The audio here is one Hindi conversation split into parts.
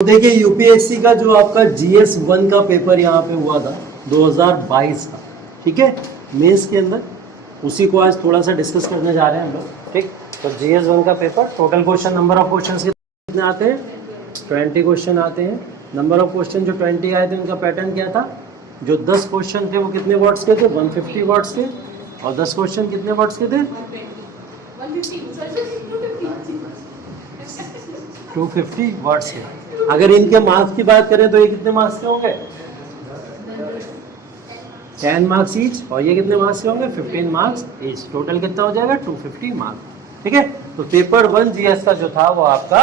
देखिए यूपीएससी का जो आपका जीएस 1 का पेपर यहाँ पे हुआ था 2022 का, ठीक है, मेंस के अंदर, उसी को आज थोड़ा सा डिस्कस करने जा रहे हैं हम लोग। ठीक, तो जीएस 1 का paper, total question, number of questions कितने आते हैं? 20 क्वेश्चन आते हैं। नंबर ऑफ क्वेश्चन जो 20 आए थे उनका पैटर्न क्या था? जो 10 क्वेश्चन थे वो कितने वर्ड्स के थे? 150 वर्ड्स के। और 10 क्वेश्चन कितने वर्ड्स के थे? 250 वर्ड्स के। अगर इनके मार्क्स की बात करें तो ये कितने मार्क्स के होंगे? 10 मार्क्स ईच। और ये कितने मार्क्स के होंगे? 15 मार्क्स ईच। टोटल कितना हो जाएगा? 250 मार्क्स। ठीक है, तो पेपर 1 जीएस का जो था वो आपका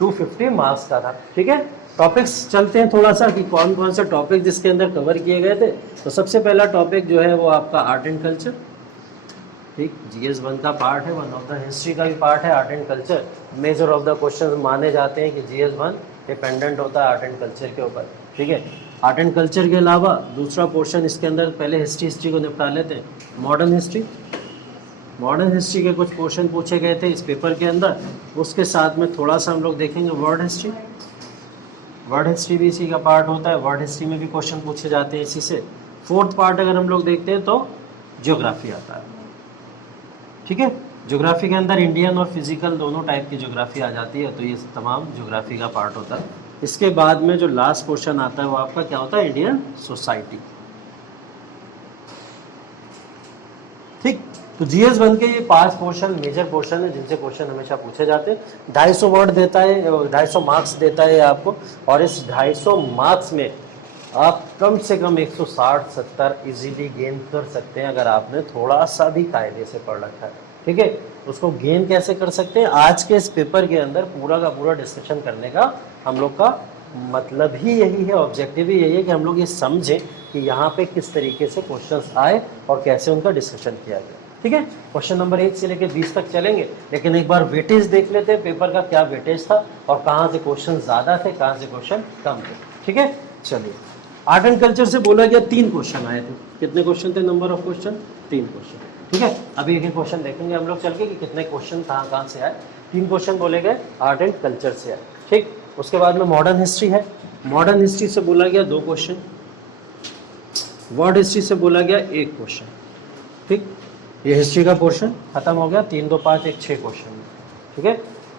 250 मार्क्स का था। ठीक है, टॉपिक्स चलते हैं थोड़ा सा कि कौन कौन से टॉपिक जिसके अंदर कवर किए गए थे। तो सबसे पहला टॉपिक जो है वो आपका आर्ट एंड कल्चर। ठीक, जीएस 1 का पार्ट है, वन ऑफ द हिस्ट्री का भी पार्ट है art and culture. Measure of the question माने जाते हैं कि जीएस 1 डिपेंडेंट होता है आर्ट एंड कल्चर के ऊपर। ठीक है, आर्ट एंड कल्चर के अलावा दूसरा पोर्शन इसके अंदर, पहले हिस्ट्री को निपटा लेते हैं। मॉडर्न हिस्ट्री के कुछ पोर्शन पूछे गए थे इस पेपर के अंदर। उसके साथ में थोड़ा सा हम लोग देखेंगे वर्ल्ड हिस्ट्री भी इसी का पार्ट होता है। वर्ल्ड हिस्ट्री में भी क्वेश्चन पूछे जाते हैं इसी से। फोर्थ पार्ट अगर हम लोग देखते हैं तो ज्योग्राफी आता है। ठीक है, ज्योग्राफी के अंदर इंडियन और फिजिकल दोनों टाइप की ज्योग्राफी आ जाती है, तो ये तमाम ज्योग्राफी का पार्ट होता है। इसके बाद में जो लास्ट क्वेश्चन आता है वो आपका क्या होता है? Indian society. ठीक, तो जीएस 1 के ये 5 पोर्शन मेजर पोर्शन है जिनसे क्वेश्चन हमेशा पूछे जाते हैं। 250 वर्ड देता है, 250 मार्क्स देता है आपको, और इस 250 मार्क्स में आप कम से कम 160-70 इजीली गेन कर सकते हैं अगर आपने थोड़ा सा भी कायदे से पढ़ रखा है। ठीक है, उसको गेन कैसे कर सकते हैं? आज के इस पेपर के अंदर पूरा का पूरा डिस्कशन करने का हम लोग का मतलब ही यही है, ऑब्जेक्टिव ही यही है कि हम लोग ये समझें कि यहाँ पे किस तरीके से क्वेश्चंस आए और कैसे उनका डिस्कशन किया गया। ठीक है, क्वेश्चन नंबर 1 से लेकर 20 तक चलेंगे, लेकिन एक बार वेटेज देख लेते हैं पेपर का, क्या वेटेज था और कहाँ से क्वेश्चन ज़्यादा थे, कहाँ से क्वेश्चन कम थे। ठीक है, चलिए। आर्ट एंड कल्चर से बोला गया 3 क्वेश्चन आए थे। कितने क्वेश्चन थे? Number of question 3 question. ठीक है, अभी एक क्वेश्चन देखेंगे हम लोग चल के कि कितने क्वेश्चन कहाँ से आए। 3 क्वेश्चन बोले गए आर्ट एंड कल्चर से आए। ठीक, उसके बाद में मॉडर्न हिस्ट्री है। मॉडर्न हिस्ट्री से बोला गया 2 क्वेश्चन। वर्ल्ड हिस्ट्री से बोला गया 1 क्वेश्चन। ठीक, ये हिस्ट्री का पोर्शन खत्म हो गया। 3, 2, 5, 1, 6 क्वेश्चन में। ठीक है,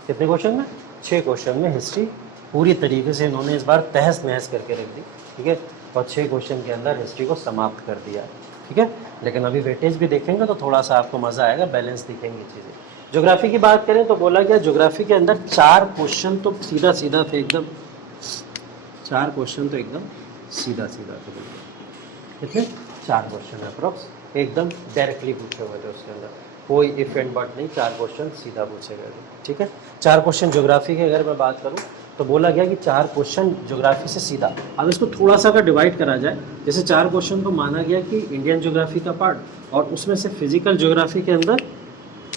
कितने क्वेश्चन में? 6 क्वेश्चन में हिस्ट्री पूरी तरीके से इन्होंने इस बार तहस नहस करके रख दी। ठीक है, और 6 क्वेश्चन के अंदर हिस्ट्री को समाप्त कर दिया। ठीक है, लेकिन अभी वेटेज भी देखेंगे तो थोड़ा सा आपको मज़ा आएगा, बैलेंस दिखेंगी चीज़ें। ज्योग्राफी की बात करें तो बोला गया ज्योग्राफी के अंदर 4 क्वेश्चन तो सीधा सीधा थे एकदम। 4 क्वेश्चन तो एकदम सीधा सीधा थे। कितने? 4 क्वेश्चन अप्रोक्स एकदम डायरेक्टली पूछे हुए थे उसके अंदर, कोई इफ एंड बट नहीं, 4 क्वेश्चन सीधा पूछे गए थे। ठीक है, 4 क्वेश्चन ज्योग्राफी के अगर मैं बात करूँ तो बोला गया कि 4 क्वेश्चन ज्योग्राफी से सीधा। अब इसको थोड़ा सा अगर डिवाइड करा जाए, जैसे 4 क्वेश्चन तो माना गया कि इंडियन ज्योग्राफी का पार्ट, और उसमें से फिजिकल ज्योग्राफी के अंदर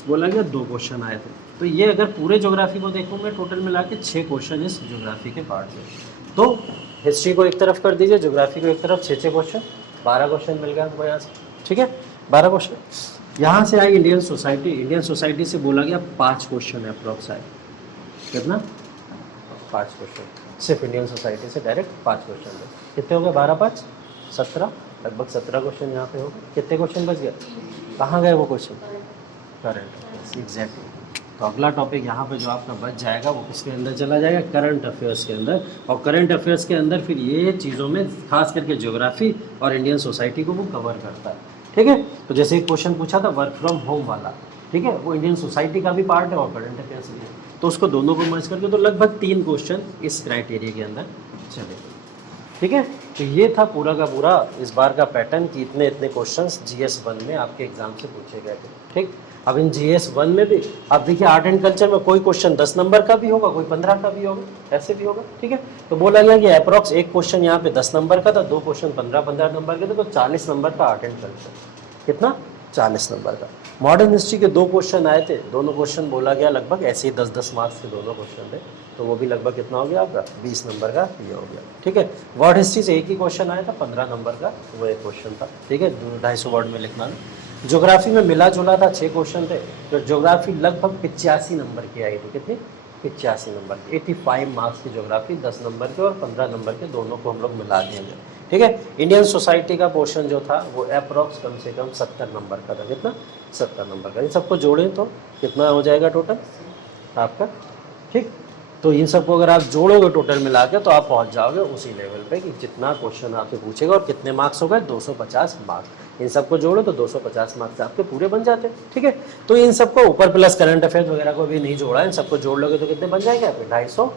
बोला गया 2 क्वेश्चन आए थे। तो ये अगर पूरे ज्योग्राफी को देखूँ मैं, टोटल मिला के 6 क्वेश्चन इस ज्योग्राफी के पार्ट से। तो हिस्ट्री को एक तरफ कर दीजिए, ज्योग्राफी को एक तरफ, 6 क्वेश्चन, 12 क्वेश्चन मिल गया हमको यहाँ से। ठीक है, 12 क्वेश्चन। यहाँ से आई इंडियन सोसाइटी। इंडियन सोसाइटी से बोला गया 5 क्वेश्चन अप्रोक्स आए। कितना? 5 क्वेश्चन सिर्फ इंडियन सोसाइटी से डायरेक्ट 5 क्वेश्चन है। कितने हो गए? 12, 5, 17, लगभग 17 क्वेश्चन यहाँ पे हो गए। कितने क्वेश्चन बच गए? कहाँ गए वो क्वेश्चन? करंट। एग्जैक्टली। तो अगला टॉपिक यहाँ पे जो आपका बच जाएगा वो किसके अंदर चला जाएगा? करंट अफेयर्स के अंदर। और करंट अफेयर्स के अंदर फिर ये चीज़ों में खास करके ज्योग्राफी और इंडियन सोसाइटी को वो कवर करता है। ठीक है, तो जैसे एक क्वेश्चन पूछा था वर्क फ्रॉम होम वाला, ठीक है, वो इंडियन सोसाइटी का भी पार्ट है और करंट अफेयर्स भी है, तो उसको दोनों को मर्ज करके तो लगभग 3 क्वेश्चन इस क्राइटेरिया के अंदर चले। ठीक है, तो ये था पूरा का पूरा इस बार का पैटर्न कि इतने इतने क्वेश्चंस जीएस 1 में आपके एग्जाम से पूछे गए थे। ठीक, अब इन जीएस 1 में भी आप देखिए आर्ट एंड कल्चर में कोई क्वेश्चन 10 नंबर का भी होगा, कोई 15 का भी होगा, ऐसे भी होगा। ठीक है, तो बोला गया कि अप्रॉक्स एक क्वेश्चन यहाँ पे 10 नंबर का था, 2 क्वेश्चन 15-15 नंबर के थे, तो 40 नंबर का आर्ट एंड कल्चर। कितना? 40 नंबर का। मॉडर्न हिस्ट्री के 2 क्वेश्चन आए थे, दोनों क्वेश्चन बोला गया लगभग ऐसे ही 10-10 मार्क्स के दोनों क्वेश्चन थे, तो वो भी लगभग कितना हो गया आपका? 20 नंबर का ये हो गया। ठीक है, वर्ड हिस्ट्री से एक ही क्वेश्चन आया था 15 नंबर का, वो एक क्वेश्चन था। ठीक है, 250 वर्ड में लिखना है। ज्योग्राफी में मिला जुला था 6 क्वेश्चन थे, तो ज्योग्राफी लगभग 85 नंबर की आई थी। कितनी? 85 नंबर, 85 मार्क्स की ज्योग्राफी, 10 नंबर के और 15 नंबर के दोनों को हम लोग मिला देंगे। ठीक है, इंडियन सोसाइटी का पोर्शन जो था वो अप्रॉक्स कम से कम 70 नंबर का था। कितना? 70 नंबर का। इन सबको जोड़ें तो कितना हो जाएगा टोटल आपका? ठीक, तो इन सबको अगर आप जोड़ोगे टोटल मिला के तो आप पहुंच जाओगे उसी लेवल पे कि जितना क्वेश्चन आपसे पूछेगा और कितने मार्क्स हो गए, 250 मार्क्स। इन सबको जोड़ो तो 250 मार्क्स आपके पूरे बन जाते हैं। ठीक है, तो इन सबको ऊपर प्लस करंट अफेयर्स वगैरह को भी नहीं जोड़ा, इन सबको जोड़ लोगे तो कितने बन जाएंगे आपके? 250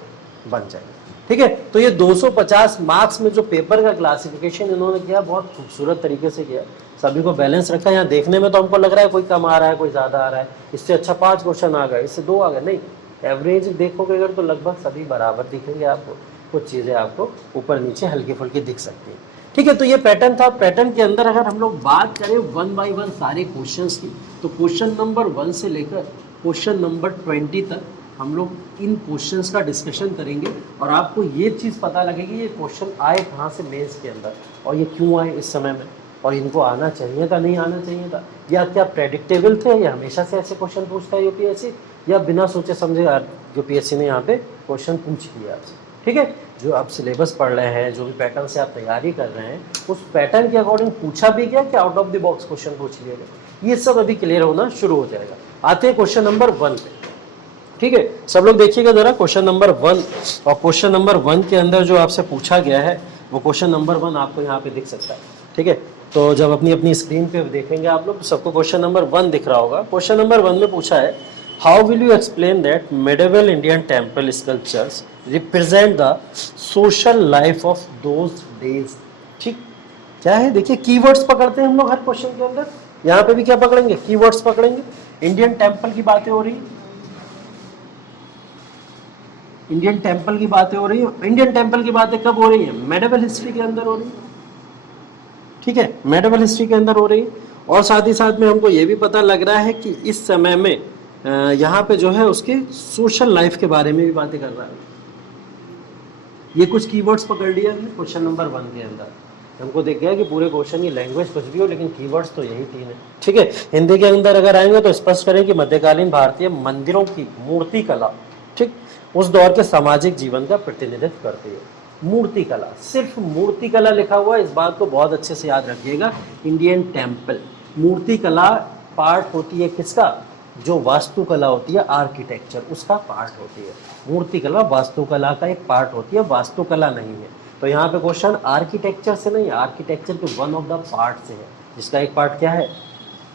बन जाएंगे। ठीक है, तो ये 250 मार्क्स में जो पेपर का क्लासिफिकेशन इन्होंने किया बहुत खूबसूरत तरीके से किया, सभी को बैलेंस रखा। यहाँ देखने में तो हमको लग रहा है कोई कम आ रहा है कोई ज़्यादा आ रहा है, इससे अच्छा 5 क्वेश्चन आ गए, इससे 2 आ गए, नहीं, एवरेज देखोगे अगर तो लगभग सभी बराबर दिखेंगे आपको। कुछ चीज़ें आपको ऊपर नीचे हल्की फुल्की दिख सकती हैं। ठीक है, तो ये पैटर्न था। पैटर्न के अंदर अगर हम लोग बात करें 1 बाय 1 सारे क्वेश्चंस की, तो क्वेश्चन नंबर 1 से लेकर क्वेश्चन नंबर 20 तक हम लोग इन क्वेश्चंस का डिस्कशन करेंगे और आपको ये चीज़ पता लगेगी ये क्वेश्चन आए कहाँ से मेंस के अंदर और ये क्यों आए इस समय में, और इनको आना चाहिए था नहीं आना चाहिए था, या क्या प्रेडिक्टेबल थे, या हमेशा से ऐसे क्वेश्चन पूछता है यूपीएससी, या बिना सोचे समझे यूपीएससी ने यहाँ पे क्वेश्चन पूछ लिया आपसे। ठीक है, जो आप सिलेबस पढ़ रहे हैं, जो भी पैटर्न से आप तैयारी कर रहे हैं, उस पैटर्न के अकॉर्डिंग पूछा भी गया कि out of the box question पूछ लिया गया, ये सब अभी क्लियर होना शुरू हो जाएगा। आते हैं क्वेश्चन नंबर 1 पे। ठीक है, सब लोग देखिएगा जरा क्वेश्चन नंबर 1, और क्वेश्चन नंबर 1 के अंदर जो आपसे पूछा गया है वो क्वेश्चन नंबर 1 आपको यहाँ पे दिख सकता है। ठीक है, तो जब अपनी अपनी स्क्रीन पे देखेंगे आप लोग तो सबको क्वेश्चन नंबर 1 दिख रहा होगा। क्वेश्चन नंबर 1 में पूछा है, how will you explain that medieval Indian temple sculptures represent the social life of those days. ठीक, क्या है देखिए, कीवर्ड्स पकड़ते हैं हम लोग हर क्वेश्चन के अंदर। यहाँ पे भी क्या पकड़ेंगे? कीवर्ड्स पकड़ेंगे। इंडियन टेम्पल की बातें हो रही है, इंडियन टेम्पल की बातें हो रही है। इंडियन टेम्पल की बातें कब हो रही है? मेडिवल हिस्ट्री के अंदर हो रही है। ठीक है, मेडिवल हिस्ट्री के अंदर हो रही है, और साथ ही साथ में हमको ये भी पता लग रहा है कि इस समय में यहाँ पे जो है उसके सोशल लाइफ के बारे में भी बातें कर रहा है। ये कुछ कीवर्ड्स पकड़ लिया हमने क्वेश्चन नंबर 1 के अंदर। हमको देख गया कि पूरे क्वेश्चन की लैंग्वेज कुछ भी हो लेकिन कीवर्ड्स तो यही 3 है। ठीक है, हिंदी के अंदर अगर आएंगे तो स्पष्ट करें कि मध्यकालीन भारतीय मंदिरों की मूर्ति कला, ठीक, उस दौर के सामाजिक जीवन का प्रतिनिधित्व करती है। मूर्ति कला, सिर्फ मूर्ति कला लिखा हुआ है, इस बात को बहुत अच्छे से याद रखिएगा। इंडियन टेम्पल मूर्ति कला पार्ट होती है किसका? जो वास्तुकला होती है, आर्किटेक्चर, उसका पार्ट होती है। मूर्ति कला वास्तुकला का एक पार्ट होती है, वास्तुकला नहीं है। तो यहाँ पे क्वेश्चन आर्किटेक्चर से नहीं है, आर्किटेक्चर के वन ऑफ द पार्ट से है, जिसका एक पार्ट क्या है?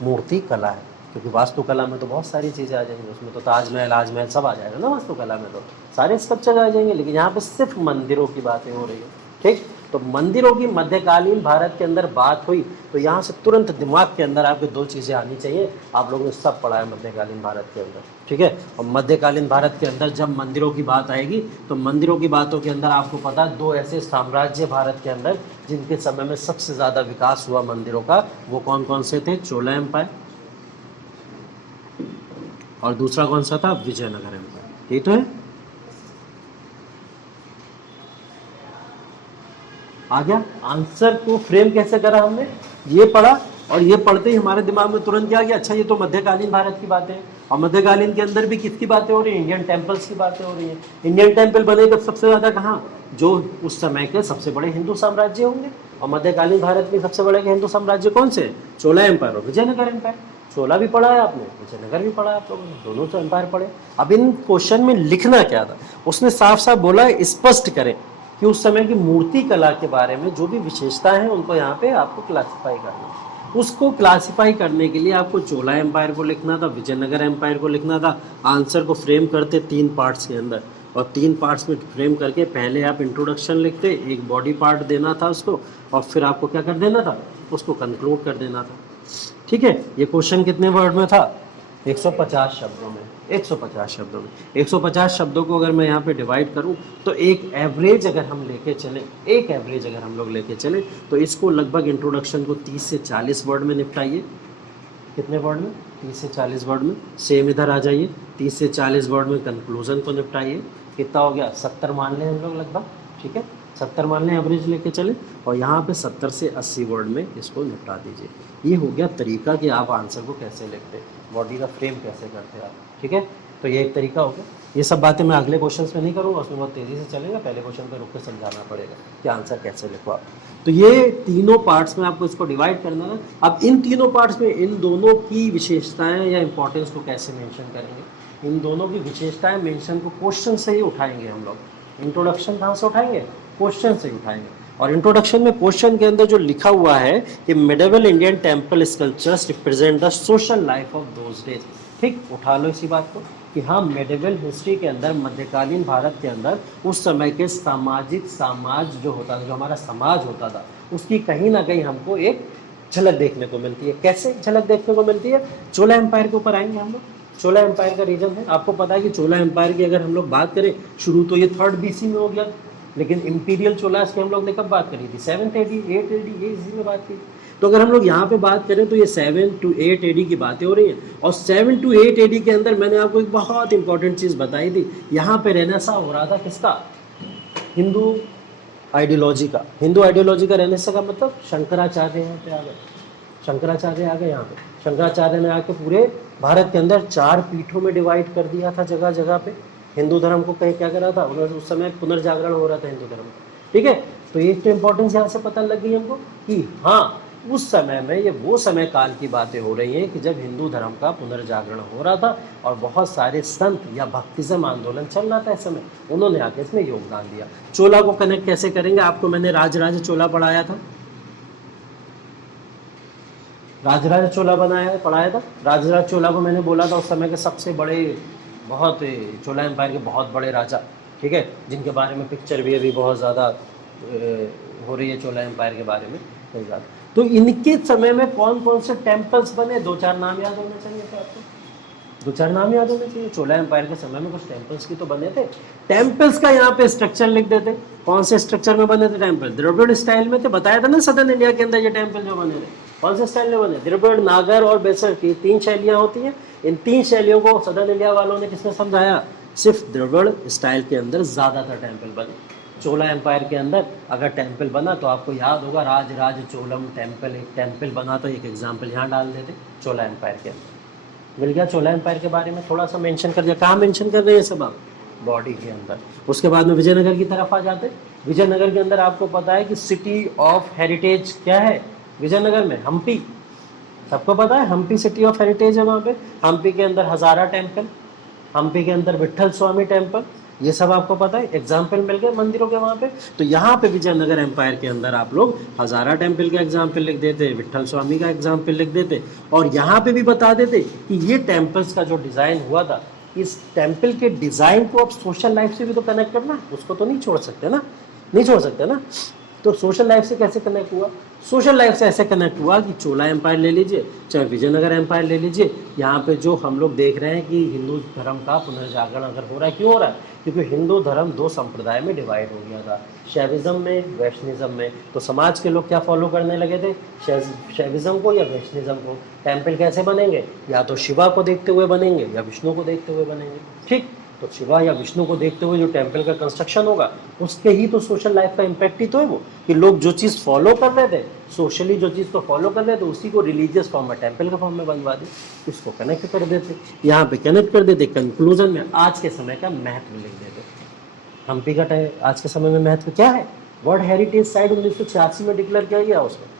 मूर्ति कला है। क्योंकि वास्तुकला में तो बहुत सारी चीज़ें आ जाएंगी, उसमें तो ताजमहल आजमहल सब आ जाएगा ना, वास्तुकला में तो सारे स्कल्पचर आ जाएंगे, लेकिन यहाँ पे सिर्फ मंदिरों की बातें हो रही है। ठीक, तो मंदिरों की मध्यकालीन भारत के अंदर बात हुई तो यहाँ से तुरंत दिमाग के अंदर आपको 2 चीज़ें आनी चाहिए। आप लोगों ने सब पढ़ा है मध्यकालीन भारत के अंदर। ठीक है, और मध्यकालीन भारत के अंदर जब मंदिरों की बात आएगी तो मंदिरों की बातों के अंदर आपको पता है 2 ऐसे साम्राज्य भारत के अंदर जिनके समय में सबसे ज़्यादा विकास हुआ मंदिरों का, वो कौन कौन से थे? चोला एम्पायर, और दूसरा कौन सा था? विजयनगर एम्पायर। ये तो है, आ गया। आंसर को फ्रेम कैसे करा हमने, ये पढ़ा, और ये पढ़ते ही हमारे दिमाग में तुरंत क्या आ गया? अच्छा, ये तो मध्यकालीन भारत की बातें हैं, और मध्यकालीन के अंदर भी किसकी बातें हो रही है? इंडियन टेम्पल्स की बातें हो रही है। इंडियन टेम्पल बने तब सबसे ज़्यादा कहाँ? जो उस समय के सबसे बड़े हिंदू साम्राज्य होंगे, और मध्यकालीन भारत में सबसे बड़े हिंदू साम्राज्य कौन से? चोला एम्पायर और विजयनगर एम्पायर। चोला भी पढ़ा है आपने, विजयनगर भी पढ़ा है आप लोगों ने, दोनों तो एम्पायर पढ़े। अब इन क्वेश्चन में लिखना क्या था? उसने साफ साफ बोला, स्पष्ट करें कि उस समय की मूर्ति कला के बारे में जो भी विशेषताएं हैं उनको यहाँ पे आपको क्लासिफाई करना है। उसको क्लासिफाई करने के लिए आपको चोला एम्पायर को लिखना था, विजयनगर एम्पायर को लिखना था। आंसर को फ्रेम करते 3 पार्ट्स के अंदर, और 3 पार्ट्स में फ्रेम करके पहले आप इंट्रोडक्शन लिखते, एक बॉडी पार्ट देना था उसको, और फिर आपको क्या कर देना था? उसको कंक्लूड कर देना था। ठीक है, ये क्वेश्चन कितने वर्ड में था? 150 शब्दों में। 150 शब्दों में 150 शब्दों को अगर मैं यहाँ पे डिवाइड करूँ तो एक एवरेज अगर हम लेके चलें, एक एवरेज अगर हम लोग लेके चलें तो इसको लगभग इंट्रोडक्शन को 30 से 40 वर्ड में निपटाइए। कितने वर्ड में? 30 से 40 वर्ड में। सेम इधर आ जाइए, 30 से 40 वर्ड में कंक्लूजन को निपटाइए। कितना हो गया? 70 मान लें हम लोग लगभग। ठीक है, 70 मान लें एवरेज लेके चले, और यहाँ पे 70 से 80 वर्ड में इसको निपटा दीजिए। ये हो गया तरीका कि आप आंसर को कैसे लिखते, बॉडी का फ्रेम कैसे करते आप। ठीक है, तो ये एक तरीका होगा। ये सब बातें मैं अगले क्वेश्चंस में नहीं करूँगा, उसमें बहुत तेज़ी से चलेगा, पहले क्वेश्चन पे रुक के समझाना पड़ेगा कि आंसर कैसे लिखो आप। तो ये तीनों पार्ट्स में आपको इसको डिवाइड करना है। अब इन तीनों पार्ट्स में इन दोनों की विशेषताएं या इंपॉर्टेंस को कैसे मेंशन करेंगे, इन दोनों की विशेषताएं मेंशन को क्वेश्चन से ही उठाएंगे हम लोग। इंट्रोडक्शन कहाँ से उठाएंगे? क्वेश्चन से ही उठाएंगे। और इंट्रोडक्शन में क्वेश्चन के अंदर जो लिखा हुआ है कि medieval Indian temple sculptures represent the social life of those days, ठीक, उठा लो इसी बात को कि हाँ मिडिवल हिस्ट्री के अंदर, मध्यकालीन भारत के अंदर उस समय के सामाजिक समाज जो होता था, जो हमारा समाज होता था, उसकी कहीं ना कहीं हमको एक झलक देखने को मिलती है। कैसे झलक देखने को मिलती है? चोला एम्पायर के ऊपर आएंगे हम लोग। चोला एम्पायर का रीजन है, आपको पता है कि चोला एम्पायर की अगर हम लोग बात करें, शुरू तो ये 3rd BC में हो गया, लेकिन इंपीरियल चोलास की हम लोग ने कब बात करी थी? 7th AD 8th AD ये इसी में बात की। तो अगर हम लोग यहाँ पे बात करें तो ये 7 to 8 AD की बातें हो रही हैं। और 7 to 8 AD के अंदर मैंने आपको एक बहुत इंपॉर्टेंट चीज़ बताई थी, यहाँ पे रेनेसा हो रहा था किसका? हिंदू आइडियोलॉजी का। हिंदू आइडियोलॉजी का रेनेसा का मतलब शंकराचार्य यहाँ पे आ गए। शंकराचार्य आ गए यहाँ पे। शंकराचार्य ने आके पूरे भारत के अंदर 4 पीठों में डिवाइड कर दिया था जगह जगह पे। हिंदू धर्म को कहीं क्या करा था, उन्होंने उस समय पुनर्जागरण हो रहा था हिंदू धर्म का, ठीक है। तो ये तो इंपॉर्टेंस यहाँ से पता लग गई हमको कि हाँ उस समय में, ये वो समय काल की बातें हो रही हैं कि जब हिंदू धर्म का पुनर्जागरण हो रहा था और बहुत सारे संत या भक्तिज्म आंदोलन चल रहा था इस समय, उन्होंने आके इसमें योगदान दिया। चोला को कनेक्ट कैसे करेंगे? आपको मैंने राजराज चोला पढ़ाया था, राजराज चोला पढ़ाया था। राजराज चोला को मैंने बोला था उस समय के सबसे बड़े, बहुत चोला एम्पायर के बहुत बड़े राजा, ठीक है, जिनके बारे में पिक्चर भी अभी बहुत ज़्यादा हो रही है चोला एम्पायर के बारे में कई ज़्यादा। तो इनके समय में कौन कौन से टेम्पल्स बने? 2-4 नाम याद होने चाहिए थे आपको, 2-4 नाम याद होने चाहिए। चोला एम्पायर के समय में कुछ टेम्पल्स भी तो बने थे। टेम्पल्स का यहाँ पे स्ट्रक्चर लिख देते, कौन से स्ट्रक्चर में बने थे टेम्पल? द्रविड़ स्टाइल में थे, बताया था ना सदर्न इंडिया के अंदर ये टेम्पल जो बने थे कौन से स्टाइल में बने? द्रविड़, नागर और बेसर की 3 शैलियाँ होती हैं। इन 3 शैलियों को सदर्न इंडिया वालों ने किसने समझाया? सिर्फ द्रविड़ स्टाइल के अंदर ज़्यादातर टेम्पल बने। चोला एम्पायर के अंदर अगर टेम्पल बना तो आपको याद होगा राजराज चोलम टेम्पल, एक टेम्पल बना, तो एक एग्जाम्पल यहाँ डाल देते चोला एम्पायर के अंदर। मिल गया चोला एम्पायर के बारे में थोड़ा सा मेंशन कर दिया। कहाँ मेंशन कर रहे हैं सब आप? बॉडी के अंदर। उसके बाद में विजयनगर की तरफ आ जाते। विजयनगर के अंदर आपको पता है कि सिटी ऑफ हेरिटेज क्या है विजयनगर में? हम्पी। सबको पता है हम्पी सिटी ऑफ हेरिटेज है वहाँ पे। हम्पी के अंदर हजारा टेम्पल, हम्पी के अंदर विट्ठल स्वामी टेम्पल, ये सब आपको पता है। एग्जाम्पल मिल गए मंदिरों के वहाँ पे। तो यहाँ पे विजयनगर एम्पायर के अंदर आप लोग हजारा टेम्पल का एग्जाम्पल लिख देते, विट्ठल स्वामी का एग्जाम्पल लिख देते, और यहाँ पे भी बता देते कि ये टेम्पल्स का जो डिज़ाइन हुआ था, इस टेम्पल के डिज़ाइन को अब सोशल लाइफ से भी तो कनेक्ट करना, उसको तो नहीं छोड़ सकते ना, नहीं छोड़ सकते ना। तो सोशल लाइफ से कैसे कनेक्ट हुआ? सोशल लाइफ से ऐसे कनेक्ट हुआ कि चोला एम्पायर ले लीजिए, चाहे विजयनगर एम्पायर ले लीजिए, यहाँ पे जो हम लोग देख रहे हैं कि हिंदू धर्म का पुनर्जागरण अगर हो रहा है, क्यों हो रहा है? क्योंकि हिंदू धर्म 2 संप्रदाय में डिवाइड हो गया था, शैविज्म में, वैष्णविज्म में। तो समाज के लोग क्या फॉलो करने लगे थे? शैविज्म को या वैष्णविज्म को। टेम्पल कैसे बनेंगे? या तो शिवा को देखते हुए बनेंगे या विष्णु को देखते हुए बनेंगे, ठीक। तो शिवा या विष्णु को देखते हुए जो टेम्पल का कंस्ट्रक्शन होगा, उसके ही तो सोशल लाइफ का इम्पैक्ट ही तो है वो, कि लोग जो चीज़ फॉलो कर रहे थे, सोशली जो चीज़ को फॉलो कर रहे थे, उसी को रिलीजियस फॉर्म में, टेम्पल के फॉर्म में बनवा दी, इसको कनेक्ट कर देते, यहाँ पे कनेक्ट कर देते। कंक्लूजन में आज के समय का महत्व लिख देते। हम्पी का आज के समय में महत्व क्या है? वर्ल्ड हेरिटेज साइट 1986 में डिक्लेयर किया गया, उसको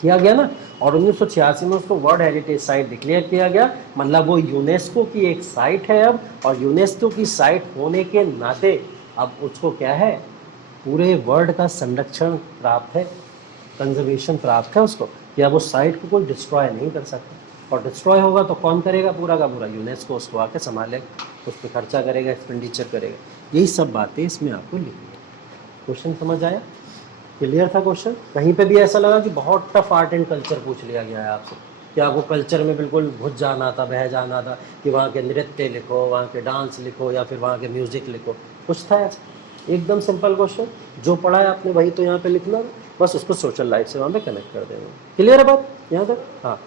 किया गया ना, और 1986 में उसको वर्ल्ड हेरिटेज साइट डिक्लेयर किया गया। मतलब वो यूनेस्को की एक साइट है अब, और यूनेस्को की साइट होने के नाते अब उसको क्या है, पूरे वर्ल्ड का संरक्षण प्राप्त है, कंजर्वेशन प्राप्त है उसको, कि अब उस साइट को कोई डिस्ट्रॉय नहीं कर सकता। और डिस्ट्रॉय होगा तो कौन करेगा? पूरा का पूरा यूनेस्को उसको आके संभालेगा, उस पर खर्चा करेगा, एक्सपेंडिचर करेगा। यही सब बातें इसमें आपको लिखनी है। क्वेश्चन समझ आया? क्लियर था क्वेश्चन? कहीं पे भी ऐसा लगा कि बहुत टफ आर्ट एंड कल्चर पूछ लिया गया है आपसे, कि आपको कल्चर में बिल्कुल घुस जाना था, बह जाना था, कि वहाँ के नृत्य लिखो, वहाँ के डांस लिखो, या फिर वहाँ के म्यूजिक लिखो, कुछ था ऐसा? एकदम सिंपल क्वेश्चन, जो पढ़ा है आपने वही तो यहाँ पे लिखना, बस उसको सोशल लाइफ से वहाँ पे कनेक्ट कर देना। क्लियर है बात यहाँ तक? हाँ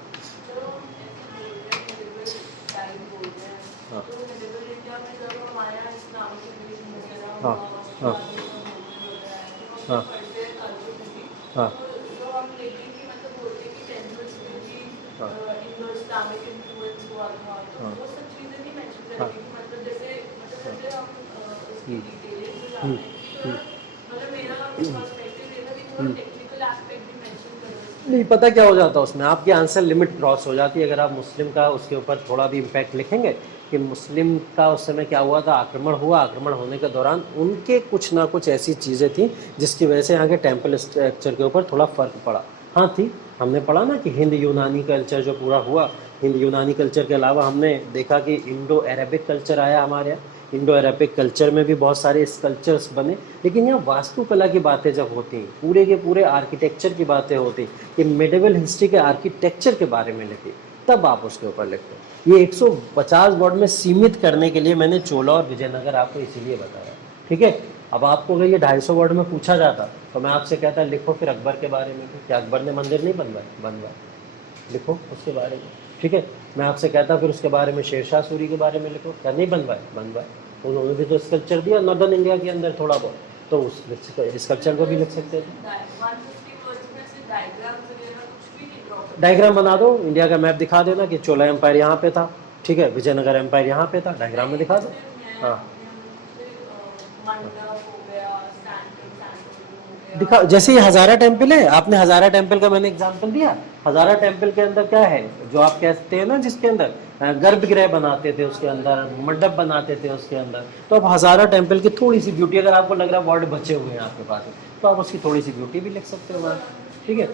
हाँ हाँ हाँ हाँ हाँ हाँ हाँ हम्म, डिटेल हम्म, हम्म, मतलब मेरा पर्सपेक्टिव ये था कि थोड़ा टेक्निकल एस्पेक्ट भी मेंशन करो। नहीं पता क्या हो जाता है उसमें, आपकी आंसर लिमिट क्रॉस हो जाती है अगर आप मुस्लिम का उसके ऊपर थोड़ा भी इम्पैक्ट लिखेंगे कि मुस्लिम का उस समय क्या हुआ था, आक्रमण हुआ, आक्रमण होने के दौरान उनके कुछ ना कुछ ऐसी चीज़ें थी जिसकी वजह से यहाँ के टेम्पल स्ट्रक्चर के ऊपर थोड़ा फर्क पड़ा। हाँ थी, हमने पढ़ा ना कि हिंद यूनानी कल्चर जो पूरा हुआ, हिंद यूनानी कल्चर के अलावा हमने देखा कि इंडो अरेबिक कल्चर आया हमारे यहाँ। इंडो अरेबिक कल्चर में भी बहुत सारे स्कल्पचर्स बने, लेकिन यहाँ वास्तुकला की बातें जब होती हैं, पूरे के पूरे आर्किटेक्चर की बातें होती हैं, कि मेडिवल हिस्ट्री के आर्किटेक्चर के बारे में लिखी, तब आप उसके ऊपर लिखते हो। ये 150 वर्ड में सीमित करने के लिए मैंने चोला और विजयनगर आपको इसीलिए बताया, ठीक है। अब आपको अगर ये 250 वर्ड में पूछा जाता तो मैं आपसे कहता लिखो फिर अकबर के बारे में, क्या अकबर ने मंदिर नहीं बनवाया, लिखो उसके बारे में, ठीक है। मैं आपसे कहता फिर उसके बारे में शेरशाह सूरी के बारे में लिखो, क्या नहीं बनवाए, उन्होंने भी तो स्कल्पचर दिया नॉर्दर्न इंडिया के अंदर थोड़ा बहुत, तो उस स्कल्पचर को भी लिख सकते थे। डायग्राम बना दो, इंडिया का मैप दिखा देना कि चोला एम्पायर यहाँ पे था, ठीक है, विजयनगर एम्पायर यहाँ पे था, डायग्राम में दिखा दो। हाँ दिखा, जैसे ये हजारा टेम्पल है, आपने हजारा टेम्पल का मैंने एग्जांपल दिया। हजारा टेम्पल के अंदर क्या है जो आप कहते हैं ना, जिसके अंदर गर्भगृह बनाते थे, उसके अंदर मंडप बनाते थे उसके अंदर, तो अब हजारा टेम्पल की थोड़ी सी ब्यूटी, अगर आपको लग रहा है वर्ड बचे हुए हैं आपके पास, तो आप उसकी थोड़ी सी ब्यूटी भी लिख सकते हो, ठीक है।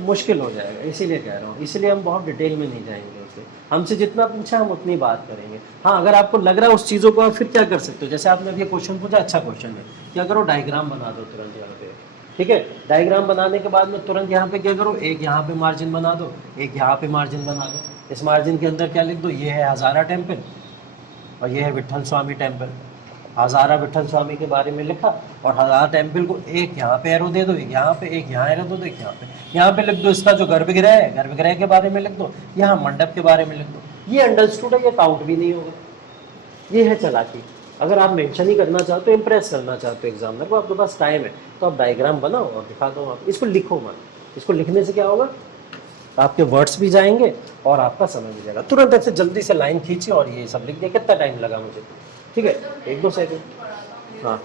मुश्किल हो जाएगा, इसीलिए कह रहा हूँ, इसीलिए हम बहुत डिटेल में नहीं जाएंगे उससे, हमसे जितना पूछा हम उतनी बात करेंगे। हाँ अगर आपको लग रहा है उस चीज़ों को, आप फिर क्या कर सकते हो, जैसे आपने अभी क्वेश्चन पूछा, अच्छा क्वेश्चन है, क्या करो डायग्राम बना दो तुरंत यहाँ पे, ठीक है। डायग्राम बनाने के बाद में तुरंत यहाँ पे क्या करो, एक यहाँ पे मार्जिन बना दो, एक यहाँ पे मार्जिन बना दो। इस मार्जिन के अंदर क्या लिख दो, ये है हजारा टेम्पल और ये है विट्ठल स्वामी टेम्पल। हजारा विट्ठल स्वामी के बारे में लिखा, और हजारा टेम्पल को एक यहाँ पे एरो दे दो, एक यहाँ पे, एक यहाँ एरो दे दो, एक यहाँ पे लिख दो इसका जो गर्भगृह है, गर्भगृह के बारे में लिख दो, यहाँ मंडप के बारे में लिख दो। ये अंडरस्टूड है, ये काउंट भी नहीं होगा, ये है चालाकी। अगर आप मेंशन ही करना चाहते हो, इंप्रेस करना चाहते हो एग्जामिनर को, आपके पास टाइम है, तो आप डायग्राम बनाओ और दिखा दो। आप इसको लिखो मत, इसको लिखने से क्या होगा, आपके वर्ड्स भी जाएंगे और आपका समय भी जाएगा। तुरंत ऐसे जल्दी से लाइन खींची और ये सब लिख दिया, कितना टाइम लगा मुझे, ठीक है, 1-2 सेकंड। हाँ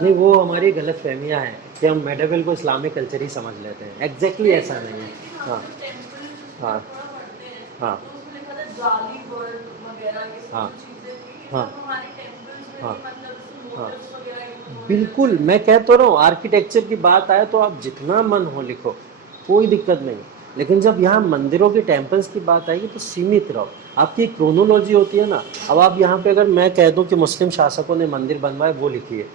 नहीं, वो हमारी गलत फहमियाँ हैं कि हम मेडिवल को इस्लामिक कल्चर ही समझ लेते हैं, एग्जैक्टली ऐसा नहीं है। हाँ हाँ हाँ हाँ हाँ हाँ हाँ बिल्कुल, मैं कह तो रहा हूँ, आर्किटेक्चर की बात आए तो आप जितना मन हो लिखो, कोई दिक्कत नहीं, लेकिन जब यहाँ मंदिरों के टेम्पल्स की बात आएगी तो सीमित रहो। आपकी क्रोनोलॉजी होती है ना, अब आप यहाँ पे अगर मैं कह दूँ कि मुस्लिम शासकों ने मंदिर बनवाए, वो लिखिए,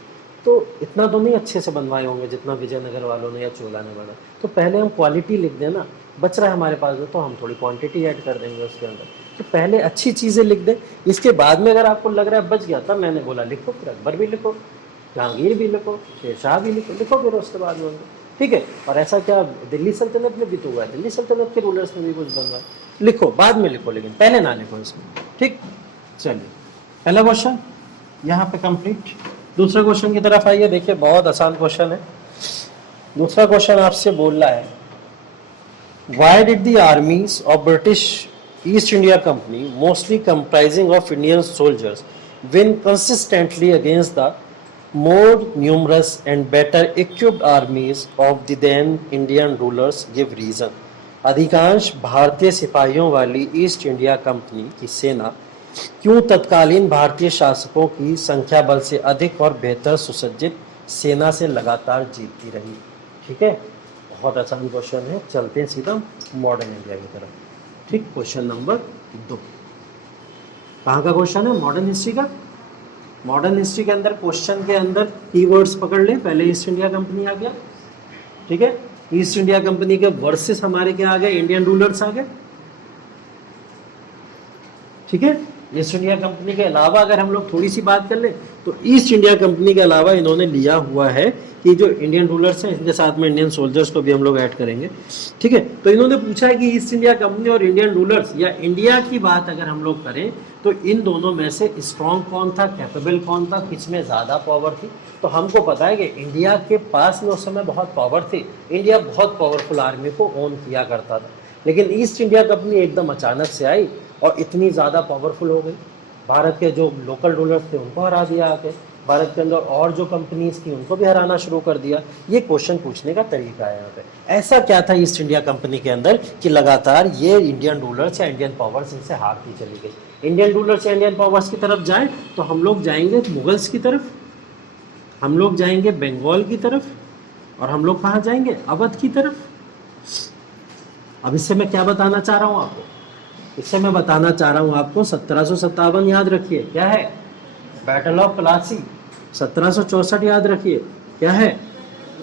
तो इतना तो नहीं अच्छे से बनवाए होंगे जितना विजयनगर वालों ने या चोला ने बनाया। तो पहले हम क्वालिटी लिख दें ना, बच रहा है हमारे पास तो हम थोड़ी क्वांटिटी ऐड कर देंगे उसके अंदर। तो पहले अच्छी चीज़ें लिख दें, इसके बाद में अगर आपको लग रहा है बच गया, तब मैंने बोला लिखो, फिर अकबर भी लिखो, जहांगीर भी लिखो, शेरशाह भी लिखो फिर उसके बाद में, ठीक है। और ऐसा क्या दिल्ली सल्तनत में भी तो हुआ है, दिल्ली सल्तनत के रूलर्स ने भी कुछ बनवाया, लिखो बाद में लिखो, लेकिन पहले ना लिखो इसमें, ठीक। चलिए पहला क्वेश्चन यहाँ पे कंप्लीट। दूसरे क्वेश्चन की तरफ आइए, देखिए बहुत आसान क्वेश्चन है। दूसरा क्वेश्चन आपसे बोल रहा है, why did the armies of British east India company mostly comprising of Indian soldiers win consistently against the more numerous and better equipped armies of the then Indian rulers? give reason। अधिकांश भारतीय सिपाहियों वाली ईस्ट इंडिया कंपनी की सेना क्यों तत्कालीन भारतीय शासकों की संख्या बल से अधिक और बेहतर सुसज्जित सेना से लगातार जीतती रही? ठीक है, बहुत आसान क्वेश्चन है, चलते हैं सीधा मॉडर्न इंडिया की तरफ। ठीक, क्वेश्चन नंबर 2 कहाँ का क्वेश्चन है, मॉडर्न हिस्ट्री का। मॉडर्न हिस्ट्री के अंदर क्वेश्चन के अंदर कीवर्ड्स पकड़ ले, पहले ईस्ट इंडिया कंपनी आ गया, ठीक है, ईस्ट इंडिया कंपनी के वर्सेस हमारे क्या आ गए, इंडियन रूलर्स आ गए, ठीक है। ईस्ट इंडिया कंपनी के अलावा अगर हम लोग थोड़ी सी बात कर ले तो ईस्ट इंडिया कंपनी के अलावा इन्होंने लिया हुआ है कि जो इंडियन रूलर्स हैं, इनके साथ में इंडियन सोल्जर्स को भी हम लोग ऐड करेंगे, ठीक है। तो इन्होंने पूछा है कि ईस्ट इंडिया कंपनी और इंडियन रूलर्स या इंडिया की बात अगर हम लोग करें तो इन दोनों में से स्ट्रॉन्ग कौन था, कैपेबल कौन था, किसमें ज़्यादा पावर थी? तो हमको पता है कि इंडिया के पास में उस समय बहुत पावर थी, इंडिया बहुत पावरफुल आर्मी को ओन किया करता था। लेकिन ईस्ट इंडिया कंपनी एकदम अचानक से आई और इतनी ज़्यादा पावरफुल हो गई, भारत के जो लोकल रूलर्स थे उनको हरा दिया आके, भारत के अंदर और जो कंपनीज थी उनको भी हराना शुरू कर दिया। ये क्वेश्चन पूछने का तरीका है यहाँ पे। ऐसा क्या था ईस्ट इंडिया कंपनी के अंदर कि लगातार ये इंडियन रूलर्स या इंडियन पावर्स इनसे हारती चली गई? इंडियन रूलर्स या इंडियन पावर्स की तरफ जाएं तो हम लोग जाएंगे मुगल्स की तरफ, हम लोग जाएंगे बंगाल की तरफ, और हम लोग कहाँ जाएंगे? अवध की तरफ। अब इससे मैं क्या बताना चाह रहा हूँ आपको? इससे मैं बताना चाह रहा हूँ आपको 1757 याद रखिए, क्या है? Battle of Plassey. 1764 याद रखिए, क्या है?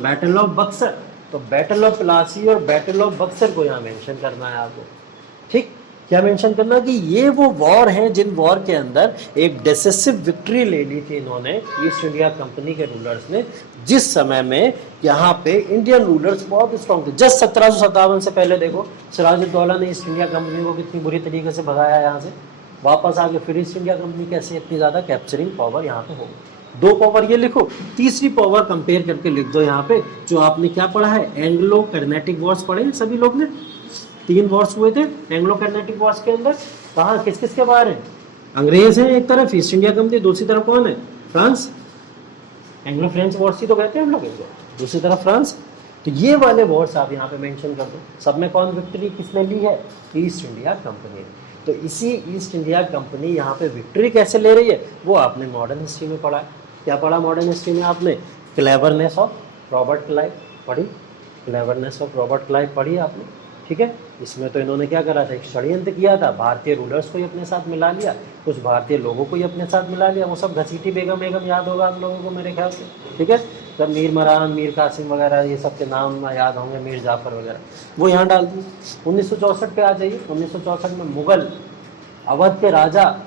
Battle of Buxar. तो बैटल ऑफ प्लासी और बैटल ऑफ बक्सर को यहाँ मेंशन करना है आपको, ठीक? क्या मेंशन करना कि ये वो वॉर हैं जिन वॉर के अंदर एक डिसिसिव विक्ट्री ले ली थी इन्होंने, ईस्ट इंडिया कंपनी के रूलर्स ने, जिस समय में यहाँ पे इंडियन रूलर्स बहुत स्ट्रॉन्ग थे। जस्ट 1757 से पहले देखो सिराजुद्दौला ने ईस्ट इंडिया कंपनी को कितनी बुरी तरीके से भगाया यहाँ से, वापस आके फिर ईस्ट इंडिया कंपनी कैसे इतनी ज़्यादा कैप्चरिंग पावर यहाँ पे हो गई। दो पावर ये लिखो, तीसरी पावर कंपेयर करके लिख दो यहाँ पे, जो आपने क्या पढ़ा है, एंग्लो कर्नेटिक वॉर्स पढ़े सभी लोग ने। 3 वॉर्स हुए थे एंग्लो कर्नेटिक वॉर्स के अंदर। कहाँ किस किस के बाहर है? अंग्रेज हैं एक तरफ, ईस्ट इंडिया कंपनी दूसरी तरफ कौन है? फ्रांस। एंग्लो फ्रेंच वॉर्स ही तो कहते हैं हम लोग इनको, दूसरी तरफ फ्रांस। तो ये वाले वॉर्स आप यहाँ पे मेंशन कर दो। सब में कौन विक्ट्री किसने ली है? East India company. तो इसी ईस्ट इंडिया कंपनी यहाँ पे विक्ट्री कैसे ले रही है वो आपने मॉडर्न हिस्ट्री में पढ़ा है। क्या पढ़ा मॉडर्न हिस्ट्री में आपने? क्लेवरनेस ऑफ रॉबर्ट क्लाइव पढ़ी, क्लेवरनेस ऑफ रॉबर्ट क्लाइव पढ़ी आपने, ठीक है। इसमें तो इन्होंने क्या करा था, एक षड्यंत्र किया था, भारतीय रूलर्स को ही अपने साथ मिला लिया, कुछ भारतीय लोगों को ही अपने साथ मिला लिया। वो सब घसीटी बेगम याद होगा हम लोगों को मेरे ख्याल से, ठीक है। तब मीर मरान, मीर कासिम वगैरह ये सब के नाम याद होंगे, मीर जाफर वगैरह, वो यहाँ डाल दिए। 1964 पे आ जाइए। 1964 में मुगल अवध के राजा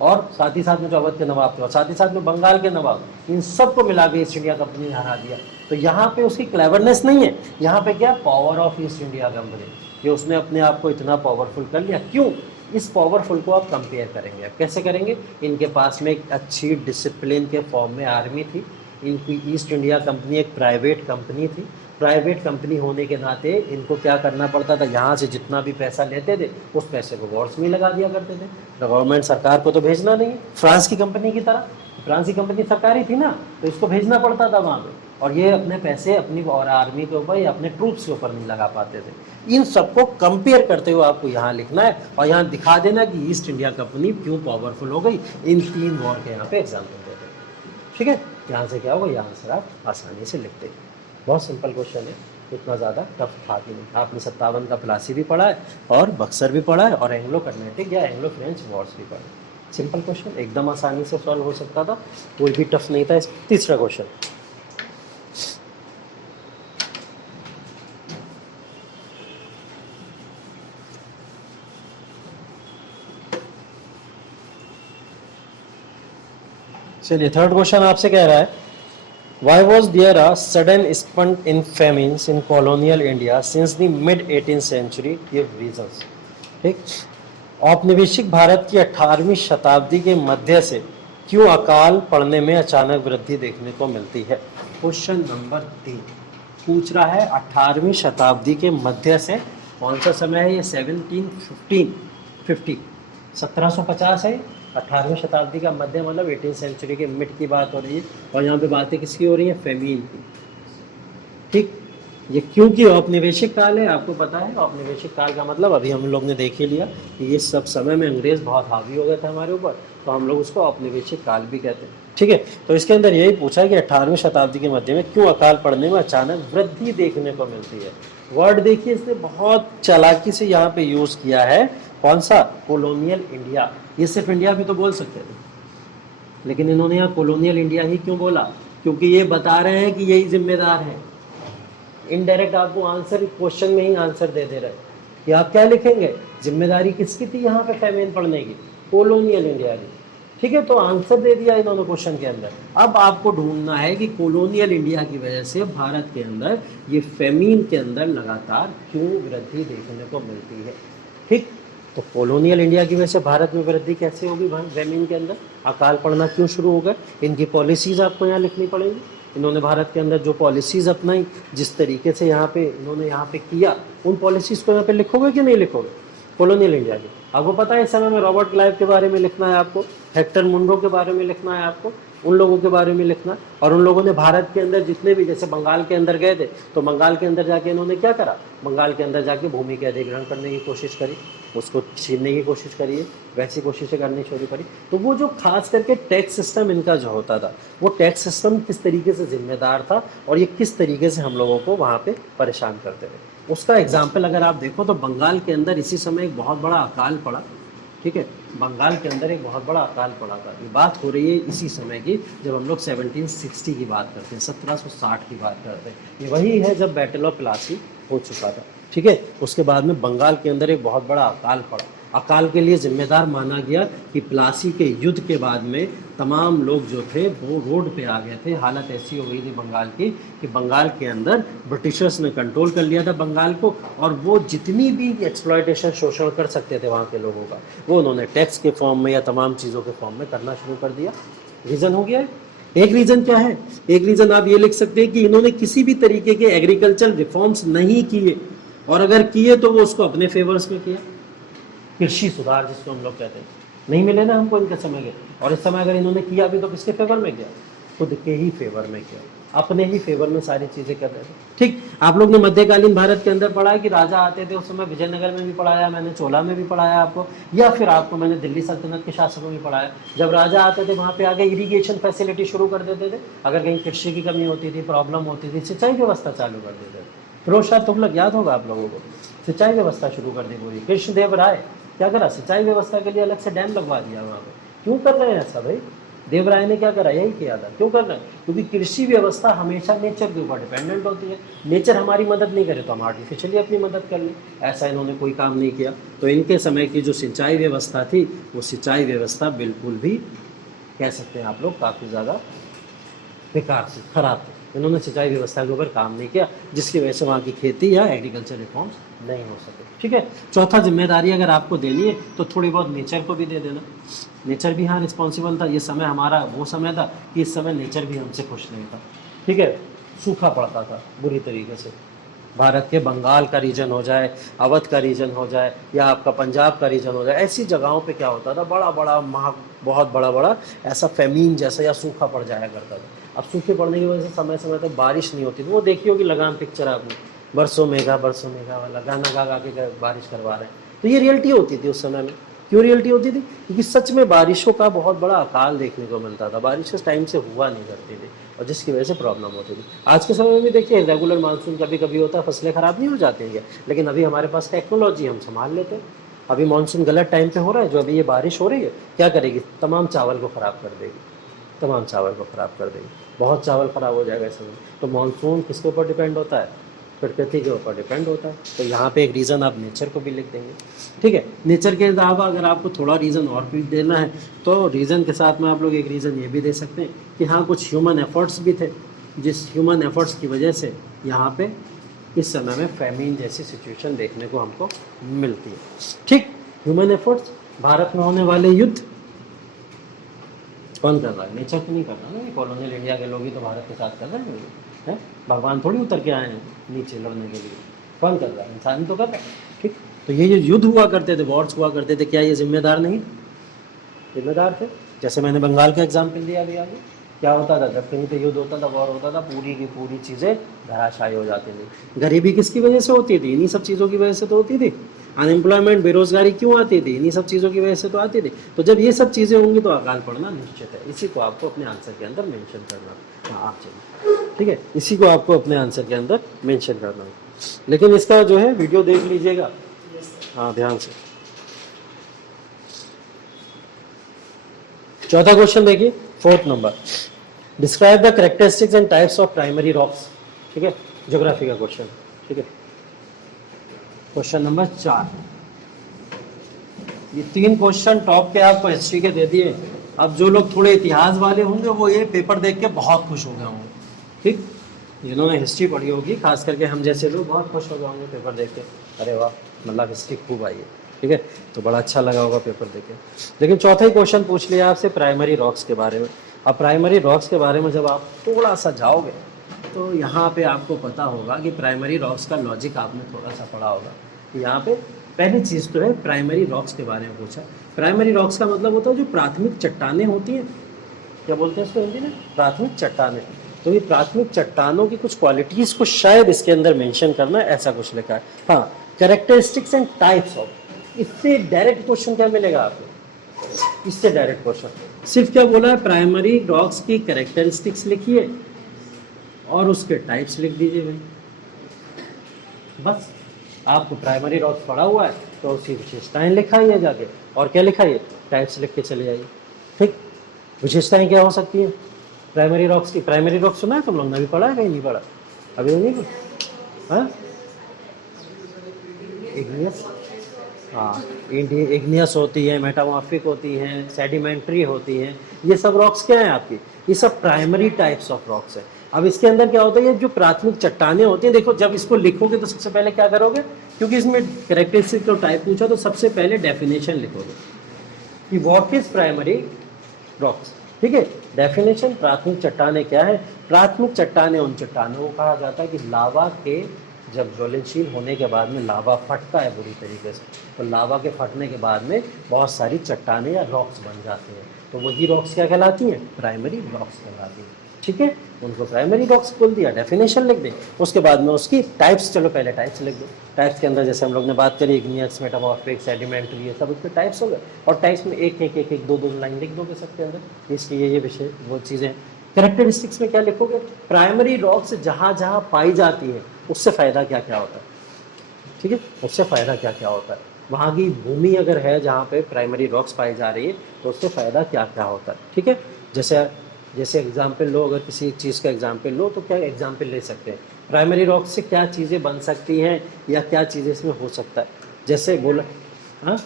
और साथ ही साथ में जो अवध के नवाब थे और साथ ही साथ में बंगाल के नवाब, इन सबको मिला के ईस्ट इंडिया कंपनी ने हरा दिया। तो यहाँ पे उसकी क्लेवरनेस नहीं है, यहाँ पे क्या, power of east India company, कि उसने अपने आप को इतना पावरफुल कर लिया। क्यों? इस पावरफुल को आप कंपेयर करेंगे। अब कैसे करेंगे? इनके पास में एक अच्छी डिसिप्लिन के फॉर्म में आर्मी थी। इनकी ईस्ट इंडिया कंपनी एक प्राइवेट कंपनी थी। प्राइवेट कंपनी होने के नाते इनको क्या करना पड़ता था, यहाँ से जितना भी पैसा लेते थे उस पैसे को वॉर्स में लगा दिया करते थे। गवर्नमेंट सरकार को तो भेजना नहीं है, फ्रांस की कंपनी की तरह। फ्रांस की कंपनी सरकारी थी ना, तो इसको भेजना पड़ता था वहाँ पे, और ये अपने पैसे अपनी और आर्मी के ऊपर या अपने ट्रूप्स के ऊपर नहीं लगा पाते थे। इन सबको कंपेयर करते हुए आपको यहाँ लिखना है और यहाँ दिखा देना कि ईस्ट इंडिया कंपनी क्यों पावरफुल हो गई। इन 3 वॉर के यहाँ पे एग्जाम्पल देते हैं, ठीक है। यहाँ से क्या होगा, यहाँ आंसर आप आसानी से लिखते हैं। बहुत सिंपल क्वेश्चन है, इतना ज़्यादा टफ था भी नहीं। आपने 57 का प्लासी भी पढ़ा है और बक्सर भी पढ़ा है और एंग्लो कर्नेटिक या एंग्लो फ्रेंच वॉर्स भी पढ़ा है। सिंपल क्वेश्चन, एकदम आसानी से सॉल्व हो सकता था, कोई भी टफ नहीं था। तीसरा क्वेश्चन, चलिए थर्ड क्वेश्चन आपसे कह रहा है, Why was there a sudden spurt in famines in colonial India since the mid 18th century? Give reasons. ठीक, औपनिवेशिक भारत की 18वीं शताब्दी के मध्य से क्यों अकाल पड़ने में अचानक वृद्धि देखने को मिलती है? क्वेश्चन नंबर 3 पूछ रहा है 18वीं शताब्दी के मध्य से, कौन सा समय है ये? 1750 1750 है। 18वीं शताब्दी का मध्य मतलब 18वीं सेंचुरी के मिड की बात हो रही है, और यहाँ पे बातें किसकी हो रही है? फेमीन की, ठीक। ये क्योंकि औपनिवेशिक काल है, आपको पता है औपनिवेशिक काल का मतलब अभी हम लोग ने देख ही लिया कि ये सब समय में अंग्रेज बहुत हावी हो गए थे हमारे ऊपर, तो हम लोग उसको औपनिवेशिक काल भी कहते हैं, ठीक है। तो इसके अंदर यही पूछा है कि 18वीं शताब्दी के मध्य में क्यों अकाल पड़ने में अचानक वृद्धि देखने को मिलती है। वर्ड देखिए, इसने बहुत चालाकी से यहाँ पे यूज़ किया है, कौन सा? Colonial India. ये सिर्फ इंडिया भी तो बोल सकते थे, लेकिन इन्होंने यहाँ कोलोनियल इंडिया ही क्यों बोला? क्योंकि ये बता रहे हैं कि यही जिम्मेदार है। इनडायरेक्ट आपको आंसर क्वेश्चन में ही आंसर दे रहे हैं कि आप क्या लिखेंगे, जिम्मेदारी किसकी थी यहाँ पे फेमेन पढ़ने की? कोलोनियल इंडिया की, ठीक है। तो आंसर दे दिया इन्होंने क्वेश्चन के अंदर। अब आपको ढूंढना है कि कोलोनियल इंडिया की वजह से भारत के अंदर ये फेमीन के अंदर लगातार क्यों वृद्धि देखने को मिलती है, ठीक। तो कॉलोनियल इंडिया की वजह से भारत में वृद्धि कैसे होगी भाई? जमीन के अंदर अकाल पड़ना क्यों शुरू हो गए? इनकी पॉलिसीज़ आपको यहाँ लिखनी पड़ेगी। इन्होंने भारत के अंदर जो पॉलिसीज़ अपनाई, जिस तरीके से यहाँ पे इन्होंने यहाँ पे किया, उन पॉलिसीज़ को यहाँ पे लिखोगे कि नहीं लिखोगे? कॉलोनियल इंडिया की आपको पता है इस समय में रॉबर्ट क्लाइव के बारे में लिखना है आपको, हेक्टर मुनरो के बारे में लिखना है आपको, उन लोगों के बारे में लिखना है। और उन लोगों ने भारत के अंदर जितने भी, जैसे बंगाल के अंदर गए थे तो बंगाल के अंदर जाके इन्होंने क्या करा? बंगाल के अंदर जाके भूमि के अधिग्रहण करने की कोशिश करी, उसको छीनने की कोशिश करी, वैसी कोशिशें करनी शुरू करी। तो वो जो खास करके टैक्स सिस्टम इनका जो होता था, वो टैक्स सिस्टम किस तरीके से जिम्मेदार था और ये किस तरीके से हम लोगों को वहाँ पे परेशान करते थे, उसका एग्जाम्पल अगर आप देखो तो बंगाल के अंदर इसी समय एक बहुत बड़ा अकाल पड़ा। ठीक है, बंगाल के अंदर एक बहुत बड़ा अकाल पड़ा था। ये बात हो रही है इसी समय की जब हम लोग 1760 की बात करते हैं, 1760 की बात करते हैं। ये वही है जब बैटल ऑफ प्लासी हो चुका था। ठीक है, उसके बाद में बंगाल के अंदर एक बहुत बड़ा अकाल पड़ा। अकाल के लिए जिम्मेदार माना गया कि प्लासी के युद्ध के बाद में तमाम लोग जो थे वो रोड पे आ गए थे। हालत ऐसी हो गई थी बंगाल की कि बंगाल के अंदर ब्रिटिशर्स ने कंट्रोल कर लिया था बंगाल को, और वो जितनी भी एक्सप्लॉयटेशन, शोषण कर सकते थे वहाँ के लोगों का, वो उन्होंने टैक्स के फॉर्म में या तमाम चीज़ों के फॉर्म में करना शुरू कर दिया। रीज़न हो गया है। एक रीज़न क्या है? एक रीज़न आप ये लिख सकते हैं कि इन्होंने किसी भी तरीके के एग्रीकल्चर रिफॉर्म्स नहीं किए, और अगर किए तो वो उसको अपने फेवर्स में किया। कृषि सुधार जिसको हम लोग कहते हैं, नहीं मिले ना हमको इनके समय के। और इस समय अगर इन्होंने किया भी तो किसके फेवर में किया? खुद के ही फेवर में किया, अपने ही फेवर में सारी चीज़ें कर रहे थे। ठीक, आप लोग ने मध्यकालीन भारत के अंदर पढ़ा है कि राजा आते थे, उस समय विजयनगर में भी पढ़ाया मैंने, चोला में भी पढ़ाया आपको, या फिर आपको मैंने दिल्ली सल्तनत के शासकों में पढ़ाया। जब राजा आते थे वहाँ पे आगे इरीगेशन फैसिलिटी शुरू कर देते थे। अगर कहीं कृषि की कमी होती थी, प्रॉब्लम होती थी, सिंचाई व्यवस्था चालू कर देते थे। फिरोज शाह तुगलक याद होगा आप लोगों को, सिंचाई व्यवस्था शुरू कर दी पूरी। कृष्णदेव राय क्या करा? सिंचाई व्यवस्था के लिए अलग से डैम लगवा दिया वहाँ पे। क्यों कर रहे हैं ऐसा भाई? देवराय ने क्या करा? यही किया था। क्यों कर रहे हैं? क्योंकि कृषि व्यवस्था हमेशा नेचर के ऊपर डिपेंडेंट होती है। नेचर हमारी मदद नहीं करे तो हम आर्टिफिशियली अपनी मदद कर लें। ऐसा इन्होंने कोई काम नहीं किया। तो इनके समय की जो सिंचाई व्यवस्था थी, वो सिंचाई व्यवस्था बिल्कुल भी कह सकते हैं आप लोग काफ़ी ज़्यादा बेकार थी, खराब थी। इन्होंने सिंचाई व्यवस्था के ऊपर काम नहीं किया, जिसकी वजह से वहाँ की खेती या एग्रीकल्चर रिफॉर्म्स नहीं हो सके। ठीक है, चौथा जिम्मेदारी अगर आपको देनी है तो थोड़ी बहुत नेचर को भी दे देना। नेचर भी हाँ रिस्पॉन्सिबल था। ये समय हमारा वो समय था कि इस समय नेचर भी हमसे खुश नहीं था। ठीक है, सूखा पड़ता था बुरी तरीके से। भारत के बंगाल का रीजन हो जाए, अवध का रीजन हो जाए, या आपका पंजाब का रीजन हो जाए, ऐसी जगहों पे क्या होता था, बड़ा बड़ा बहुत बड़ा बड़ा ऐसा फेमीन जैसा या सूखा पड़ जाया करता था। अब सूखे पड़ने की वजह से समय समय तक बारिश नहीं होती थी। वो देखी होगी लगान पिक्चर आपने, बरसों मेघा वाला गाना गा गा के बारिश करवा रहे हैं। तो ये रियलिटी होती थी उस समय में। क्यों रियलिटी होती थी? क्योंकि सच में बारिशों का बहुत बड़ा अकाल देखने को मिलता था। बारिश इस टाइम से हुआ नहीं करती थी, और जिसकी वजह से प्रॉब्लम होती थी। आज के समय में भी देखिए रेगुलर मानसून कभी कभी होता है, फसलें ख़राब नहीं हो जाती हैं, लेकिन अभी हमारे पास टेक्नोलॉजी, हम संभाल लेते हैं। अभी मानसून गलत टाइम पे हो रहा है, जो अभी ये बारिश हो रही है क्या करेगी? तमाम चावल को ख़राब कर देगी, तमाम चावल को ख़राब कर देगी। बहुत चावल ख़राब हो जाएगा इस समय। तो मानसून किसके ऊपर डिपेंड होता है? प्रकृति के ऊपर डिपेंड होता है। तो यहाँ पे एक रीज़न आप नेचर को भी लिख देंगे। ठीक है, नेचर के अलावा अगर आपको थोड़ा रीज़न और भी देना है तो रीज़न के साथ में आप लोग एक रीज़न ये भी दे सकते हैं कि हाँ कुछ ह्यूमन एफर्ट्स भी थे, जिस ह्यूमन एफर्ट्स की वजह से यहाँ पे इस समय में फैमिन जैसी सिचुएशन देखने को हमको मिलती है। ठीक, ह्यूमन एफर्ट्स, भारत में होने वाले युद्ध कौन कर रहा है? नेचर तो नहीं कर रहा ना, कॉलोनियल इंडिया के लोग ही तो भारत के साथ कर रहे हैं। भगवान थोड़ी उतर के आए हैं नीचे लड़ने के लिए। कौन कर रहा है? इंसान तो कर रहा है। ठीक, तो ये जो युद्ध हुआ करते थे, वॉर्स हुआ करते थे, क्या ये जिम्मेदार नहीं? जिम्मेदार थे। जैसे मैंने बंगाल का एग्जाम्पल दिया अभी आगे, क्या होता था जब कहीं पे युद्ध होता था, वॉर होता था, पूरी की पूरी चीज़ें धराशायी हो जाती थी। गरीबी किसकी वजह से होती थी? इन्हीं सब चीज़ों की वजह से तो होती थी। अनएम्प्लॉयमेंट, बेरोजगारी क्यों आती थी? इन्हीं सब चीज़ों की वजह से तो आती थी। तो जब ये सब चीज़ें होंगी तो अकाल पड़ना निश्चित है। इसी को आपको अपने आंसर के अंदर मेंशन करना। हाँ आप चलिए, ठीक है, इसी को आपको अपने आंसर के अंदर मेंशन करना है। लेकिन इसका जो है वीडियो देख लीजिएगा, हाँ ध्यान से। चौथा क्वेश्चन देखिए, 4th number, describe the characteristics and types of primary rocks. ठीक है, ज्योग्राफी का क्वेश्चन। ठीक है, क्वेश्चन नंबर 4। ये 3 क्वेश्चन टॉप के आपको हिस्ट्री के दे दिए। अब जो लोग थोड़े इतिहास वाले होंगे वो ये पेपर देख के बहुत खुश हो गए होंगे। ठीक, जिन्होंने हिस्ट्री पढ़ी होगी, खास करके हम जैसे लोग बहुत खुश हो गए होंगे पेपर देख के। अरे वाह, मतलब हिस्ट्री खूब आई है। ठीक है, तो बड़ा अच्छा लगा होगा पेपर देके। लेकिन चौथा ही क्वेश्चन पूछ लिया आपसे प्राइमरी रॉक्स के बारे में। अब प्राइमरी रॉक्स के बारे में जब आप थोड़ा सा जाओगे तो यहाँ पे आपको पता होगा कि प्राइमरी रॉक्स का लॉजिक आपने थोड़ा सा पढ़ा होगा कि यहाँ पे पहली चीज़ तो है प्राइमरी रॉक्स के बारे में पूछा। प्राइमरी रॉक्स का मतलब होता है जो प्राथमिक चट्टानें होती हैं, क्या बोलते हैं इसको हिंदी में, प्राथमिक चट्टानें। तो ये प्राथमिक चट्टानों की कुछ क्वालिटीज़ को शायद इसके अंदर मेंशन करना है, ऐसा कुछ लिखा है। हाँ, कैरेक्टरिस्टिक्स एंड टाइप्स ऑफ, इससे डायरेक्ट क्वेश्चन क्या मिलेगा आपको, इससे डायरेक्ट क्वेश्चन सिर्फ क्या बोला है, प्राइमरी रॉक्स की कैरेक्टरिस्टिक्स लिखिए और उसके टाइप्स लिख दीजिए भाई, बस। आपको प्राइमरी रॉक्स पढ़ा हुआ है तो उसकी विशेषताएं लिखाइए जाके, और क्या लिखाइए, टाइप्स लिख के चले जाइए। ठीक, विशेषताएं क्या हो सकती हैं प्राइमरी रॉक्स की? प्राइमरी रॉक्स सुना है तुम लोग ने, अभी पढ़ा है कहीं नहीं पढ़ा, अभी नहीं पढ़ा? हाँ, इग्नियस, हाँ, इग्नियस होती है, मेटामॉर्फिक होती हैं, सेडिमेंट्री होती हैं, ये सब रॉक्स क्या हैं आपकी, ये सब प्राइमरी टाइप्स ऑफ रॉक्स है। अब इसके अंदर क्या होता है, ये जो प्राथमिक चट्टानें होती हैं, देखो जब इसको लिखोगे तो सबसे पहले क्या करोगे, क्योंकि इसमें कैरेक्टरिस्टिक तो टाइप पूछा, तो सबसे पहले डेफिनेशन लिखोगे कि व्हाट इज प्राइमरी रॉक्स। ठीक है, डेफिनेशन, प्राथमिक चट्टानें क्या है? प्राथमिक चट्टानें उन चट्टानों को कहा जाता है कि लावा के जब ज्वलनशील होने के बाद में लावा फटता है बुरी तरीके से, तो लावा के फटने के बाद में बहुत सारी चट्टानें या रॉक्स बन जाते हैं, तो वही रॉक्स क्या कहलाती हैं, प्राइमरी रॉक्स कहलाती हैं। ठीक है, उनको प्राइमरी रॉक्स बोल दिया, डेफिनेशन लिख दें, उसके बाद में उसकी टाइप्स, चलो पहले टाइप्स लिख दो। टाइप्स के अंदर जैसे हम लोग ने बात करी, इग्नियस, मेटामॉर्फिक, सेडिमेंट्री, ये सब उसके टाइप्स हो गए, और टाइप्स में एक दो लाइन लिख दोगे सबके अंदर, इसकी ये विषय वो चीज़ें। कैरेक्टरिस्टिक्स में क्या लिखोगे, प्राइमरी रॉक्स जहाँ जहाँ पाई जाती है उससे फ़ायदा क्या क्या होता है। ठीक है, उससे फ़ायदा क्या क्या होता है, वहाँ की भूमि अगर है जहाँ पे प्राइमरी रॉक्स पाई जा रही है तो उससे फ़ायदा क्या क्या होता है। ठीक है, जैसे एग्जाम्पल लो, अगर किसी चीज़ का एग्जाम्पल लो तो क्या एग्जाम्पल ले सकते हैं, प्राइमरी रॉक्स से क्या चीज़ें बन सकती हैं या क्या चीज़ें इसमें हो सकता है। जैसे बोला, हाँ,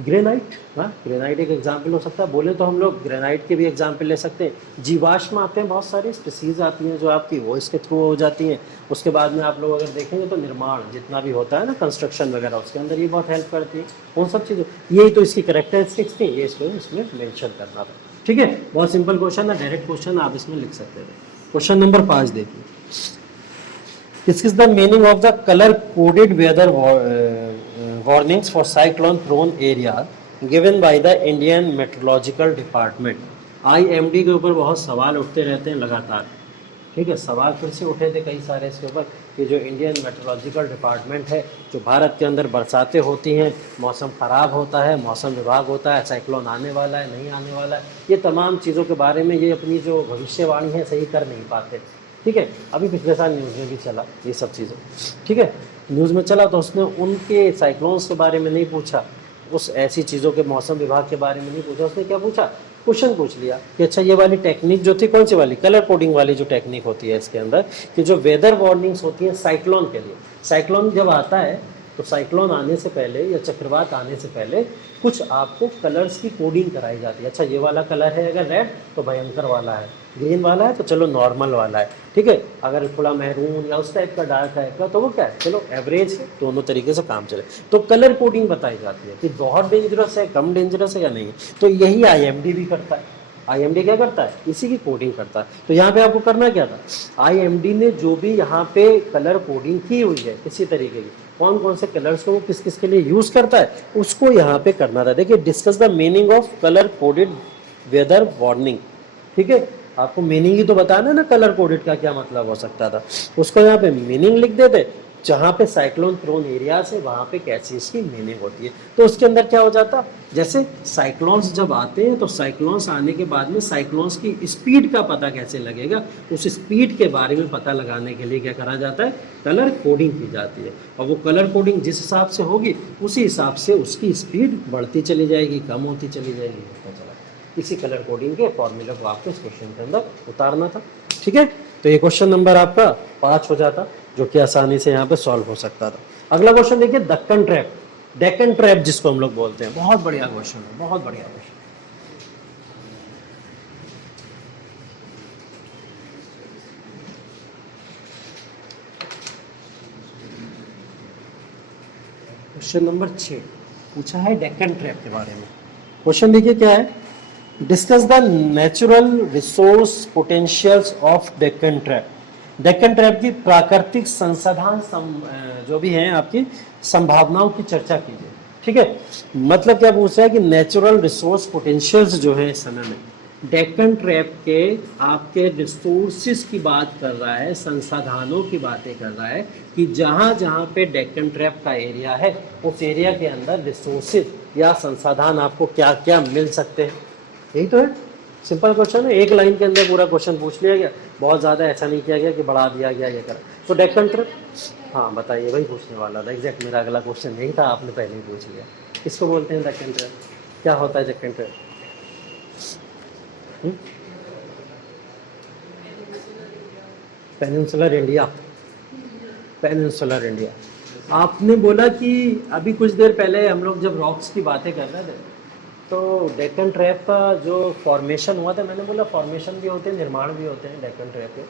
ग्रेनाइट, हाँ, ग्रेनाइट एक एग्जाम्पल हो सकता है। बोले तो हम लोग ग्रेनाइट के भी एग्जाम्पल ले सकते हैं। जीवाश्म आते हैं, बहुत सारी स्पीसीज आती हैं जो आपकी वो इसके थ्रू हो जाती हैं। उसके बाद में आप लोग अगर देखेंगे तो निर्माण जितना भी होता है ना, कंस्ट्रक्शन वगैरह, उसके अंदर ये बहुत हेल्प करती है। उन सब चीज़ों, यही तो इसकी कैरेक्टरिस्टिक्स थी, ये इसको इसमें मेंशन करना था। ठीक है, बहुत सिंपल क्वेश्चन है, डायरेक्ट क्वेश्चन आप इसमें लिख सकते थे। क्वेश्चन नंबर 5 देखिए, this is the meaning of the colour coded weather warnings for cyclone prone area given by the Indian Meteorological Department। IMD के ऊपर बहुत सवाल उठते रहते हैं लगातार। ठीक है, सवाल फिर से उठे थे कई सारे इसके ऊपर कि जो इंडियन मेट्रोलॉजिकल डिपार्टमेंट है, जो भारत के अंदर बरसातें होती हैं, मौसम ख़राब होता है, मौसम विभाग होता है, साइक्लोन आने वाला है नहीं आने वाला है, ये तमाम चीज़ों के बारे में ये अपनी जो भविष्यवाणी है सही कर नहीं पाते। ठीक है, अभी पिछले साल न्यूज़ में भी चला ये सब चीज़ें। ठीक है, न्यूज़ में चला तो उसने उनके साइक्लोन्स के बारे में नहीं पूछा, उस ऐसी चीज़ों के मौसम विभाग के बारे में नहीं पूछा, उसने क्या पूछा, क्वेश्चन पूछ लिया कि अच्छा ये वाली टेक्निक जो थी, कौन सी वाली, कलर कोडिंग वाली जो टेक्निक होती है इसके अंदर, कि जो वेदर वार्निंग्स होती हैं साइक्लोन के लिए, साइक्लोन जब आता है तो साइक्लोन आने से पहले या चक्रवात आने से पहले कुछ आपको कलर्स की कोडिंग कराई जाती है। अच्छा ये वाला कलर है अगर रेड तो भयंकर वाला है, ग्रीन वाला है तो चलो नॉर्मल वाला है। ठीक है, अगर थोड़ा मैरून या उस टाइप का डार्क टाइप का तो वो क्या है, चलो एवरेज है, दोनों तरीके से काम चले। तो कलर कोडिंग बताई जाती है कि बहुत डेंजरस है, कम डेंजरस है या नहीं। तो यही IMD भी करता है। IMD क्या करता है, इसी की कोडिंग करता है। तो यहाँ पे आपको करना क्या था, IMD ने जो भी यहाँ पे कलर कोडिंग की हुई है किसी तरीके की, कौन कौन से कलर्स को वो किस किस के लिए यूज करता है, उसको यहाँ पे करना था। देखिए, discuss the meaning of colour coded weather warning. ठीक है, आपको मीनिंग ही तो बताना ना कलर कोडेड का क्या मतलब हो सकता था, उसको यहाँ पे मीनिंग लिख देते, जहाँ पे साइक्लोन प्रोन एरियाज है वहाँ पे कैसी इसकी मीनिंग होती है। तो उसके अंदर क्या हो जाता, जैसे साइक्लोन्स जब आते हैं तो साइक्लोन्स आने के बाद में साइक्लोन्स की स्पीड का पता कैसे लगेगा, उस स्पीड के बारे में पता लगाने के लिए क्या करा जाता है, कलर कोडिंग की जाती है। और वो कलर कोडिंग जिस हिसाब से होगी उसी हिसाब से उसकी स्पीड बढ़ती चली जाएगी, कम होती चली जाएगी, होता चला। इसी कलर कोडिंग के फॉर्मूले को आपको इस क्वेश्चन के अंदर उतारना था। ठीक है, तो ये क्वेश्चन नंबर आपका 5 हो जाता, जो कि आसानी से यहाँ पे सॉल्व हो सकता था। अगला क्वेश्चन देखिए, दक्कन ट्रैप, डेक्कन ट्रैप जिसको हम लोग बोलते हैं, बहुत बढ़िया क्वेश्चन है, बहुत बढ़िया क्वेश्चन। क्वेश्चन नंबर 6, पूछा है डेक्कन ट्रैप के बारे में। क्वेश्चन देखिए क्या है, discuss the natural resource potentials of Deccan trap. Deccan trap की प्राकृतिक संसाधन जो भी हैं आपकी संभावनाओं की चर्चा कीजिए। ठीक है, मतलब क्या पूछ रहा है कि नेचुरल रिसोर्स पोटेंशियल्स जो है इस समय में डेक्कन ट्रैप के आपके रिसोर्सेज की बात कर रहा है, संसाधनों की बातें कर रहा है कि जहाँ जहाँ पे डेक्कन ट्रैप का एरिया है उस एरिया के अंदर रिसोर्सेज या संसाधन आपको क्या क्या मिल सकते हैं। यही तो है, सिंपल क्वेश्चन है, एक लाइन के अंदर पूरा क्वेश्चन पूछ लिया गया, बहुत ज़्यादा ऐसा नहीं किया गया कि बढ़ा दिया गया ये करा। तो डेक्कन ट्रैप, हाँ बताइए, वही पूछने वाला था एग्जैक्ट, मेरा अगला क्वेश्चन यही था, आपने पहले ही पूछ लिया। किसको बोलते हैं डेक्कन ट्रैप, क्या होता है Deccan trap? Peninsular India, peninsular India. आपने बोला कि अभी कुछ देर पहले हम लोग जब रॉक्स की बातें कर रहे थे तो डेक्कन ट्रैप का जो फॉर्मेशन हुआ था, मैंने बोला फॉर्मेशन भी होते हैं, निर्माण भी होते हैं डेक्कन ट्रैप के,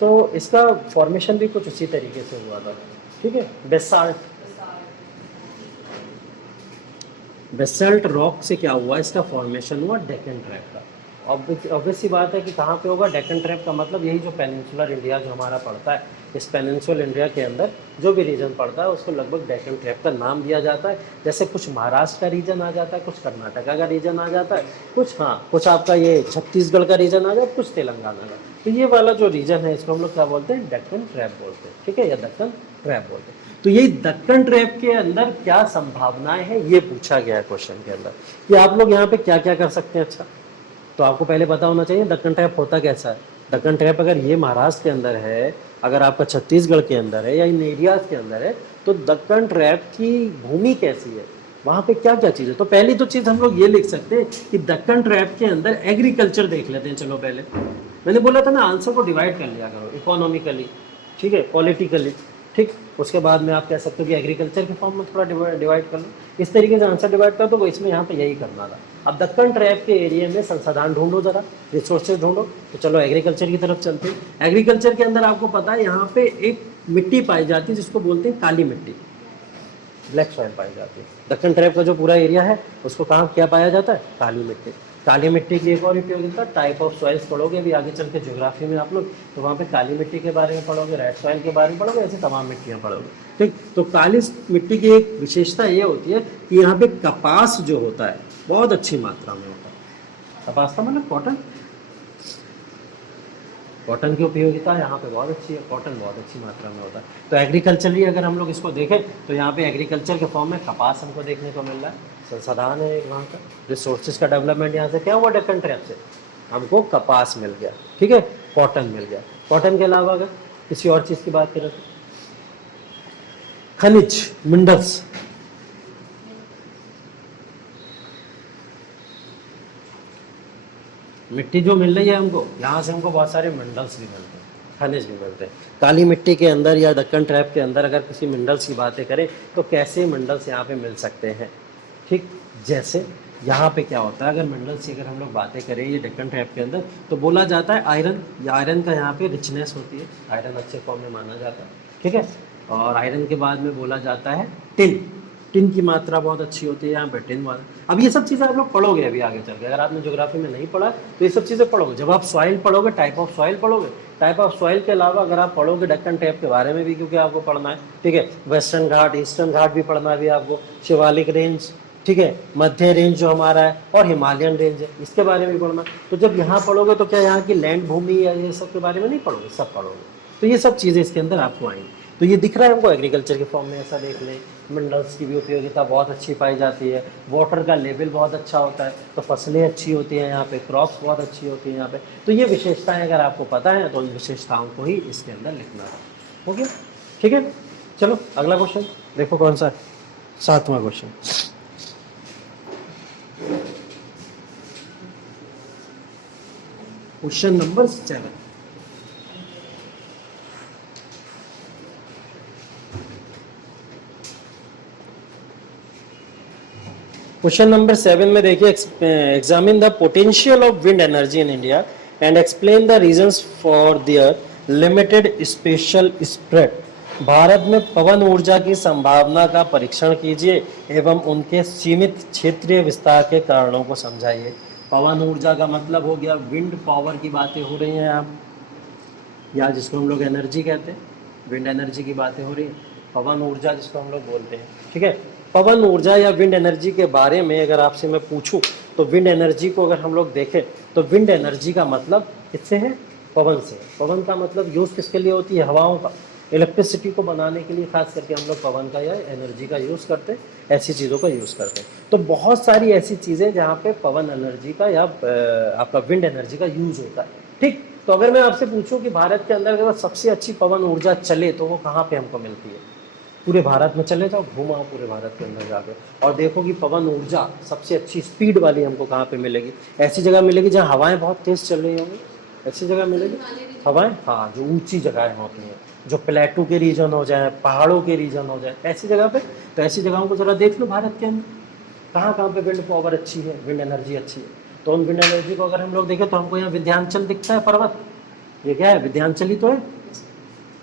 तो इसका फॉर्मेशन भी कुछ उसी तरीके से हुआ था। ठीक है, बेसाल्ट रॉक से क्या हुआ, इसका फॉर्मेशन हुआ डेक्कन ट्रैप का। ऑब्वियस सी बात है कि कहाँ पे होगा डेक्कन ट्रैप का, मतलब यही जो पेनिनसुलर इंडिया जो हमारा पड़ता है, इस पेनिनसुलर इंडिया के अंदर जो भी रीजन पड़ता है उसको लगभग डेक्कन ट्रैप का नाम दिया जाता है। जैसे कुछ महाराष्ट्र का रीजन आ जाता है, कुछ कर्नाटका का रीजन आ जाता है, कुछ आपका ये छत्तीसगढ़ का रीजन आ जाता है, कुछ तेलंगाना का। तो ये वाला जो रीजन है इसको हम लोग क्या बोलते हैं, डेक्कन ट्रैप बोलते हैं। ठीक है, या दक्कन ट्रैप बोलते हैं। तो यही दक्कन ट्रैप के अंदर क्या संभावनाएं हैं ये पूछा गया है क्वेश्चन के अंदर, कि आप लोग यहाँ पे क्या क्या कर सकते हैं। अच्छा, तो आपको पहले पता होना चाहिए दक्कन ट्रैप होता कैसा है। दक्कन ट्रैप अगर ये महाराष्ट्र के अंदर है, अगर आपका छत्तीसगढ़ के अंदर है या इन एरियाज के अंदर है, तो दक्कन ट्रैप की भूमि कैसी है, वहाँ पे क्या क्या चीज़ है। तो पहली तो चीज़ हम लोग ये लिख सकते हैं कि दक्कन ट्रैप के अंदर एग्रीकल्चर देख लेते हैं। चलो पहले मैंने बोला था ना, आंसर को डिवाइड कर लिया करो इकोनॉमिकली, ठीक है, पॉलिटिकली, ठीक। उसके बाद में आप कह सकते हो कि एग्रीकल्चर के फॉर्म में थोड़ा डिवाइड कर लो, इस तरीके से आंसर डिवाइड कर दो। तो इसमें यहाँ पे यही करना था। अब दक्कन ट्रैप के एरिया में संसाधन ढूंढो, जरा रिसोर्सेज ढूंढो। तो चलो एग्रीकल्चर की तरफ चलते हैं। एग्रीकल्चर के अंदर आपको पता है यहाँ पे एक मिट्टी पाई जाती है जिसको बोलते हैं काली मिट्टी, ब्लैक सॉइल पाई जाती है। दक्कन ट्रैप का जो पूरा एरिया है उसको कहाँ क्या पाया जाता है, काली मिट्टी। काली मिट्टी की एक और उपयोगिता, टाइप ऑफ सॉइल्स पढ़ोगे अभी आगे चल के ज्योग्राफी में आप लोग, तो वहाँ पे काली मिट्टी के बारे में पढ़ोगे, रेड सॉइल के बारे में पढ़ोगे, ऐसी तमाम मिट्टियाँ पढ़ोगे। ठीक, तो काली मिट्टी की एक विशेषता ये होती है कि यहाँ पे कपास जो होता है बहुत अच्छी मात्रा में होता है। कपास का मतलब कॉटन, कॉटन की उपयोगिता यहाँ पे बहुत अच्छी है, कॉटन बहुत अच्छी मात्रा में होता है। तो एग्रीकल्चरली अगर हम लोग इसको देखें तो यहाँ पे एग्रीकल्चर के फॉर्म में कपास हमको देखने को मिल रहा है, संसाधन है वहाँ का, रिसोर्सेज का डेवलपमेंट यहाँ से क्या हुआ, डेक्कन ट्रैप से हमको कपास मिल गया। ठीक है, कॉटन मिल गया। कॉटन के अलावा अगर किसी और चीज़ की बात करें तो खनिज, मिनरल्स, मिट्टी जो मिल रही है हमको, यहाँ से हमको बहुत सारे मिनरल्स भी मिलते हैं, खनिज भी मिलते हैं। काली मिट्टी के अंदर या दक्कन ट्रैप के अंदर अगर किसी मिनरल्स की बातें करें तो कैसे मिनरल्स यहाँ पे मिल सकते हैं। ठीक, जैसे यहाँ पे क्या होता है, अगर मिनरल्स की अगर हम लोग बातें करें ये डेक्कन ट्रैप के अंदर, तो बोला जाता है आयरन, या आयरन का यहाँ पे रिचनेस होती है, आयरन अच्छे फॉर्म में माना जाता है। ठीक है, और आयरन के बाद में बोला जाता है टिन, टिन की मात्रा बहुत अच्छी होती है यहाँ पे, टिन वाला। अब ये सब चीज़ें आप लोग पढ़ोगे अभी आगे चल के, अगर आपने ज्योग्राफी में नहीं पढ़ा तो ये सब चीज़ें पढ़ोगे। जब आप सॉइल पढ़ोगे, टाइप ऑफ सॉइल पढ़ोगे, टाइप ऑफ सॉइल के अलावा अगर आप पढ़ोगे डेक्कन ट्रैप के बारे में भी, क्योंकि आपको पढ़ना है। ठीक है, वेस्टर्न घाट, ईस्टर्न घाट भी पढ़ना है अभी आपको, शिवालिक रेंज, ठीक है, मध्य रेंज जो हमारा है, और हिमालयन रेंज है, इसके बारे में भी पढ़ना। तो जब यहाँ पढ़ोगे तो क्या यहाँ की लैंड भूमि या ये सब के बारे में नहीं पढ़ोगे, सब पढ़ोगे। तो ये सब चीज़ें इसके अंदर आपको आएंगी। तो ये दिख रहा है हमको एग्रीकल्चर के फॉर्म में, ऐसा देख लें। मिनरल्स की भी उपयोगिता बहुत अच्छी पाई जाती है, वाटर का लेवल बहुत अच्छा होता है, तो फसलें अच्छी होती हैं यहाँ पे, क्रॉप्स बहुत अच्छी होती हैं यहाँ पे। तो ये विशेषताएं अगर आपको पता है तो इन विशेषताओं को ही इसके अंदर लिखना है। ओके, ठीक है, चलो अगला क्वेश्चन देखो कौन सा है, 7वां question. Question number 7। Question number 7 में देखिए, examine the potential of wind energy in India and explain the reasons for their limited spatial spread. भारत में पवन ऊर्जा की संभावना का परीक्षण कीजिए एवं उनके सीमित क्षेत्रीय विस्तार के कारणों को समझाइए। पवन ऊर्जा का मतलब हो गया विंड पावर की बातें हो रही हैं आप, या जिसको हम लोग एनर्जी कहते हैं, विंड एनर्जी की बातें हो रही हैं, पवन ऊर्जा जिसको हम लोग बोलते हैं। ठीक है, पवन ऊर्जा या विंड एनर्जी के बारे में अगर आपसे मैं पूछूं तो विंड एनर्जी को अगर हम लोग देखें तो विंड एनर्जी का मतलब किससे है? पवन से। पवन का मतलब यूज़ किसके लिए होती है? हवाओं का, इलेक्ट्रिसिटी को बनाने के लिए खास करके हम लोग पवन का या एनर्जी का यूज़ करते हैं, ऐसी चीज़ों का यूज़ करते हैं। तो बहुत सारी ऐसी चीज़ें जहाँ पे पवन एनर्जी का या आपका विंड एनर्जी का यूज़ होता है। ठीक, तो अगर मैं आपसे पूछूं कि भारत के अंदर अगर सबसे अच्छी पवन ऊर्जा चले तो वो कहाँ पे हमको मिलती है? पूरे भारत में चले जाओ, घूम आओ पूरे भारत के अंदर जाकर और देखो कि पवन ऊर्जा सबसे अच्छी स्पीड वाली हमको कहाँ पे मिलेगी। ऐसी जगह मिलेगी जहाँ हवाएं बहुत तेज़ चल रही होंगी, ऐसी जगह मिलेगी हवाएं, हाँ, जो ऊंची जगहें होती हैं, जो प्लेटू के रीजन हो जाए, पहाड़ों के रीजन हो जाए, ऐसी जगह पे। तो ऐसी जगहों को ज़रा देख लो भारत के अंदर कहाँ कहाँ पे विंड पावर अच्छी है, विंड एनर्जी अच्छी है। तो उन विंड एनर्जी को अगर हम लोग देखें तो हमको यहाँ विंध्याचल दिखता है पर्वत, ये क्या है? विंध्याचल ही तो है,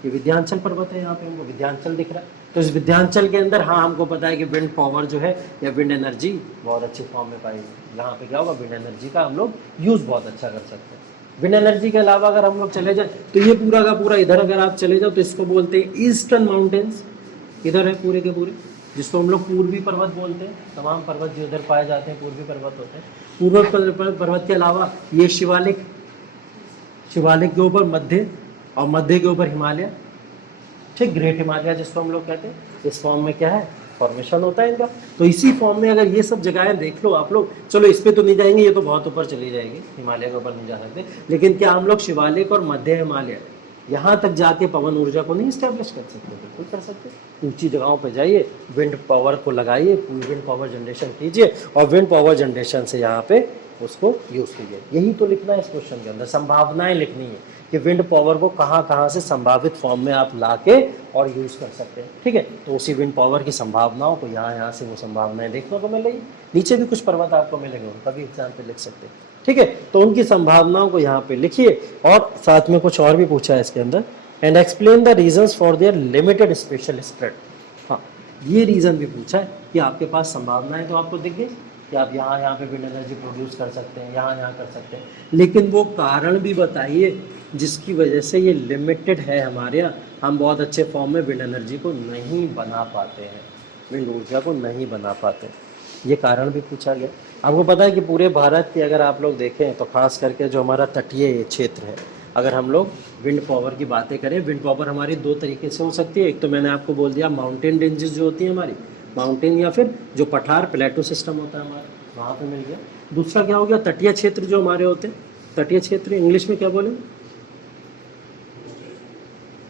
ये विंध्याचल पर्वत है, यहाँ पे हमको विंध्याचल दिख रहा है। तो इस विंध्याचल के अंदर हाँ हमको पता है कि विंड पावर जो है या विंड एनर्जी बहुत अच्छी फॉर्म में पाएगी। यहाँ पे क्या होगा? विंड एनर्जी का हम लोग यूज़ बहुत अच्छा कर सकते हैं। विंड एनर्जी के अलावा अगर हम लोग चले जाए तो ये पूरा का पूरा इधर अगर आप चले जाओ तो इसको बोलते हैं ईस्टर्न माउंटेन्स, इधर है पूरे के पूरे, जिसको हम लोग पूर्वी पर्वत बोलते हैं। तमाम पर्वत जो इधर पाए जाते हैं पूर्वी पर्वत होते हैं। पूर्व पर्वत के अलावा ये शिवालिक, शिवालिक के ऊपर मध्य और मध्य के ऊपर हिमालय, ठीक, ग्रेट हिमालय जिसको हम लोग कहते हैं। इस फॉर्म में क्या है? फॉर्मेशन होता है इनका। तो इसी फॉर्म में अगर ये सब जगहें देख लो आप लोग, चलो इस पे तो नहीं जाएंगे, ये तो बहुत ऊपर चली जाएगी, हिमालय के ऊपर नहीं जा सकते, लेकिन क्या हम लोग शिवालिक और मध्य हिमालय यहाँ तक जाके पवन ऊर्जा को नहीं इस्टेब्लिश कर सकते? बिल्कुल कर सकते। ऊंची जगहों पर जाइए, विंड पावर को लगाइए, विंड पावर जनरेशन कीजिए और विंड पावर जनरेशन से यहाँ पे उसको यूज़ कीजिए। यही तो लिखना है इस क्वेश्चन के अंदर, संभावनाएं लिखनी है कि विंड पावर को कहाँ कहाँ से संभावित फॉर्म में आप लाके और यूज़ कर सकते हैं। ठीक है, तो उसी विंड पावर की संभावनाओं को यहाँ से वो संभावनाएं देखने को मिलेगी। नीचे भी कुछ पर्वत आपको मिलेंगे, उनका भी एग्जाम पे लिख सकते हैं। ठीक है, तो उनकी संभावनाओं को यहाँ पे लिखिए और साथ में कुछ और भी पूछा है इसके अंदर, and explain the reasons for their limited spatial spread. हाँ, ये रीज़न भी पूछा है कि आपके पास संभावनाएं तो आपको दिख गई कि आप यहाँ पे विंड एनर्जी प्रोड्यूस कर सकते हैं, यहाँ कर सकते हैं, लेकिन वो कारण भी बताइए जिसकी वजह से ये लिमिटेड है हमारे यहाँ, हम बहुत अच्छे फॉर्म में विंड एनर्जी को नहीं बना पाते हैं, विंड ऊर्जा को नहीं बना पाते। ये कारण भी पूछा गया। आपको पता है कि पूरे भारत के अगर आप लोग देखें तो खास करके जो हमारा तटीय क्षेत्र है, अगर हम लोग विंड पावर की बातें करें, विंड पावर हमारी दो तरीके से हो सकती है। एक तो मैंने आपको बोल दिया माउंटेन रेंजेस जो होती है हमारी, माउंटेन या फिर जो पठार प्लेटो सिस्टम होता है हमारा, वहाँ पे मिल गया। दूसरा क्या हो गया? तटीय क्षेत्र जो हमारे होते हैं, तटीय क्षेत्र इंग्लिश में क्या बोलेंगे?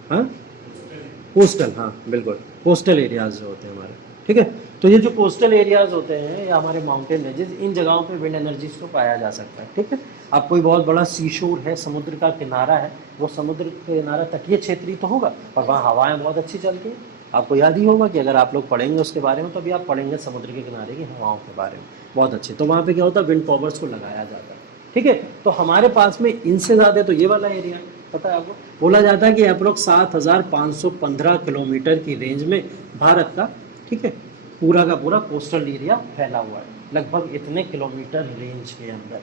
हाँ, कोस्टल, हाँ बिल्कुल, कोस्टल एरियाज जो होते हैं हमारे। ठीक है, तो ये जो कोस्टल एरियाज होते हैं या हमारे माउंटेन रेंजेस, इन जगहों पे विंड एनर्जीज को पाया जा सकता है। ठीक है, अब कोई बहुत बड़ा सी शोर है, समुद्र का किनारा है, वो समुद्र किनारा तटीय क्षेत्र ही तो होगा और वहाँ हवाएं बहुत अच्छी चलती हैं। आपको याद ही होगा कि अगर आप लोग पढ़ेंगे उसके बारे में तो अभी आप पढ़ेंगे समुद्र के किनारे की हवाओं के बारे में बहुत अच्छे। तो वहाँ पे क्या होता है? विंड पावर्स को लगाया जाता है। ठीक है, तो हमारे पास में इनसे ज़्यादा तो ये वाला एरिया पता है आपको, बोला जाता है कि अप्रोक्स 7515 किलोमीटर की रेंज में भारत का, ठीक है, पूरा का पूरा कोस्टल एरिया फैला हुआ है, लगभग इतने किलोमीटर रेंज के अंदर।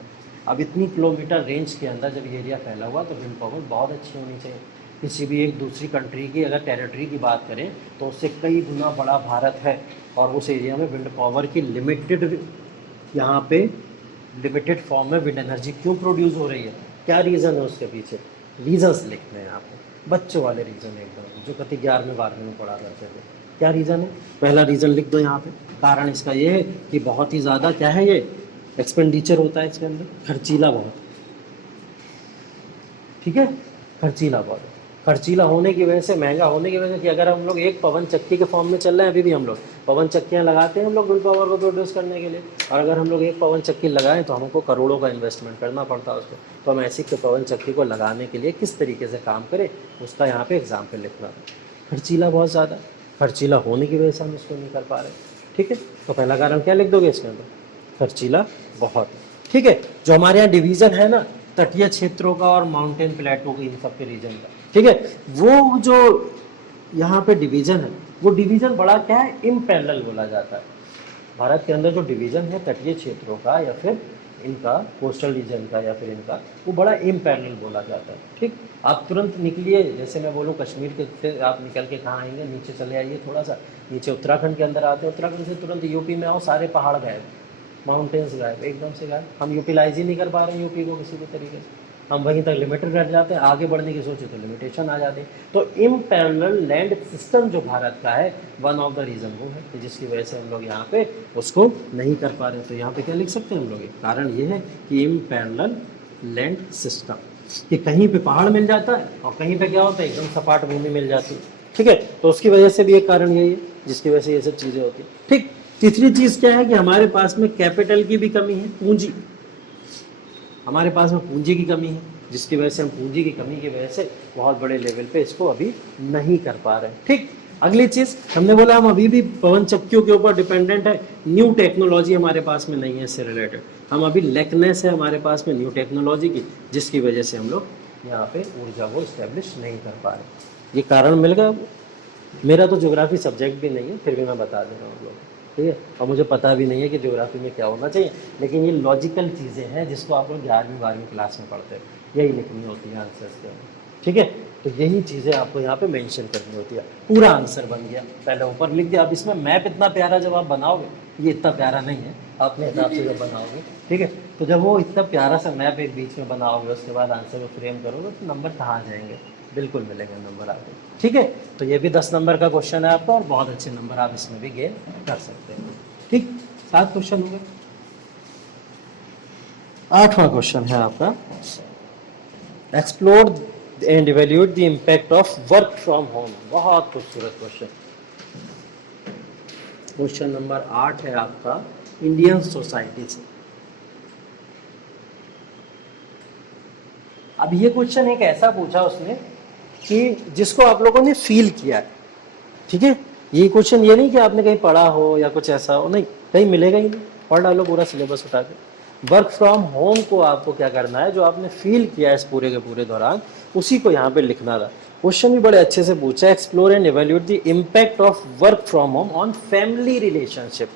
अब इतनी किलोमीटर रेंज के अंदर जब ये एरिया फैला हुआ तो विंड पावर बहुत अच्छी होनी चाहिए। किसी भी एक दूसरी कंट्री की अगर टेरिटरी की बात करें तो उससे कई गुना बड़ा भारत है और उस एरिया में विंड पावर की लिमिटेड, यहाँ पे लिमिटेड फॉर्म में विंड एनर्जी क्यों प्रोड्यूस हो रही है? क्या रीज़न है उसके पीछे? रीजंस लिखने हैं आपको, बच्चों वाले रीज़न एकदम, जो कति 11वीं 12वीं में पढ़ा करते थे। क्या रीज़न है? पहला रीज़न लिख दो यहाँ पे। कारण इसका ये है कि बहुत ही ज़्यादा क्या है, ये एक्सपेंडिचर होता है इसके अंदर, खर्चीला बहुत। ठीक है, खर्चीला बहुत, खर्चीला होने की वजह से, महंगा होने की वजह से कि अगर हम लोग एक पवन चक्की के फॉर्म में चल रहे हैं, अभी भी हम लोग पवन चक्कियाँ लगाते हैं हम लोग विंड पावर को प्रोड्यूस करने के लिए, और अगर हम लोग एक पवन चक्की लगाएं तो हमको करोड़ों का इन्वेस्टमेंट करना पड़ता है उसको। तो हम ऐसी पवन चक्की को लगाने के लिए किस तरीके से काम करें उसका यहाँ पे एग्जाम्पल लिखना है। खर्चीला बहुत ज़्यादा, खर्चीला होने की वजह से हम इसको नहीं कर पा रहे। ठीक है, तो पहला कारण क्या लिख दोगे इसके अंदर? खर्चीला बहुत। ठीक है, जो हमारे यहाँ डिवीज़न है ना तटीय क्षेत्रों का और माउंटेन प्लेटो की, इन सब के रीजन का, ठीक है, वो जो यहाँ पे डिवीजन है, वो डिवीजन बड़ा क्या है, इम्पैरेलल बोला जाता है। भारत के अंदर जो डिवीजन है तटीय क्षेत्रों का या फिर इनका कोस्टल रीजन का या फिर इनका, वो बड़ा इम्पैरेलल बोला जाता है। ठीक, आप तुरंत निकलिए, जैसे मैं बोलूँ कश्मीर के से आप निकल के कहाँ आएंगे, नीचे चले आइए, थोड़ा सा नीचे उत्तराखंड के अंदर आते हैं, उत्तराखंड से तुरंत यूपी में आओ, सारे पहाड़ गायब, माउंटेन्स गायब, एकदम से गायब। हम यूटिलाइज ही नहीं कर पा रहे हैं यूपी को किसी भी तरीके से, हम वहीं तक लिमिटेड रह जाते हैं, आगे बढ़ने की सोचे तो लिमिटेशन आ जाती है। तो इम्पैरेलल लैंड सिस्टम जो भारत का है, वन ऑफ द रीज़न वो है कि जिसकी वजह से हम लोग यहाँ पे उसको नहीं कर पा रहे। तो यहाँ पे क्या लिख सकते हैं हम लोग, कारण ये है कि इम्पैरेलल लैंड सिस्टम, कि कहीं पे पहाड़ मिल जाता है और कहीं पे क्या होता है, एकदम सपाट भूमि मिल जाती है। ठीक है, तो उसकी वजह से भी एक कारण यही है जिसकी वजह से ये सब चीज़ें होती है। ठीक, तीसरी चीज़ क्या है कि हमारे पास में कैपिटल की भी कमी है, पूंजी, हमारे पास में पूंजी की कमी है, जिसकी वजह से हम पूंजी की कमी की वजह से बहुत बड़े लेवल पे इसको अभी नहीं कर पा रहे हैं। ठीक, अगली चीज़ हमने बोला हम अभी भी पवन चक्कियों के ऊपर डिपेंडेंट है, न्यू टेक्नोलॉजी हमारे पास में नहीं है इससे रिलेटेड, हम अभी लेकनेस है हमारे पास में न्यू टेक्नोलॉजी की, जिसकी वजह से हम लोग यहाँ पे ऊर्जा को इस्टेब्लिश नहीं कर पा रहे। ये कारण मिल गया। मेरा तो ज्योग्राफी सब्जेक्ट भी नहीं है, फिर भी मैं बता दे रहा हूँ आप लोग, ठीक है, और मुझे पता भी नहीं है कि ज्योग्राफी में क्या होना चाहिए, लेकिन ये लॉजिकल चीज़ें हैं जिसको आप लोग 11वीं 12वीं क्लास में पढ़ते हैं, यही लिखनी होती है आंसर्स के अंदर। ठीक है, तो यही चीज़ें आपको यहाँ पे मेंशन करनी होती है। पूरा आंसर बन गया, पहले ऊपर लिख दिया। अब इसमें मैप इतना प्यारा जब आप बनाओगे, ये इतना प्यारा नहीं है अपने हिसाब से जब बनाओगे, ठीक है, तो जब वो इतना प्यारा सा मैप एक बीच में बनाओगे, उसके बाद आंसर को फ्रेम करोगे, तो नंबर कहाँ जाएंगे, बिल्कुल मिलेंगे नंबर आपको। ठीक है, तो ये भी 10 नंबर का क्वेश्चन है आपका, और बहुत अच्छे नंबर आप इसमें भी गेन कर सकते हैं। ठीक, 7 क्वेश्चन हो गए। 8वां क्वेश्चन है आपका, explore and evaluate the impact of work from home. बहुत खूबसूरत क्वेश्चन। क्वेश्चन नंबर 8 है आपका इंडियन सोसाइटी से। अब ये क्वेश्चन एक ऐसा पूछा उसने कि जिसको आप लोगों ने फील किया है। ठीक है, ये क्वेश्चन ये नहीं कि आपने कहीं पढ़ा हो या कुछ ऐसा हो, नहीं, कहीं मिलेगा ही नहीं, पढ़ डालो पूरा सिलेबस उठा के। वर्क फ्रॉम होम को आपको क्या करना है, जो आपने फील किया है इस पूरे के पूरे दौरान, उसी को यहाँ पे लिखना था। क्वेश्चन भी बड़े अच्छे से पूछा है, explore and evaluate the impact of work from home on family relationship.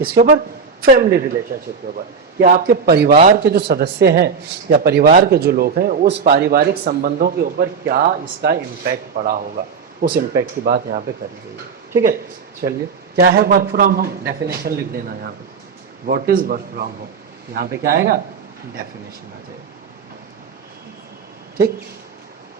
किसके ऊपर, फैमिली रिलेशनशिप के ऊपर, कि आपके परिवार के जो सदस्य हैं या परिवार के जो लोग हैं, उस पारिवारिक संबंधों के ऊपर क्या इसका इम्पैक्ट पड़ा होगा, उस इम्पैक्ट की बात यहाँ पे करी गई है। ठीक है, चलिए, क्या है वर्क फ्रॉम होम, डेफिनेशन लिख देना यहाँ पे, what is work from home, यहाँ पे क्या आएगा, डेफिनेशन आ जाएगा। ठीक,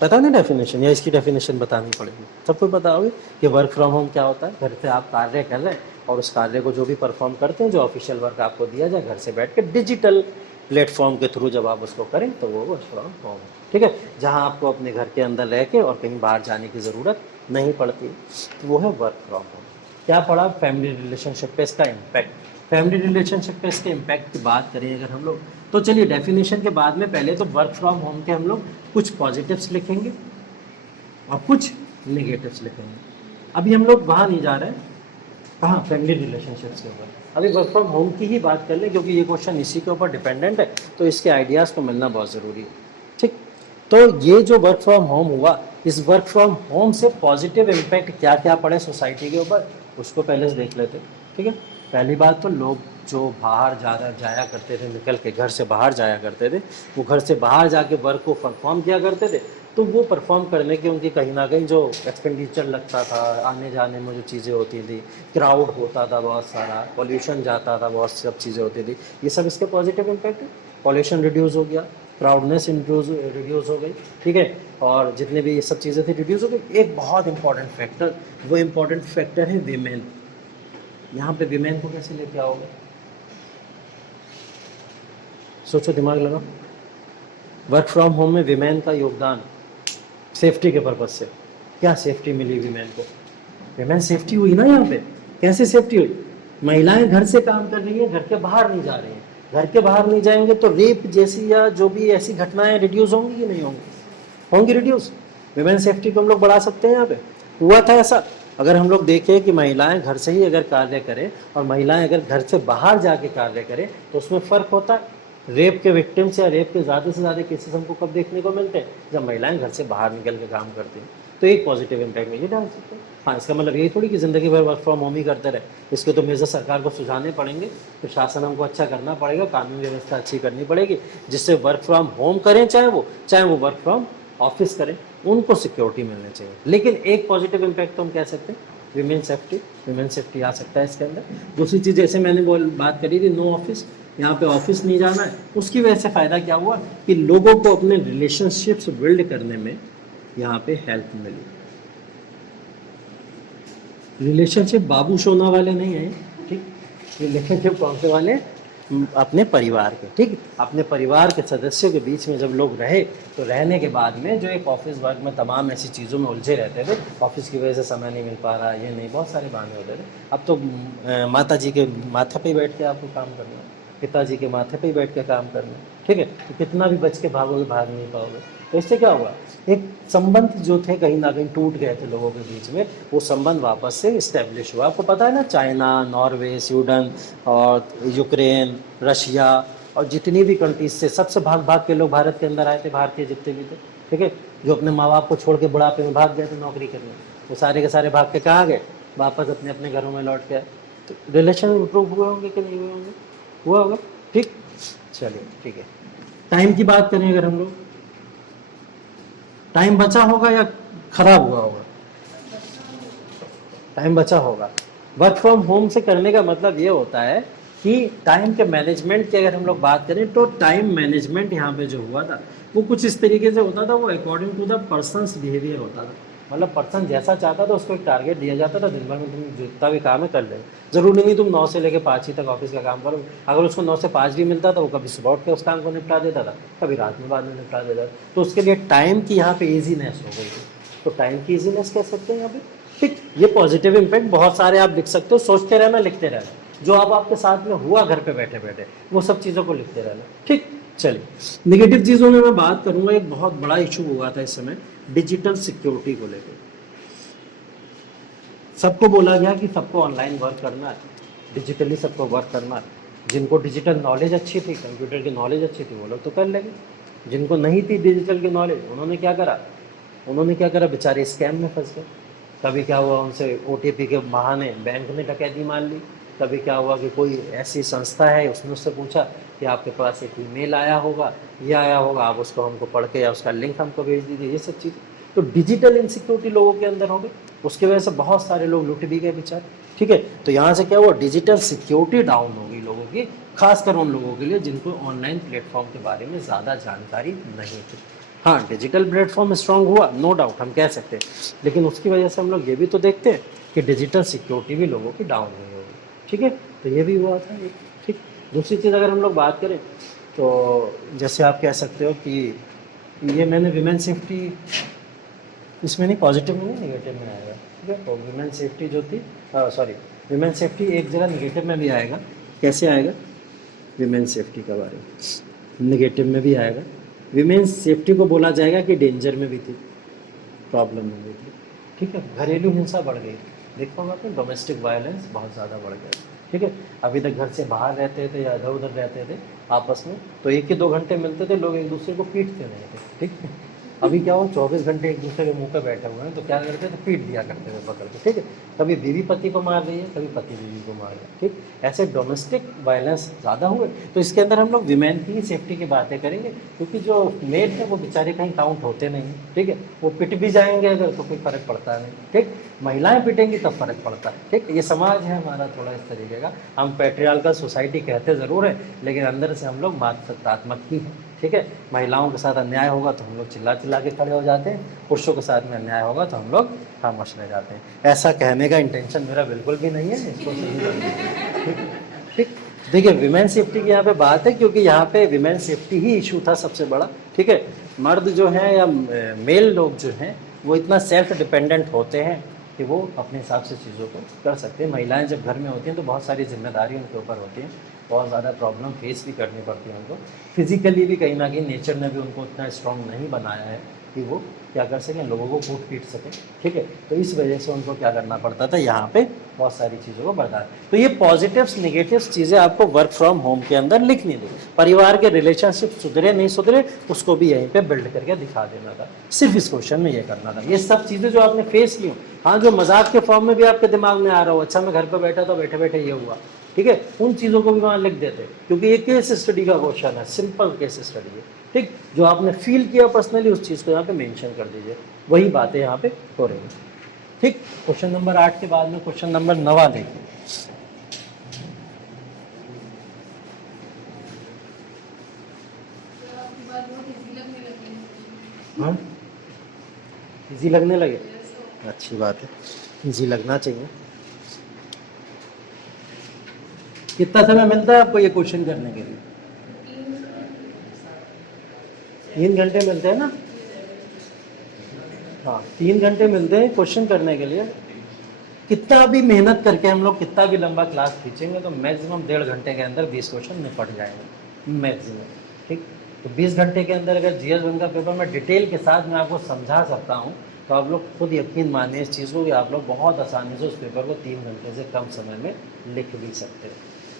पता नहीं डेफिनेशन, या इसकी डेफिनेशन बतानी पड़ेगी, सबको पता होगी कि वर्क फ्रॉम होम क्या होता है। घर से आप कार्य कर रहे हैं और उस कार्य को जो भी परफॉर्म करते हैं, जो ऑफिशियल वर्क आपको दिया जाए, घर से बैठ के डिजिटल प्लेटफॉर्म के थ्रू जब आप उसको करें, तो वो वर्क फ्रॉम होम है। ठीक है, जहाँ आपको अपने घर के अंदर रह के और कहीं बाहर जाने की ज़रूरत नहीं पड़ती, तो वो है वर्क फ्रॉम होम। क्या पढ़ा, फैमिली रिलेशनशिप पे इसका इम्पैक्ट, फैमिली रिलेशनशिप पे इसके इम्पैक्ट की बात करें अगर हम लोग, तो चलिए डेफिनेशन के बाद में पहले तो वर्क फ्रॉम होम के हम लोग कुछ पॉजिटिव्स लिखेंगे और कुछ नेगेटिव्स लिखेंगे। अभी हम लोग वहाँ नहीं जा रहे हैं, कहाँ, फैमिली रिलेशनशिप्स के ऊपर, अभी वर्क फ्रॉम होम की ही बात कर लें, क्योंकि ये क्वेश्चन इसी के ऊपर डिपेंडेंट है, तो इसके आइडियाज़ को मिलना बहुत ज़रूरी है। ठीक, तो ये जो वर्क फ्रॉम होम हुआ, इस वर्क फ्रॉम होम से पॉजिटिव इम्पैक्ट क्या क्या पड़े सोसाइटी के ऊपर, उसको पहले से देख लेते। ठीक है, पहली बात तो लोग जो बाहर जाया करते थे, निकल के घर से बाहर जाया करते थे, वो घर से बाहर जाके वर्क को परफॉर्म किया करते थे, तो वो परफॉर्म करने के उनकी कहीं ना कहीं जो एक्सपेंडिचर लगता था, आने जाने में जो चीज़ें होती थी, क्राउड होता था बहुत सारा, पॉल्यूशन जाता था, बहुत सब चीज़ें होती थी, ये सब इसके पॉजिटिव इम्पैक्ट है। पॉल्यूशन रिड्यूस हो गया, क्राउडनेस रिड्यूस हो गई, ठीक है, और जितने भी ये सब चीज़ें थी रिड्यूस हो गई। एक बहुत इंपॉर्टेंट फैक्टर, वो इम्पॉर्टेंट फैक्टर है विमेन। यहाँ पे विमेन को कैसे लेके आओगे, सोचो, दिमाग लगाओ। वर्क फ्रॉम होम में विमेन का योगदान सेफ्टी के पर्पज से, क्या सेफ्टी मिली विमेन को, विमेन सेफ्टी हुई ना यहाँ पे, कैसे सेफ्टी हुई, महिलाएं घर से काम कर रही हैं, घर के बाहर नहीं जा रही हैं, घर के बाहर नहीं जाएंगे तो रेप जैसी या जो भी ऐसी घटनाएं रिड्यूस होंगी कि नहीं होंगी, होंगी रिड्यूस। विमेन सेफ्टी को हम लोग बढ़ा सकते हैं, यहाँ पे हुआ था ऐसा। अगर हम लोग देखें कि महिलाएं घर से ही अगर कार्य करें और महिलाएं अगर घर से बाहर जाके कार्य करें, तो उसमें फ़र्क होता है। रेप के विक्टिम्स या रेप के ज़्यादा से ज़्यादा केसेस हमको कब देखने को मिलते हैं, जब महिलाएं घर से बाहर निकल के काम करती हैं। तो एक पॉजिटिव इम्पैक्ट में ये डाल सकते हैं। हाँ, इसका मतलब यही थोड़ी कि ज़िंदगी भर वर्क फ्रॉम होम ही करते रहे, इसके तो मेजर सरकार को सुझाने पड़ेंगे, तो शासन हमको अच्छा करना पड़ेगा, कानून व्यवस्था अच्छी करनी पड़ेगी, जिससे वर्क फ्रॉम होम करें चाहे वो वर्क फ्रॉम ऑफिस करें, उनको सिक्योरिटी मिलनी चाहिए। लेकिन एक पॉजिटिव इम्पैक्ट तो हम कह सकते हैं विमेन सेफ्टी आ सकता है इसके अंदर। दूसरी चीज़ जैसे मैंने बात करी थी नो ऑफिस, यहाँ पे ऑफिस नहीं जाना है, उसकी वजह से फ़ायदा क्या हुआ कि लोगों को अपने रिलेशनशिप्स बिल्ड करने में यहाँ पे हेल्प मिली। रिलेशनशिप बाबू सोना वाले नहीं है, ठीक, रिलेशनशिप कौन से वाले, अपने परिवार के, ठीक, अपने परिवार के सदस्यों के बीच में जब लोग रहे, तो रहने के बाद में जो एक ऑफिस वर्क में तमाम ऐसी चीज़ों में उलझे रहते थे, ऑफिस की वजह से समय नहीं मिल पा रहा, ये नहीं, बहुत सारे बहाने होते थे। अब तो माता जी के माथे पे ही बैठ के आपको काम करना है, पिताजी के माथे पे ही बैठ के काम करना है, ठीक है, तो कितना भी बच के भागोगे भाग नहीं पाओगे। तो इससे क्या होगा, एक संबंध जो थे कहीं ना कहीं टूट गए थे लोगों के बीच में, वो संबंध वापस से इस्टेब्लिश हुआ। आपको पता है ना, चाइना, नॉर्वे, स्वीडन और यूक्रेन, रशिया और जितनी भी कंट्रीज से सबसे भाग भाग के लोग भारत के अंदर आए थे, भारतीय जितने भी थे, ठीक है, जो अपने माँ बाप को छोड़ के बुढ़ापे में भाग गए थे नौकरी करने, वो सारे के सारे भाग के कहाँ गए, वापस अपने अपने घरों में लौट के आए। तो रिलेशन इंप्रूव हुए होंगे कि नहीं हुए होंगे, हुआ होगा, ठीक। चलिए ठीक है, टाइम की बात करें अगर हम लोग, टाइम बचा होगा या खराब हुआ होगा, टाइम बचा होगा। वर्क फ्रॉम होम से करने का मतलब ये होता है कि टाइम के मैनेजमेंट की अगर हम लोग बात करें, तो टाइम मैनेजमेंट यहाँ पे जो हुआ था वो कुछ इस तरीके से होता था, वो according to the person's behaviour होता था। मतलब पर्सन जैसा चाहता था उसको एक टारगेट दिया जाता था, दिन भर में तुम जितना भी काम है कर ले, जरूरी नहीं तुम 9 से लेकर 5 ही तक ऑफिस का काम करो। अगर उसको 9 से 5 भी मिलता था, वो कभी सुबह उठ के उस काम को निपटा देता था, कभी रात में बाद में निपटा देता था। तो उसके लिए टाइम की यहाँ पे ईजीनेस हो गई थी, तो टाइम की ईजीनेस कह सकते हैं यहाँ पे, ठीक। ये पॉजिटिव इम्पैक्ट बहुत सारे आप लिख सकते हो, सोचते रहना, लिखते रहना, जो अब आपके साथ में हुआ घर पे बैठे बैठे, वो सब चीज़ों को लिखते रहना, ठीक। चलिए, नेगेटिव चीज़ों में मैं बात करूंगा। एक बहुत बड़ा इशू हुआ था इस समय डिजिटल सिक्योरिटी को लेकर। सबको बोला गया कि सबको ऑनलाइन वर्क करना है, डिजिटली सबको वर्क करना है। जिनको डिजिटल नॉलेज अच्छी थी, कंप्यूटर की नॉलेज अच्छी थी, वो लोग तो कर लेंगे। जिनको नहीं थी डिजिटल की नॉलेज, उन्होंने क्या करा, बेचारे स्कैम में फंस गए। कभी क्या हुआ, उनसे OTP के बहाने बैंक ने डकैती मार ली। कभी क्या हुआ कि कोई ऐसी संस्था है, उसने उससे पूछा कि आपके पास एक ईमेल आया होगा, ये आया होगा, आप उसको हमको पढ़ के या उसका लिंक हमको भेज दीजिए, ये सब चीज़। तो डिजिटल इनसिक्योरिटी लोगों के अंदर हो गई, उसकी वजह से बहुत सारे लोग लुट भी गए बेचारे, ठीक है। तो यहाँ से क्या हुआ, डिजिटल सिक्योरिटी डाउन हो गई लोगों की, खासकर उन लोगों के लिए जिनको ऑनलाइन प्लेटफॉर्म के बारे में ज़्यादा जानकारी नहीं थी। हाँ, डिजिटल प्लेटफॉर्म स्ट्रांग हुआ, नो डाउट, हम कह सकते हैं, लेकिन उसकी वजह से हम लोग ये भी तो देखते हैं कि डिजिटल सिक्योरिटी भी लोगों की डाउन हुई होगी, ठीक है। तो ये भी हुआ था, ठीक। दूसरी चीज़ अगर हम लोग बात करें, तो जैसे आप कह सकते हो कि ये मैंने विमेन सेफ्टी, इसमें नहीं, पॉजिटिव में नहीं, निगेटिव में आएगा, ठीक है। तो विमेन सेफ्टी जो थी, विमेन सेफ्टी एक जगह निगेटिव में भी आएगा। कैसे आएगा, विमेन सेफ्टी का बारे में निगेटिव में भी आएगा। विमेन सेफ्टी को बोला जाएगा कि डेंजर में भी थी, प्रॉब्लम में भी थी, ठीक है। घरेलू हिंसा बढ़ गई, देखो हम अपने डोमेस्टिक वायलेंस बहुत ज़्यादा बढ़ गया, ठीक है। अभी तक घर से बाहर रहते थे या इधर उधर रहते थे आपस में, तो 1 या 2 घंटे मिलते थे, लोग एक दूसरे को पीटते नहीं थे, ठीक है। अभी क्या हो, 24 घंटे एक दूसरे के मुंह पे बैठे हुए हैं, तो क्या करते थे, पीट दिया करते थे पकड़ के, ठीक है। कभी बीवी पति को मार रही है, कभी पति बीवी को मार रहा है, ठीक। ऐसे डोमेस्टिक वायलेंस ज़्यादा हुए। तो इसके अंदर हम लोग विमेन की ही सेफ्टी की बातें करेंगे, क्योंकि जो मेल है वो बेचारे कहीं काउंट होते नहीं, ठीक है। वो पिट भी जाएंगे अगर, तो कोई फ़र्क पड़ता नहीं, ठीक। महिलाएं पिटेंगी तब फ़र्क पड़ता है, ठीक। ये समाज है हमारा थोड़ा इस तरीके का, हम पैट्रियार्कल सोसाइटी कहते ज़रूर है, लेकिन अंदर से हम लोग मातृत्वात्मक ही हैं, ठीक है। महिलाओं के साथ अन्याय होगा तो हम लोग चिल्ला चिल्ला के खड़े हो जाते हैं, पुरुषों के साथ में अन्याय होगा तो हम लोग खामोश रह जाते हैं। ऐसा कहने का इंटेंशन मेरा बिल्कुल भी नहीं है, इसको सही, ठीक। देखिए, विमेन सेफ्टी की यहाँ पे बात है, क्योंकि यहाँ पे विमेन सेफ्टी ही इशू था सबसे बड़ा, ठीक है। मर्द जो हैं या मेल लोग जो हैं, वो इतना सेल्फ डिपेंडेंट होते हैं कि वो अपने हिसाब से चीज़ों को कर सकते हैं। महिलाएं जब घर में होती हैं तो बहुत सारी जिम्मेदारी उनके ऊपर होती हैं, बहुत ज़्यादा प्रॉब्लम फेस भी करनी पड़ती है उनको। फिजिकली भी कहीं ना कहीं नेचर ने भी उनको उतना स्ट्रॉन्ग नहीं बनाया है कि वो क्या कर सकें, लोगों को कूट पीट सकें, ठीक है। तो इस वजह से उनको क्या करना पड़ता था, यहाँ पे बहुत सारी चीज़ों को बर्दाश्त। तो ये पॉजिटिव्स निगेटिव्स चीज़ें आपको वर्क फ्रॉम होम के अंदर लिखनी थी। परिवार के रिलेशनशिप सुधरे नहीं सुधरे उसको भी यहीं पे बिल्ड करके दिखा देना था, सिर्फ इस क्वेश्चन में ये करना था। ये सब चीज़ें जो आपने फेस की, हाँ जो मजाक के फॉर्म में भी आपके दिमाग में आ रहा हो, अच्छा मैं घर पर बैठा था, बैठे बैठे ये हुआ, ठीक है, उन चीज़ों को भी वहाँ लिख देते, क्योंकि ये केस स्टडी का क्वेश्चन है, सिंपल केस स्टडी है, ठीक। जो आपने फील किया पर्सनली उस चीज़ को यहाँ पे मेंशन कर दीजिए, वही बातें यहाँ पे हो रही हैं, ठीक। क्वेश्चन नंबर 8 के बाद में क्वेश्चन नंबर 9 देखिए। हाँ इजी लगने लगे, अच्छी बात है, इजी लगना चाहिए। कितना समय मिलता है आपको ये क्वेश्चन करने के लिए? 3 घंटे मिलते हैं ना, हाँ 3 घंटे मिलते हैं क्वेश्चन करने के लिए। कितना भी मेहनत करके हम लोग कितना भी लंबा क्लास खींचेंगे तो मैक्सिमम 1.5 घंटे के अंदर 20 क्वेश्चन निपट जाएंगे मैक्सिमम, ठीक। तो 20 घंटे के अंदर अगर GS 1 का पेपर मैं डिटेल के साथ मैं आपको समझा सकता हूँ तो आप लोग खुद यकीन मानिए इस चीज़ को कि आप लोग बहुत आसानी से उस पेपर को 3 घंटे से कम समय में लिख भी सकते हैं,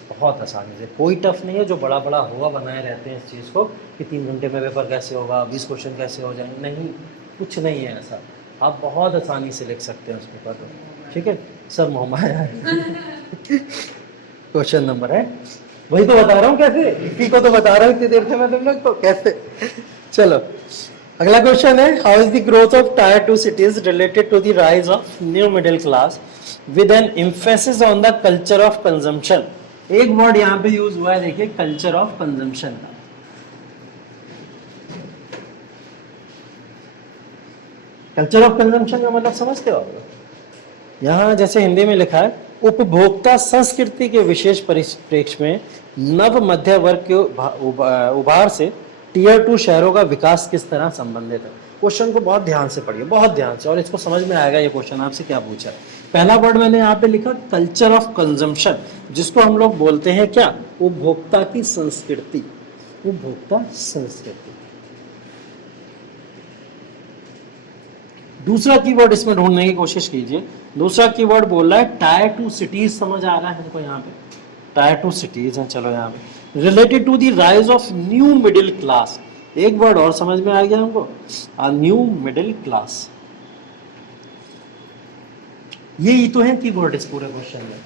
बहुत आसानी से। कोई टफ नहीं है, जो बड़ा बड़ा हुआ बनाए रहते हैं इस चीज़ को कि 3 घंटे में पेपर कैसे होगा, 20 क्वेश्चन कैसे हो जाएंगे, नहीं, कुछ नहीं है ऐसा। आप बहुत आसानी से लिख सकते हैं उस पेपर को, ठीक है। सब मोहमाया है। क्वेश्चन नंबर है, वही तो बता रहा हूँ कैसे, इसी को तो बता रहा हूँ इतनी देर से मैं तुम लोग को कैसे। चलो अगला क्वेश्चन है, how is the growth of tier 2 cities related to the rise of new middle class with an emphasis on the culture of consumption. एक वर्ड यहाँ पे यूज हुआ है, देखिए, कल्चर ऑफ कंजम्पशन का। कल्चर ऑफ कंजम्पशन का मतलब समझते हो आप? यहाँ जैसे हिंदी में लिखा है, उपभोक्ता संस्कृति के विशेष परिप्रेक्ष्य में नव मध्य वर्ग के उभार से टीयर 2 शहरों का विकास किस तरह संबंधित है। क्वेश्चन को बहुत ध्यान से पढ़िए, बहुत ध्यान से, और इसको समझ में आएगा ये क्वेश्चन आपसे क्या पूछा है। पहला वर्ड मैंने यहाँ पे लिखा कल्चर ऑफ कंजम्पशन, जिसको हम लोग बोलते हैं क्या, उपभोक्ता की संस्कृति, उपभोक्ता संस्कृति। दूसरा कीवर्ड इसमें ढूंढने की कोशिश कीजिए। दूसरा कीवर्ड बोल रहा है टायर 2 सिटीज, समझ आ रहा है हमको यहाँ पे, टायर 2 सिटीज हैं। चलो यहाँ पे related to the rise of new middle class, एक वर्ड और समझ में आ गया हमको, न्यू मिडिल क्लास। ये तो है कीवर्ड इस पूरे क्वेश्चन में,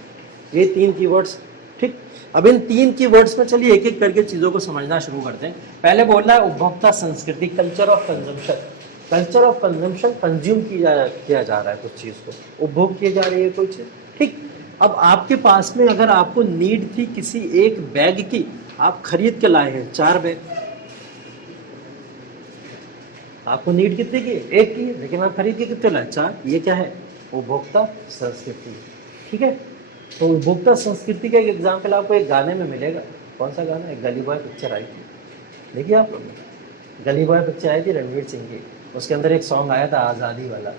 ये 3 कीवर्ड्स, ठीक। अब इन 3 कीवर्ड्स में चलिए एक एक करके चीजों को समझना शुरू करते हैं। पहले बोल रहा है उपभोक्ता संस्कृति, culture of consumption. Culture of consumption, consume किया जा रहा है कुछ चीज को, उपभोग किया जा रही है कोई चीज, ठीक। अब आपके पास में अगर आपको नीड थी किसी एक बैग की, आप खरीद के लाए हैं 4 बैग, आपको नीड कितने की, एक की, लेकिन आप खरीद के कितने लाए, 4। ये क्या है, उपभोक्ता संस्कृति, ठीक है। तो उपभोक्ता संस्कृति का एक एग्जाम्पल आपको एक गाने में मिलेगा। कौन सा गाना है, गली बॉय पिक्चर आई थी, देखिए आप लोग, गली बॉय पिक्चर आई थी रणवीर सिंह की, उसके अंदर एक सॉन्ग आया था आज़ादी वाला,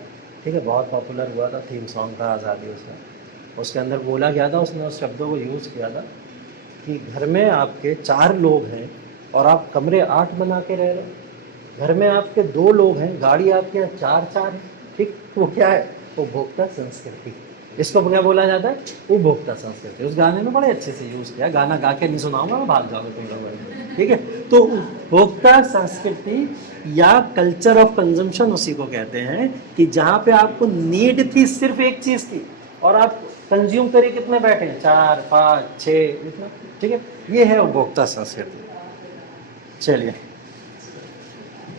ठीक है, बहुत पॉपुलर हुआ था, थीम सॉन्ग था आज़ादी उसका। उसके अंदर बोला गया था, उसने उस शब्दों को यूज़ किया था कि घर में आपके 4 लोग हैं और आप कमरे 8 बना के रह रहे, घर में आपके 2 लोग हैं, गाड़ी आपके यहाँ 4 है, ठीक। वो क्या है, उपभोक्ता संस्कृति, इसको क्या बोला जाता है, उपभोक्ता संस्कृति। उस गाने में बड़े अच्छे से यूज़ किया, गाना गा के नहीं सुनाऊंगा, भाग जाओगे तुम लोग, ठीक है। तो उपभोक्ता संस्कृति या कल्चर ऑफ कंजम्पशन उसी को कहते हैं कि जहाँ पे आपको नीड थी सिर्फ एक चीज़ की और आप कंज्यूम करे कितने बैठे हैं, 4, 5, 6, इतना, ठीक है। ये है उपभोक्ता संस्कृति। चलिए,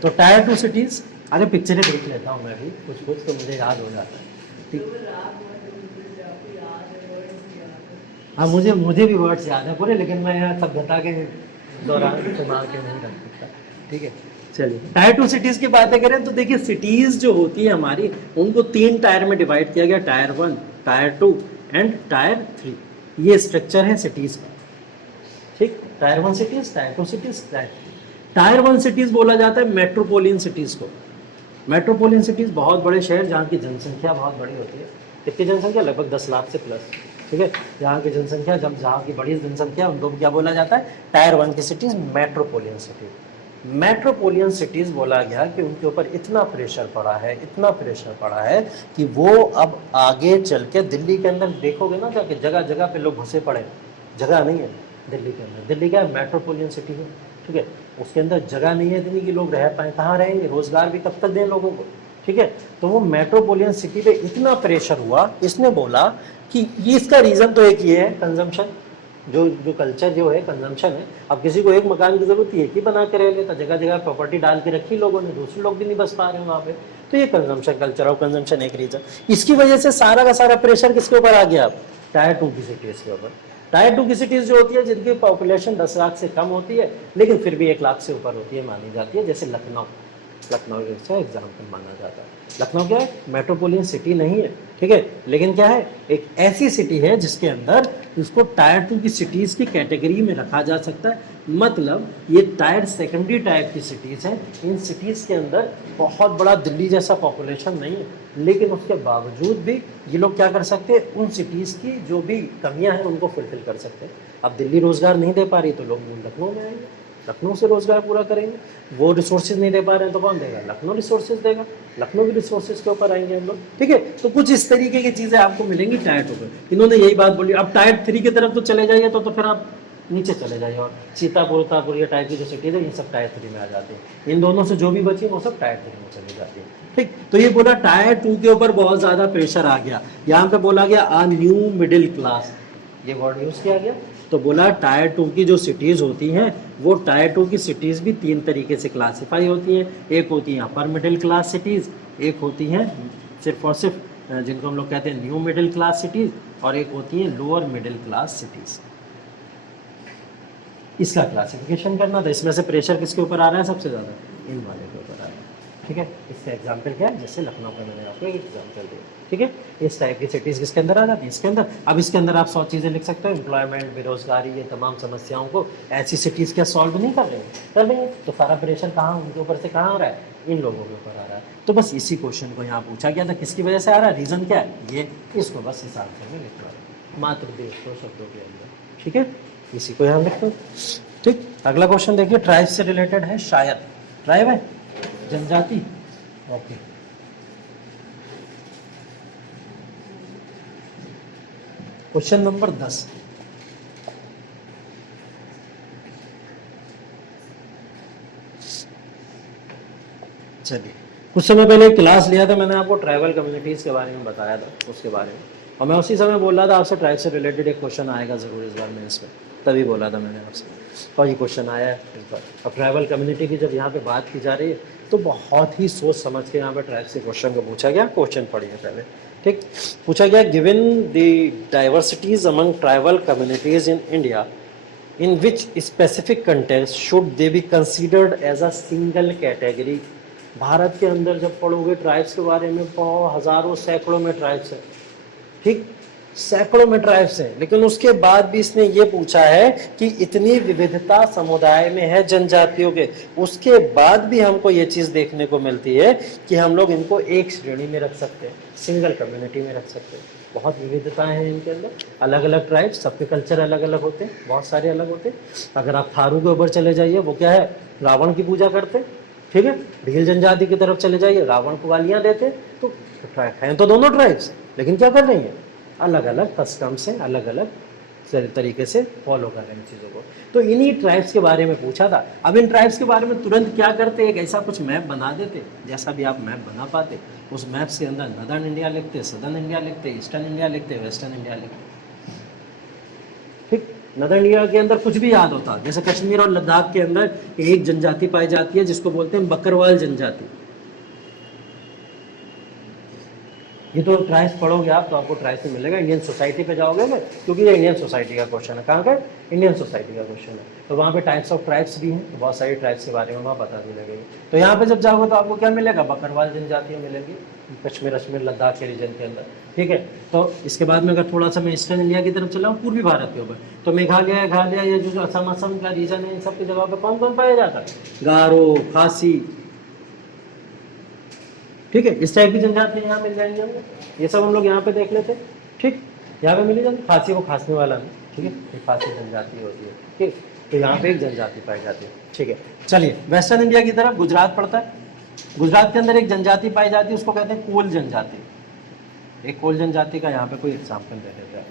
तो टायर 2 सिटीज, अरे पिक्चरें देख लेता हूँ मैं भी, कुछ तो मुझे याद हो जाता है, ठीक। हाँ मुझे भी वर्ड्स याद है पूरे, लेकिन मैं यहाँ सभ्यता के दौरान इस्तेमाल के नहीं रख सकता, ठीक है। चलिए, टायर 2 सिटीज की बातें करें तो देखिए, सिटीज जो होती है हमारी, उनको 3 टायर में डिवाइड किया गया, टायर 1, टायर 2 एंड टायर 3। ये स्ट्रक्चर है सिटीज का, ठीक। Tyre 1 cities, tyre 2 cities, tyre 1 cities बोला जाता है मेट्रोपोलियन सिटीज को। मेट्रोपोलियन सिटीज बहुत बड़े शहर जहाँ की जनसंख्या बहुत बड़ी होती है। कितनी जनसंख्या, लगभग 10 लाख से प्लस, ठीक है। यहाँ की जनसंख्या, जब जहाँ की बड़ी जनसंख्या, उनको क्या बोला जाता है, टायर 1 की cities metropolitan city, metropolitan cities बोला गया कि उनके ऊपर इतना प्रेशर पड़ा है, इतना प्रेशर पड़ा है कि वो अब आगे चल के दिल्ली के अंदर देखोगे ना जाके जगह जगह पे लोग घुसे पड़े, जगह नहीं है दिल्ली के अंदर। दिल्ली क्या है, मेट्रोपोलियन सिटी है, ठीक है, उसके अंदर जगह नहीं है इतनी कि लोग रह पाए, कहाँ रहेंगे, रोजगार भी कब तक दें लोगों को, ठीक है। तो वो मेट्रोपोलियन सिटी पे इतना प्रेशर हुआ, इसने बोला कि ये इसका रीजन तो एक ये है कंजम्पशन, जो कल्चर जो है कंजम्पशन है। अब किसी को एक मकान की जरूरत है कि बना के रह लेता, जगह जगह प्रॉपर्टी डाल के रखी लोगों ने, दूसरे लोग भी नहीं बस पा रहे हैं वहाँ पे, तो ये कंजम्पशन कल्चर और कंजम्पशन एक रीजन। इसकी वजह से सारा का सारा प्रेशर किसके ऊपर आ गया, अब टायर 2 की सिटीज के ऊपर। टायर 2 की सिटीज जो होती है जिनकी पॉपुलेशन 10 लाख से कम होती है लेकिन फिर भी 1 लाख से ऊपर होती है मानी जाती है, जैसे लखनऊ एक अच्छा एग्जाम्पल माना जाता है। लखनऊ क्या है, मेट्रोपोलियन सिटी नहीं है, ठीक है, लेकिन क्या है, एक ऐसी सिटी है जिसके अंदर इसको टायर 2 की सिटीज की कैटेगरी में रखा जा सकता है। मतलब ये टायर सेकेंडरी टाइप की सिटीज हैं। इन सिटीज के अंदर बहुत बड़ा दिल्ली जैसा पॉपुलेशन नहीं है, लेकिन उसके बावजूद भी ये लोग क्या कर सकते हैं, उन सिटीज की जो भी कमियां हैं उनको फुलफिल कर सकते हैं। अब दिल्ली रोजगार नहीं दे पा रही तो लोग लखनऊ में आएंगे, लखनऊ से रोजगार पूरा करेंगे। वो रिसोर्सेज नहीं दे पा रहे हैं तो कौन देगा, लखनऊ रिसोर्सेज देगा, लखनऊ के रिसोर्सेज के ऊपर आएंगे हम लोग, ठीक है। तो कुछ इस तरीके की चीजें आपको मिलेंगी टायर 2 पर। इन्होंने यही बात बोली। अब टायर 3 की तरफ तो चले जाइए तो फिर आप नीचे चले जाइए, और सीतापुर ये टाइप की जो सिटीज है ये सब टायर 3 में आ जाती है। इन दोनों से जो भी बची वो सब टायर 3 में चली जाती है, ठीक। तो ये पूरा टायर 2 के ऊपर बहुत ज्यादा प्रेशर आ गया। यहाँ पे बोला गया आ न्यू मिडिल क्लास, ये वर्ड यूज किया गया। तो बोला टायर 2 की जो सिटीज़ होती हैं वो टायर 2 की सिटीज़ भी 3 तरीके से क्लासीफाई होती हैं। एक होती हैं अपर मिडिल क्लास सिटीज़, एक होती हैं सिर्फ और सिर्फ जिनको हम लोग कहते हैं न्यू मिडिल क्लास सिटीज़, और एक होती हैं लोअर मिडिल क्लास सिटीज़। इसका क्लासिफिकेशन करना था। इसमें से प्रेशर किसके ऊपर आ रहा है सबसे ज़्यादा, इन वाले के ऊपर आ रहा है, ठीक है। इसका एग्जाम्पल क्या है, जैसे लखनऊ का मैंने आपको एक एग्जाम्पल दिया, ठीक है। इस टाइप की सिटीज़ किसके अंदर आ जाती है, इसके अंदर। अब इसके अंदर आप 100 चीज़ें लिख सकते हो, एम्प्लॉयमेंट, बेरोजगारी, ये तमाम समस्याओं को ऐसी सिटीज़ क्या सॉल्व नहीं कर रहे हैं, कर लेंगे। तो सारा प्रेशर कहाँ उनके ऊपर से कहाँ आ रहा है, इन लोगों के ऊपर आ रहा है। तो बस इसी क्वेश्चन को यहाँ पूछा गया था, किसकी वजह से आ रहा है, रीज़न क्या है, ये इसको बस इस आंसर में लिखवा है, मात्र 150 शब्दों के अंदर, ठीक है। इसी को यहाँ लिखते, ठीक। अगला क्वेश्चन देखिए, ट्राइब से रिलेटेड है, शायद ट्राइब है जनजाति, ओके। क्वेश्चन नंबर 10, चलिए कुछ समय पहले क्लास लिया था मैंने आपको, ट्राइबल कम्युनिटीज़ के बारे में बताया था, उसके बारे में, और मैं उसी समय बोल रहा था आपसे ट्राइब से रिलेटेड एक क्वेश्चन आएगा ज़रूर इस बार मेंस में, तभी बोला था मैंने आपसे, और ये क्वेश्चन आया है इस बार। अब ट्राइबल कम्युनिटी की जब यहाँ पे बात की जा रही है तो बहुत ही सोच समझ के यहाँ पे ट्राइब से क्वेश्चन को पूछा गया। क्वेश्चन पढ़िए पहले, ठीक। पूछा गया, given the diversities among tribal communities in India, in which specific context should they be considered as a single category। Bharat के अंदर जब पढ़ोगे ट्राइब्स के बारे में, हजारों सैकड़ों में ट्राइब्स है, ठीक, सैकड़ों में ट्राइब्स हैं, लेकिन उसके बाद भी इसने ये पूछा है कि इतनी विविधता समुदाय में है जनजातियों के, उसके बाद भी हमको ये चीज़ देखने को मिलती है कि हम लोग इनको एक श्रेणी में रख सकते हैं, सिंगल कम्युनिटी में रख सकते हैं। बहुत विविधताएं हैं इनके अंदर, अलग अलग ट्राइब्स, सबके कल्चर अलग अलग होते हैं, बहुत सारे अलग होते हैं। अगर आप थारू के ऊपर चले जाइए, वो क्या है, रावण की पूजा करते हैं, ठीक है। भील जनजाति की तरफ चले जाइए, रावण को गालियाँ देते हैं। तो हैं तो दोनों ट्राइब्स, लेकिन क्या कर रही हैं, अलग अलग कस्टम से, अलग अलग तरीके से फॉलो कर रहे हैं चीज़ों को। तो इन्हीं ट्राइब्स के बारे में पूछा था। अब इन ट्राइब्स के बारे में तुरंत क्या करते, एक ऐसा कुछ मैप बना देते, जैसा भी आप मैप बना पाते, उस मैप के अंदर नदर्न इंडिया लिखते, सदर्न इंडिया लिखते, ईस्टर्न इंडिया लिखते, वेस्टर्न इंडिया लिखते, ठीक। नदर्न इंडिया के अंदर कुछ भी याद होता, जैसे कश्मीर और लद्दाख के अंदर एक जनजाति पाई जाती है जिसको बोलते हैं बकरवाल जनजाति। ये तो ट्राइब्स पढ़ोगे आप तो आपको ट्राइब्स में मिलेगा। इंडियन सोसाइटी पे जाओगे ना, क्योंकि ये इंडियन सोसाइटी का क्वेश्चन है, कहाँ का, इंडियन सोसाइटी का क्वेश्चन है, तो वहाँ पे टाइप्स ऑफ ट्राइब्स भी हैं, तो बहुत सारी ट्राइब्स के बारे में वहाँ पता भी लगेगी। तो यहाँ पे जब जाओगे तो आपको क्या मिलेगा, बकरवाल जनजातियाँ मिलेंगी कश्मीर लद्दाख के रीजन के अंदर, ठीक है। तो इसके बाद में अगर थोड़ा सा मैं ईस्टर्न इंडिया की तरफ चलाऊँ, पूर्वी भारत के ऊपर, तो मेघालय घालय, ये जो असम का रीजन है, इन सब की जगह पे कौन कौन पाया जाता है, गारो, खासी, ठीक है। इस टाइप की जनजातियाँ यहाँ मिल जाएंगी हमको, ये सब हम लोग यहाँ पे देख लेते, ठीक। यहाँ पे मिली जाती, खासी वो खांसने वाला नहीं, ठीक है, ये खासी जनजाति होती है, ठीक। तो यहाँ पे एक जनजाति पाई जाती है। ठीक है, चलिए वेस्टर्न इंडिया की तरफ गुजरात पड़ता है। गुजरात के अंदर एक जनजाति पाई जाती है, उसको कहते हैं कोल जनजाति। एक कोल जनजाति का यहाँ पे कोई एग्जाम्पल दे देते हैं,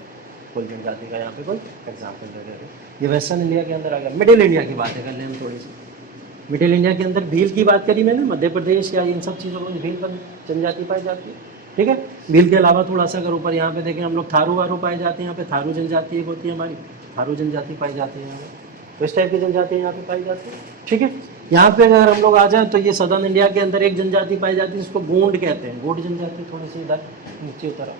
कोल जनजाति का यहाँ पे कोई एग्जाम्पल दे देते हैं। ये वेस्टर्न इंडिया के अंदर आ गया। मिडिल इंडिया की बातें कर लें हम थोड़ी सी। मिडिल इंडिया के अंदर भील की बात करी मैंने, मध्य प्रदेश या इन सब चीज़ों में भील पर जनजाति पाई जाती है। ठीक है, भील के अलावा थोड़ा सा अगर ऊपर यहाँ पे देखें हम लोग थारू वारू पाए जाते हैं। यहाँ पे थारू जनजाति एक होती है हमारी, थारू जनजाति पाई जाती है यहाँ पे। तो इस टाइप की जनजातियाँ यहाँ पे पाई जाती है। ठीक है, यहाँ पे अगर हम लोग आ जाएं तो ये सदर्न इंडिया के अंदर एक जनजाति पाई जाती है, इसको गोंड कहते हैं। गोंड जनजाति थोड़ी सी इधर नीचे उतर।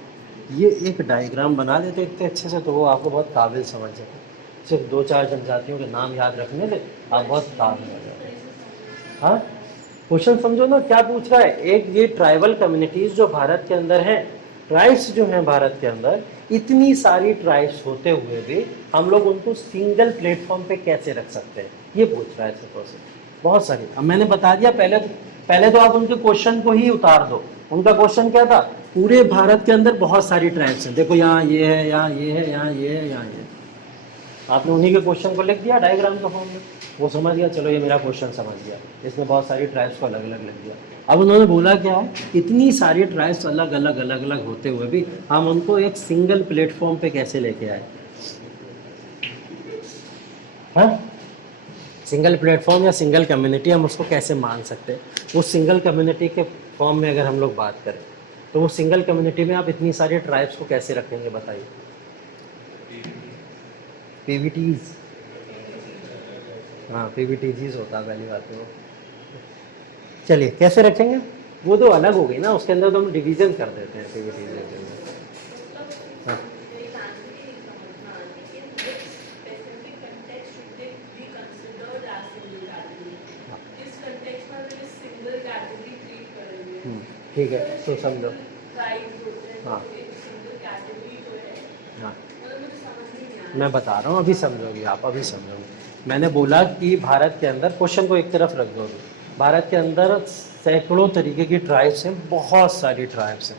ये एक डायग्राम बना देते इतने अच्छे से तो वो आपको बहुत काबिल समझ जाए। सिर्फ 2-4 जनजातियों के नाम याद रखने से आप बहुत काबिल हो जाते हैं। हाँ, क्वेश्चन समझो ना क्या पूछ रहा है। एक ये ट्राइबल कम्युनिटीज जो भारत के अंदर हैं, ट्राइब्स जो हैं भारत के अंदर, इतनी सारी ट्राइब्स होते हुए भी हम लोग उनको सिंगल प्लेटफॉर्म पे कैसे रख सकते हैं, ये पूछ रहा है से बहुत सारी। अब मैंने बता दिया, पहले तो आप उनके क्वेश्चन को ही उतार दो। उनका क्वेश्चन क्या था, पूरे भारत के अंदर बहुत सारी ट्राइब्स हैं, देखो यहाँ ये है, यहाँ ये है, यहाँ ये है, यहाँ ये है। आपने उन्हीं के क्वेश्चन को लिख दिया डायग्राम के फॉर्म में, वो समझ गया, चलो ये मेरा क्वेश्चन समझ गया। इसमें बहुत सारी ट्राइब्स को अलग अलग लिख दिया। अब उन्होंने बोला क्या है, इतनी सारी ट्राइब्स अलग अलग होते हुए भी हम उनको एक सिंगल प्लेटफॉर्म पे कैसे लेके आए। हाँ, सिंगल प्लेटफॉर्म या सिंगल कम्युनिटी हम उसको कैसे मान सकते हैं। वो सिंगल कम्युनिटी के फॉर्म में अगर हम लोग बात करें तो वो सिंगल कम्युनिटी में आप इतनी सारी ट्राइब्स को कैसे रखेंगे बताइए। पीवीटीज, हाँ पीवीटीज होता है पहली बात तो। चलिए कैसे रखेंगे, वो तो अलग हो गई ना, उसके अंदर तो हम डिवीजन कर देते हैं पीवीटीज के अंदर। हाँ ठीक है, तो समझो। हाँ हाँ, मैं बता रहा हूँ, अभी समझोगी आप, अभी समझोगी। मैंने बोला कि भारत के अंदर, क्वेश्चन को एक तरफ रख दो, भारत के अंदर सैकड़ों तरीके की ट्राइब्स हैं, बहुत सारी ट्राइब्स हैं।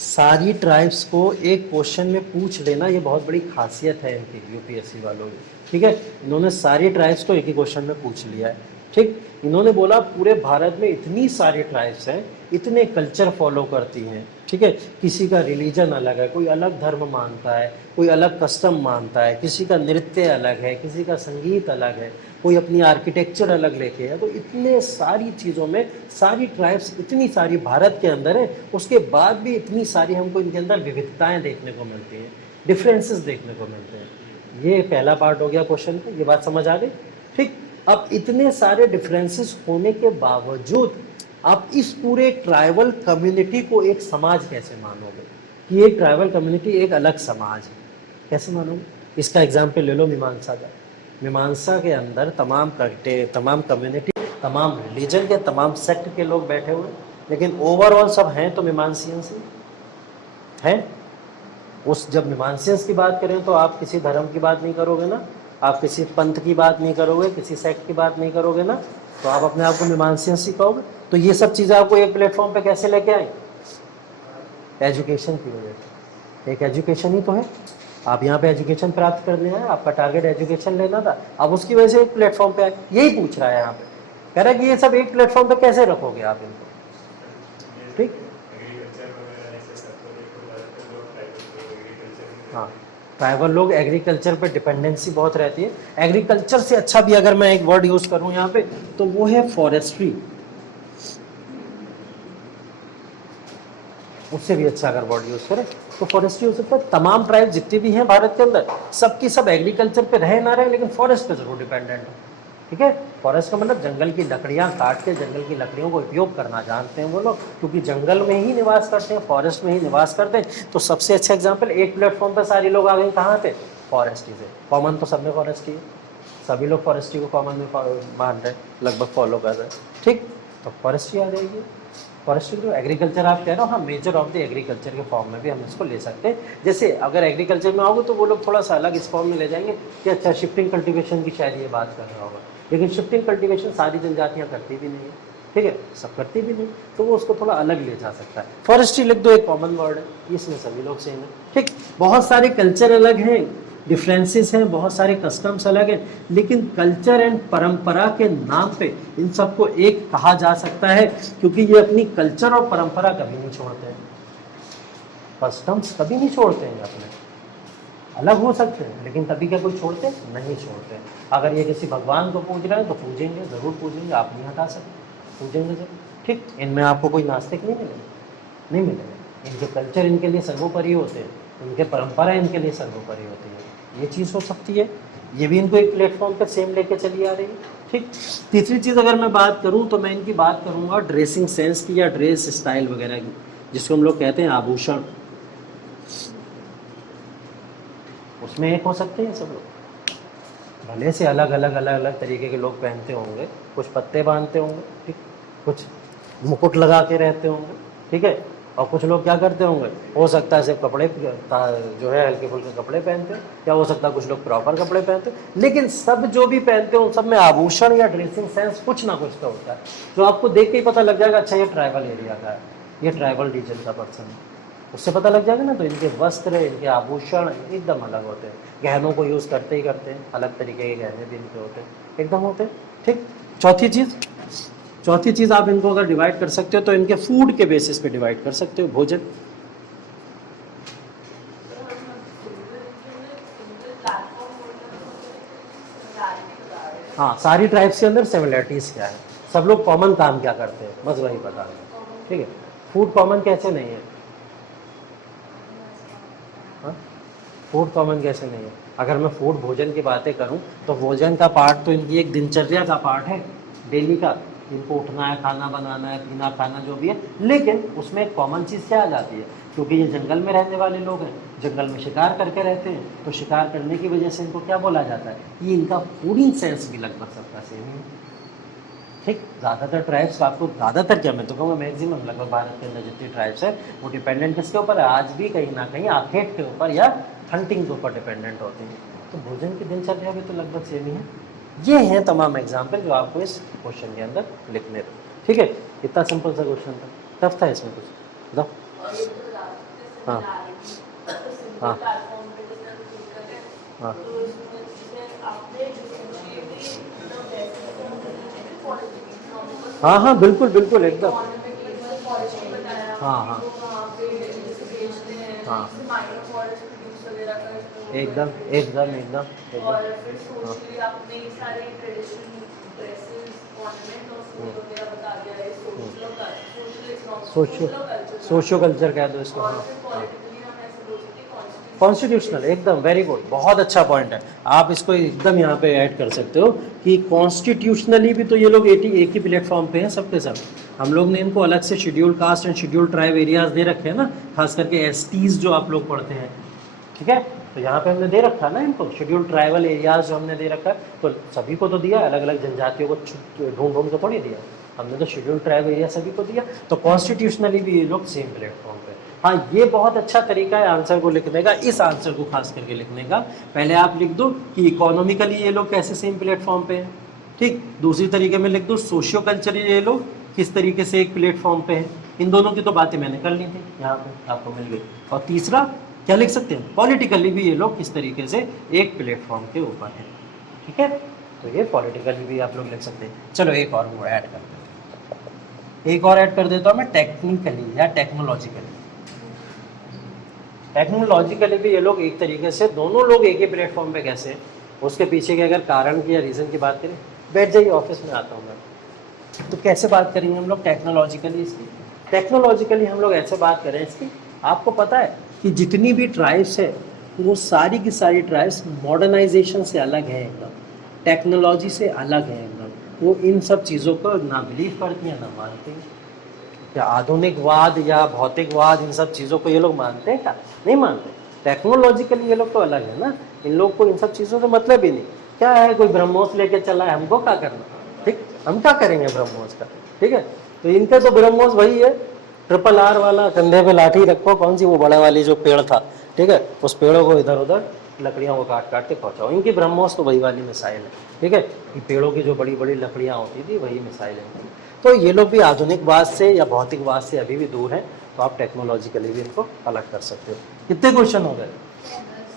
सारी ट्राइब्स को एक क्वेश्चन में पूछ लेना ये बहुत बड़ी खासियत है इनकी, यूपीएससी वालों की। ठीक है, इन्होंने सारी ट्राइब्स को एक ही क्वेश्चन में पूछ लिया है। ठीक, इन्होंने बोला पूरे भारत में इतनी सारी ट्राइब्स हैं, इतने कल्चर फॉलो करती हैं। ठीक है, किसी का रिलीजन अलग है, कोई अलग धर्म मानता है, कोई अलग कस्टम मानता है, किसी का नृत्य अलग है, किसी का संगीत अलग है, कोई अपनी आर्किटेक्चर अलग लेके है। तो इतने सारी चीज़ों में सारी ट्राइब्स इतनी सारी भारत के अंदर है, उसके बाद भी इतनी सारी हमको इनके अंदर विविधताएं देखने को मिलती हैं, डिफरेंसेस देखने को मिलते हैं। ये पहला पार्ट हो गया क्वेश्चन का, ये बात समझ आ गई। ठीक, अब इतने सारे डिफरेंसेस होने के बावजूद आप इस पूरे ट्राइबल कम्युनिटी को एक समाज कैसे मानोगे कि एक ट्राइबल कम्युनिटी एक अलग समाज है, कैसे मानोगे। इसका एग्जाम्पल ले लो मीमांसा का। मीमांसा के अंदर तमाम कम्युनिटी, तमाम रिलीजन के, तमाम सेक्ट के लोग बैठे हुए, लेकिन ओवरऑल सब हैं तो मीमांसियंस ही हैं। उस जब मीमांसियंस की बात करें तो आप किसी धर्म की बात नहीं करोगे ना, आप किसी पंथ की बात नहीं करोगे, किसी सेक्ट की बात नहीं करोगे ना, तो आप अपने आप को मीमांसियंस ही कहोगे। तो ये सब चीज़ें आपको एक प्लेटफॉर्म पे कैसे लेके आए, एजुकेशन की वजह से। एक एजुकेशन ही तो है, आप यहाँ पे एजुकेशन प्राप्त करने आए, आपका टारगेट एजुकेशन लेना था, अब उसकी वजह से एक प्लेटफॉर्म पे आए। यही पूछ रहा है यहाँ पे, कह रहा है कि ये सब एक प्लेटफॉर्म पे कैसे रखोगे आप इनको। ठीक, हाँ, ट्राइबल लोग एग्रीकल्चर पे डिपेंडेंसी बहुत रहती है। एग्रीकल्चर से अच्छा भी अगर मैं एक वर्ड यूज़ करूँ यहाँ पे तो वो है फॉरेस्ट्री। उससे भी अच्छा अगर वर्ड यूज़ करें तो फॉरेस्ट्री हो सकता है। तमाम ट्राइब जितनी भी हैं भारत के अंदर, सबकी सब एग्रीकल्चर पे रहे ना रहे, लेकिन फॉरेस्ट पे जरूर डिपेंडेंट है। ठीक है, फॉरेस्ट का मतलब जंगल की लकड़ियाँ काट के जंगल की लकड़ियों को उपयोग करना जानते हैं वो लोग, क्योंकि जंगल में ही निवास करते हैं, फॉरेस्ट में ही निवास करते हैं। तो सबसे अच्छा एग्जाम्पल, एक प्लेटफॉर्म पर सारे लोग आ गए कहाँ पे, फॉरेस्ट्री से। कॉमन तो सब में फॉरेस्ट्री है, सभी लोग फॉरेस्ट्री को कॉमन में मान रहे हैं, लगभग फॉलो कर रहे हैं। ठीक, तो फॉरेस्ट्री आ जाएगी। फॉरेस्ट्री जो एग्रीकल्चर आप कह रहे हो, हाँ मेजर ऑफ द एग्रीकल्चर के फॉर्म में भी हम इसको ले सकते हैं। जैसे अगर एग्रीकल्चर में आओगे तो वो लोग थोड़ा सा अलग इस फॉर्म में ले जाएंगे कि अच्छा शिफ्टिंग कल्टीवेशन की शायद ये बात कर रहा होगा, लेकिन शिफ्टिंग कल्टीवेशन सारी जनजातियाँ करती भी नहीं है। ठीक है, सब करती भी नहीं, तो वो उसको थोड़ा अलग ले जा सकता है। फॉरेस्ट्री लिख दो, एक कॉमन वर्ड है, इसमें सभी लोग सेम है। ठीक, बहुत सारे कल्चर अलग हैं, डिफरेंसेस हैं, बहुत सारे कस्टम्स अलग हैं, लेकिन कल्चर एंड परंपरा के नाम पे इन सबको एक कहा जा सकता है, क्योंकि ये अपनी कल्चर और परंपरा कभी नहीं छोड़ते हैं, कस्टम्स कभी नहीं छोड़ते हैं अपने, अलग हो सकते हैं लेकिन कभी क्या कोई छोड़ते नहीं छोड़ते। अगर ये किसी भगवान को पूज रहे हैं तो पूजेंगे, ज़रूर पूजेंगे, आप नहीं हटा सकते, पूजेंगे जरूर, ठीक। इनमें आपको कोई नास्तिक नहीं मिलेगा, नहीं मिलेगा। इनके कल्चर इनके लिए सर्वोपरि होते हैं, इनके परंपरा इनके लिए सर्वोपरि होती है, ये चीज़ हो सकती है। ये भी इनको एक प्लेटफॉर्म पर सेम लेके चली आ रही है, ठीक। तीसरी चीज़ अगर मैं बात करूँ तो मैं इनकी बात करूँगा ड्रेसिंग सेंस की या ड्रेस स्टाइल वगैरह की, जिसको हम लोग कहते हैं आभूषण। उसमें एक हो सकते हैं सब लोग, भले से अलग अलग तरीके के लोग पहनते होंगे, कुछ पत्ते बांधते होंगे, ठीक, कुछ मुकुट लगा के रहते होंगे, ठीक है, और कुछ लोग क्या करते होंगे, हो सकता है सिर्फ कपड़े जो है हल्के फुल्के कपड़े पहनते हैं, या हो सकता है कुछ लोग प्रॉपर कपड़े पहनते हैं, लेकिन सब जो भी पहनते हैं उन सब में आभूषण या ड्रेसिंग सेंस कुछ ना कुछ तो होता है, जो आपको देख के ही पता लग जाएगा अच्छा ये ट्राइबल एरिया का है, ये ट्राइबल रीजन का पर्सन है, उससे पता लग जाएगा ना। तो इनके वस्त्र, इनके आभूषण एकदम अलग होते हैं, गहनों को यूज़ करते ही करते हैं, अलग तरीके के गहने भी इनके होते हैं, एकदम होते हैं, ठीक। चौथी चीज़ आप इनको अगर डिवाइड कर सकते हो तो इनके फूड के बेसिस पे डिवाइड कर सकते हो, भोजन। हाँ, सारी ट्राइब्स के अंदर सिमिलरिटीज़ क्या है, सब लोग कॉमन काम क्या करते हैं, बस वही बता दें, ठीक है। फूड कॉमन कैसे नहीं है, फूड कॉमन कैसे नहीं है? अगर मैं फूड भोजन की बातें करूं तो भोजन का पार्ट तो इनकी एक दिनचर्या का पार्ट है, डेली का, इनको उठना है, खाना बनाना है, पीना खाना जो भी है, लेकिन उसमें एक कॉमन चीज़ क्या आ जाती है, क्योंकि ये जंगल में रहने वाले लोग हैं, जंगल में शिकार करके रहते हैं, तो शिकार करने की वजह से इनको क्या बोला जाता है, ये इनका फूडिंग सेंस भी लगभग सबका सेम है, ठीक। ज़्यादातर ट्राइब्स का आपको, ज़्यादातर क्या, मैं तो कहूँगा मैक्सिमम लगभग भारत के अंदर जितनी ट्राइब्स है वो डिपेंडेंट किसके ऊपर है, आज भी कहीं ना कहीं आखेट के ऊपर या हंटिंग के ऊपर डिपेंडेंट होते हैं। तो भोजन की दिनचर्या भी तो लगभग सेम ही है। ये हैं तमाम एग्जाम्पल जो आपको इस क्वेश्चन के अंदर लिखने थे, ठीक है। इतना सिंपल सा क्वेश्चन था, टफ था इसमें कुछ, बताओ। हाँ हाँ हाँ हाँ हाँ, बिल्कुल बिल्कुल एकदम, हाँ हाँ हाँ, एकदम एकदम एकदम एकदम, और फिर हाँ, सोशली आपने सारे ट्रेडिशनल ड्रेसेस, ऑर्नामेंट और फूड वगैरह बता दिया है, सोशियो कल्चर कह दो इसको, और हाँ फिर हाँ, पॉलिटिकली हम ऐसे बोल सकते हैं कॉन्स्टिट्यूशनल, एकदम वेरी गुड, बहुत अच्छा पॉइंट है, आप इसको एकदम यहाँ पे ऐड कर सकते हो कि कॉन्स्टिट्यूशनली भी तो ये लोग एक ही प्लेटफॉर्म पे हैं सबके सब। हम लोग ने इनको अलग से schedule caste and schedule tribe areas they रखे हैं ना, खास करके एसटीज जो आप लोग पढ़ते हैं, ठीक है। तो यहाँ पे हमने दे रखा ना इनको शेड्यूल ट्राइबल एरियाज जो हमने दे रखा है, तो सभी को तो दिया, अलग अलग जनजातियों को ढूंढ ढूंढ के थोड़ी दिया, हमने तो शेड्यूल ट्राइब एरिया सभी को दिया। तो कॉन्स्टिट्यूशनली भी ये लोग सेम प्लेटफॉर्म पे। हाँ, ये बहुत अच्छा तरीका है आंसर को लिखने का, इस आंसर को खास करके लिखने का। पहले आप लिख दो कि इकोनॉमिकली ये लोग कैसे सेम प्लेटफॉर्म पे हैं, ठीक। दूसरी तरीके में लिख दो सोशियो कल्चरली ये लोग किस तरीके से एक प्लेटफॉर्म पे हैं। इन दोनों की तो बातें मैंने कर ली थी, यहाँ पे आपको मिल गई। और तीसरा क्या लिख सकते हैं, पॉलिटिकली भी ये लोग किस तरीके से एक प्लेटफॉर्म के ऊपर है, ठीक है। तो ये पॉलिटिकली भी आप लोग लिख सकते हैं। चलो एक और वो ऐड करते हैं, एक और ऐड कर देता हूँ मैं, टेक्निकली या टेक्नोलॉजिकली। टेक्नोलॉजिकली भी ये लोग एक तरीके से, दोनों लोग एक ही प्लेटफॉर्म पे कैसे हैं, उसके पीछे के अगर कारण की या रीज़न की बात करें, बैठ जाइए ऑफिस में आता हूँ मैं। तो कैसे बात करेंगे हम लोग टेक्नोलॉजिकली इसकी, टेक्नोलॉजिकली हम लोग ऐसे बात करें इसकी। आपको पता है कि जितनी भी ट्राइब्स है वो सारी की सारी ट्राइब्स मॉडर्नाइजेशन से अलग है, एकदम टेक्नोलॉजी से अलग है एकदम। वो इन सब चीज़ों को ना बिलीव करती हैं ना मानती हैं। क्या आधुनिकवाद या भौतिकवाद इन सब चीज़ों को ये लोग मानते हैं क्या? नहीं मानते। टेक्नोलॉजिकली ये लोग तो अलग है ना, इन लोग को इन सब चीज़ों से मतलब ही नहीं। क्या है, कोई ब्रह्मोस लेके चला है, हमको क्या करना, ठीक, हम क्या करेंगे ब्रह्मोस का, ठीक है। तो इनका तो ब्रह्मोस वही है, RRR वाला, कंधे पे लाठी रखो, कौन सी वो बड़ा वाली जो पेड़ था, ठीक है, उस पेड़ों को इधर उधर लकड़ियों को काट काट के पहुँचाओ। इनकी ब्रह्मोस तो वही वाली मिसाइल है, ठीक है। ये पेड़ों की जो बड़ी बड़ी लकड़ियाँ होती थी वही मिसाइल है। तो ये लोग भी आधुनिकवाद से या भौतिकवाद से अभी भी दूर हैं। तो आप टेक्नोलॉजिकली भी इनको अलग कर सकते हो। कितने क्वेश्चन हो गए?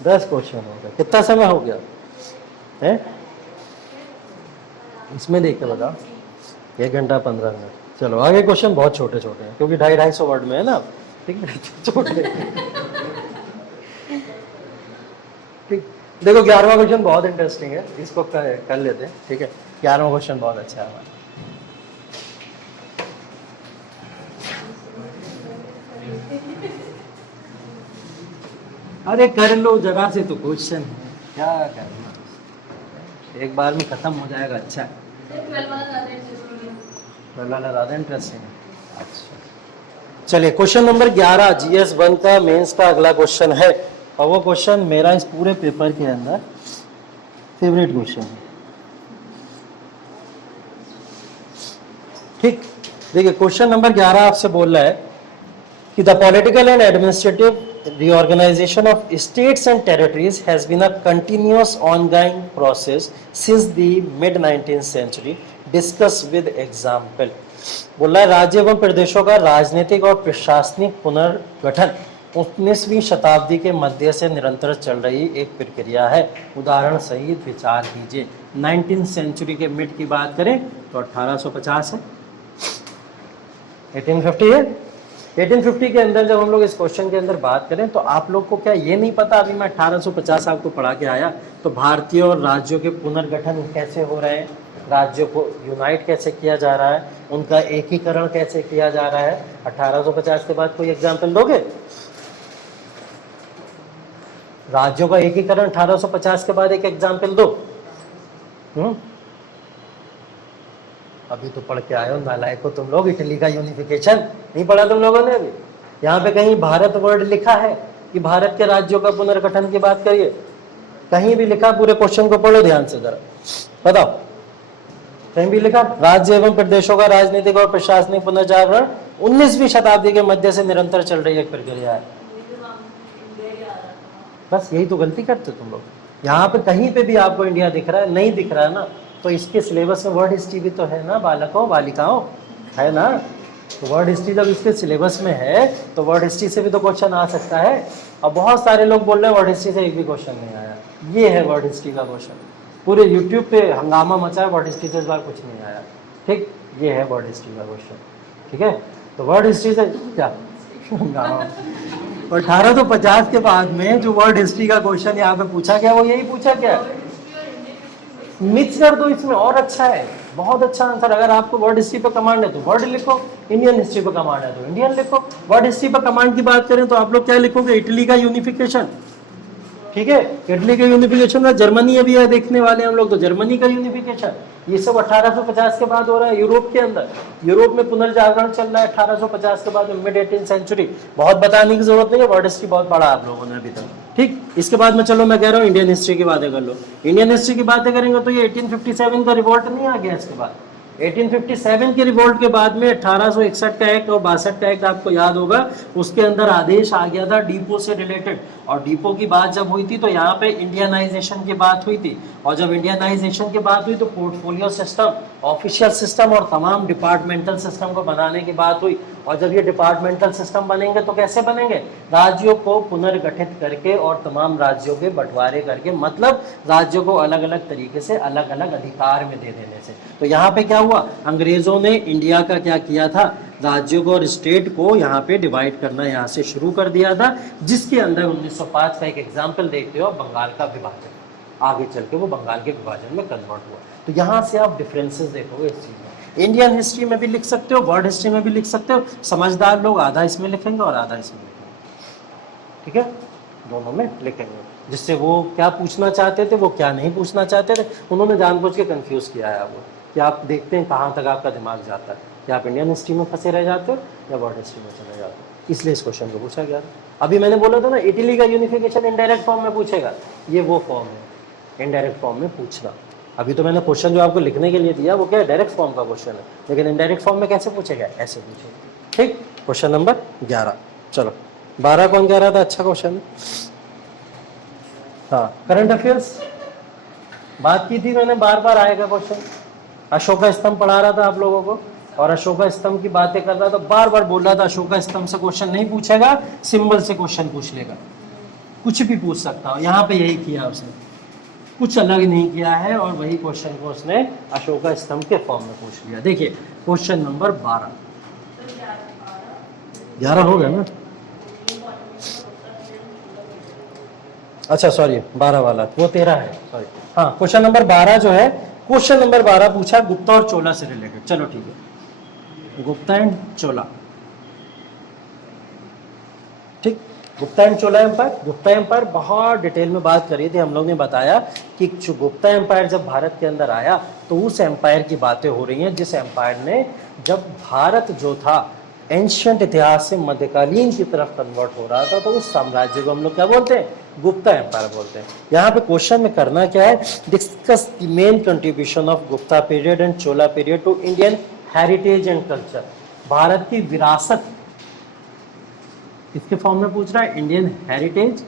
10 क्वेश्चन हो गया। कितना समय हो गया है इसमें देख के बताओ। 1 घंटा 15 मिनट। चलो आगे क्वेश्चन बहुत छोटे छोटे हैं क्योंकि 250-250 वर्ड में है ना, ठीक है छोटे। ठीक, देखो 11वां क्वेश्चन बहुत इंटरेस्टिंग है, इसको कर लेते हैं, ठीक है। 11वां क्वेश्चन बहुत अच्छा है हमारा। अरे कर लो जरा से तो क्वेश्चन है, क्या करना, एक बार में खत्म हो जाएगा। अच्छा है, 12 वाला ज़्यादा इंटरेस्टिंग है। ज़्यादा इंटरेस्टिंग है। अच्छा चलिए क्वेश्चन नंबर 11 GS 1 का मेंस का अगला क्वेश्चन है, और वो क्वेश्चन मेरा इस पूरे पेपर के अंदर फेवरेट क्वेश्चन है। ठीक, देखिए क्वेश्चन नंबर 11 आपसे बोल रहा है कि the political and administrative reorganization of states and territories has been a continuous ongoing process since the mid 19th century. Discuss with example. बोल रहा है राज्य एवं प्रदेशों का राजनीतिक और प्रशासनिक पुनर्गठन 19वीं शताब्दी के मध्य से निरंतर चल रही एक प्रक्रिया है। उदाहरण सहित विचार कीजिए। 19th सेंचुरी के मिड की बात करें तो 1850 है, 1850 है। 1850 के अंदर जब हम लोग इस क्वेश्चन के अंदर बात करें तो आप लोग को क्या ये नहीं पता, अभी मैं 1850 आपको पढ़ा के आया, तो भारतीय और राज्यों के पुनर्गठन कैसे हो रहे हैं, राज्यों को यूनाइट कैसे किया जा रहा है, उनका एकीकरण कैसे किया जा रहा है। 1850 के बाद कोई एग्जाम्पल दोगे? राज्यों का एकीकरण 1850 के बाद एक एग्जाम्पल दो। अभी तो पढ़ के आए हो नालायक को तुम लोग, इटली का यूनिफिकेशन नहीं पढ़ा तुम लोगों ने अभी? यहाँ पे कहीं भारत वर्ड लिखा है कि भारत के राज्यों का पुनर्गठन की बात करिए? कहीं भी लिखा? पूरे क्वेश्चन को पढ़ो ध्यान से जरा, बताओ कहीं भी लिखा? राज्य एवं प्रदेशों का राजनीतिक और प्रशासनिक पुनर्जागरण 19वीं शताब्दी के मध्य से निरंतर चल रही एक प्रक्रिया है। बस यही तो गलती करते तुम लोग। यहाँ पे कहीं पे भी आपको इंडिया दिख रहा है? नहीं दिख रहा है ना, तो इसके सिलेबस में वर्ड हिस्ट्री भी तो है ना बालकों बालिकाओं, है ना? तो वर्ड हिस्ट्री जब इसके सिलेबस में है तो वर्ड हिस्ट्री से भी तो क्वेश्चन आ सकता है। अब बहुत सारे लोग बोल रहे हैं वर्ड हिस्ट्री से एक भी क्वेश्चन नहीं आया। ये है वर्ड हिस्ट्री का क्वेश्चन, पूरे यूट्यूब पे हंगामा मचा है, वर्ड हिस्ट्री से इस बार कुछ नहीं आया। ठीक, ये है वर्ड हिस्ट्री का क्वेश्चन, ठीक है। तो वर्ड हिस्ट्री से क्या हंगामा? 1850 के बाद में जो वर्ड हिस्ट्री का क्वेश्चन यहाँ पे पूछा गया वो यही पूछा गया। मिक्स कर दो इसमें और अच्छा है, बहुत अच्छा आंसर। अगर आपको वर्ड हिस्ट्री पे कमांड है तो वर्ड लिखो, इंडियन हिस्ट्री पे कमांड है तो इंडियन लिखो। वर्ड हिस्ट्री पे कमांड की बात करें तो आप लोग क्या लिखोगे? इटली का यूनिफिकेशन, ठीक है। इटली का यूनिफिकेशन का जर्मनी अभी है देखने वाले हम लोग, तो जर्मनी का यूनिफिकेशन ये सब 1850 के बाद हो रहा है यूरोप के अंदर। यूरोप में पुनर्जागरण चल रहा है 1850 के बाद, मिड 18th सेंचुरी। बहुत बताने की जरूरत नहीं है, वर्ड हिस्ट्री बहुत पढ़ा आप लोगों ने अभी तक। ठीक, इसके बाद में चलो मैं कह रहा हूँ इंडियन हिस्ट्री की बातें कर लो। इंडियन हिस्ट्री की बातें करेंगे तो ये 1857 का रिवोल्ट नहीं आ गया? इसके बाद 1857 के रिवोल्ट के बाद में 1861 का एक्ट और 62 का एक्ट आपको याद होगा, उसके अंदर आदेश आ गया था डिपो से रिलेटेड। और डिपो की बात जब हुई थी तो यहाँ पे इंडियनाइजेशन की बात हुई थी, और जब इंडियनाइजेशन की बात हुई तो पोर्टफोलियो सिस्टम, ऑफिशियल सिस्टम और तमाम डिपार्टमेंटल सिस्टम को बनाने की बात हुई। और जब ये डिपार्टमेंटल सिस्टम बनेंगे तो कैसे बनेंगे? राज्यों को पुनर्गठित करके और तमाम राज्यों के बंटवारे करके, मतलब राज्यों को अलग अलग तरीके से अलग अलग अधिकार में दे देने से। तो यहाँ पे क्या हुआ? अंग्रेजों ने इंडिया का क्या किया था? राज्यों को और स्टेट को यहाँ पे डिवाइड करना यहाँ से शुरू कर दिया था, जिसके अंदर 1905 का एक एग्जाम्पल देखते हो, बंगाल का विभाजन। आगे चल के वो बंगाल के विभाजन में कन्वर्ट हुआ। तो यहाँ से आप डिफरेंसेस देखोगे इस चीज में। इंडियन हिस्ट्री में भी लिख सकते हो, वर्ल्ड हिस्ट्री में भी लिख सकते हो। समझदार लोग आधा इसमें लिखेंगे और आधा इसमें लिखेंगे, ठीक है, दोनों में लिखेंगे, जिससे वो क्या पूछना चाहते थे वो क्या नहीं पूछना चाहते थे। उन्होंने जानबूझ के कंफ्यूज किया है वो, कि आप देखते हैं कहाँ तक आपका दिमाग जाता है, कि आप इंडियन हिस्ट्री में फंसे रह जाते हो या वर्ल्ड हिस्ट्री में चले जाते हो। इसलिए इस क्वेश्चन को पूछा गया। अभी मैंने बोला था ना इटली का यूनिफिकेशन इनडायरेक्ट फॉर्म में पूछेगा, ये वो फॉर्म है इनडायरेक्ट फॉर्म में पूछना। अभी तो मैंने क्वेश्चन जो आपको लिखने के लिए दिया वो क्या है? डायरेक्ट फॉर्म का क्वेश्चन है, लेकिन इनडायरेक्ट फॉर्म में कैसे पूछेगा? ऐसे पूछेगा। ठीक, क्वेश्चन नंबर 11। चलो 12 कौन कह रहा था अच्छा क्वेश्चन है? हाँ, करंट अफेयर्स बात की थी मैंने, बार बार आएगा क्वेश्चन। अशोका स्तंभ पढ़ा रहा था आप लोगों को, और अशोका स्तंभ की बातें कर रहा था, बार बार बोल रहा था अशोका स्तंभ से क्वेश्चन नहीं पूछेगा, सिंबल से क्वेश्चन पूछ लेगा। कुछ भी पूछ सकता हो। यहाँ पे यही किया उसने, कुछ अलग नहीं किया है और वही क्वेश्चन को उसने अशोका स्तंभ के फॉर्म में पूछ लिया। देखिए क्वेश्चन नंबर 12, 11 हो गया ना, अच्छा सॉरी 12 वाला वो 13 है, सॉरी। हाँ क्वेश्चन नंबर 12 जो है, क्वेश्चन नंबर 12 पूछा गुप्ता और चोला से रिलेटेड। चलो ठीक है, गुप्ता एंड चोला, ठीक। Gupta and Chola empire, Gupta empire बहुत डिटेल में बात करी थी हम लोग ने, बताया कि जो गुप्ता एम्पायर जब भारत के अंदर आया तो उस एम्पायर की बातें हो रही हैं जिस एम्पायर ने, जब भारत जो था एंशियंट इतिहास से मध्यकालीन की तरफ कन्वर्ट हो रहा था, तो उस साम्राज्य को हम लोग क्या बोलते हैं, गुप्ता एम्पायर बोलते हैं। यहाँ पे क्वेश्चन में करना क्या है, discuss the main contribution of Gupta period and Chola period to Indian heritage and culture. Bharat की विरासत किसके फॉर्म में पूछ रहा है, इंडियन हेरिटेज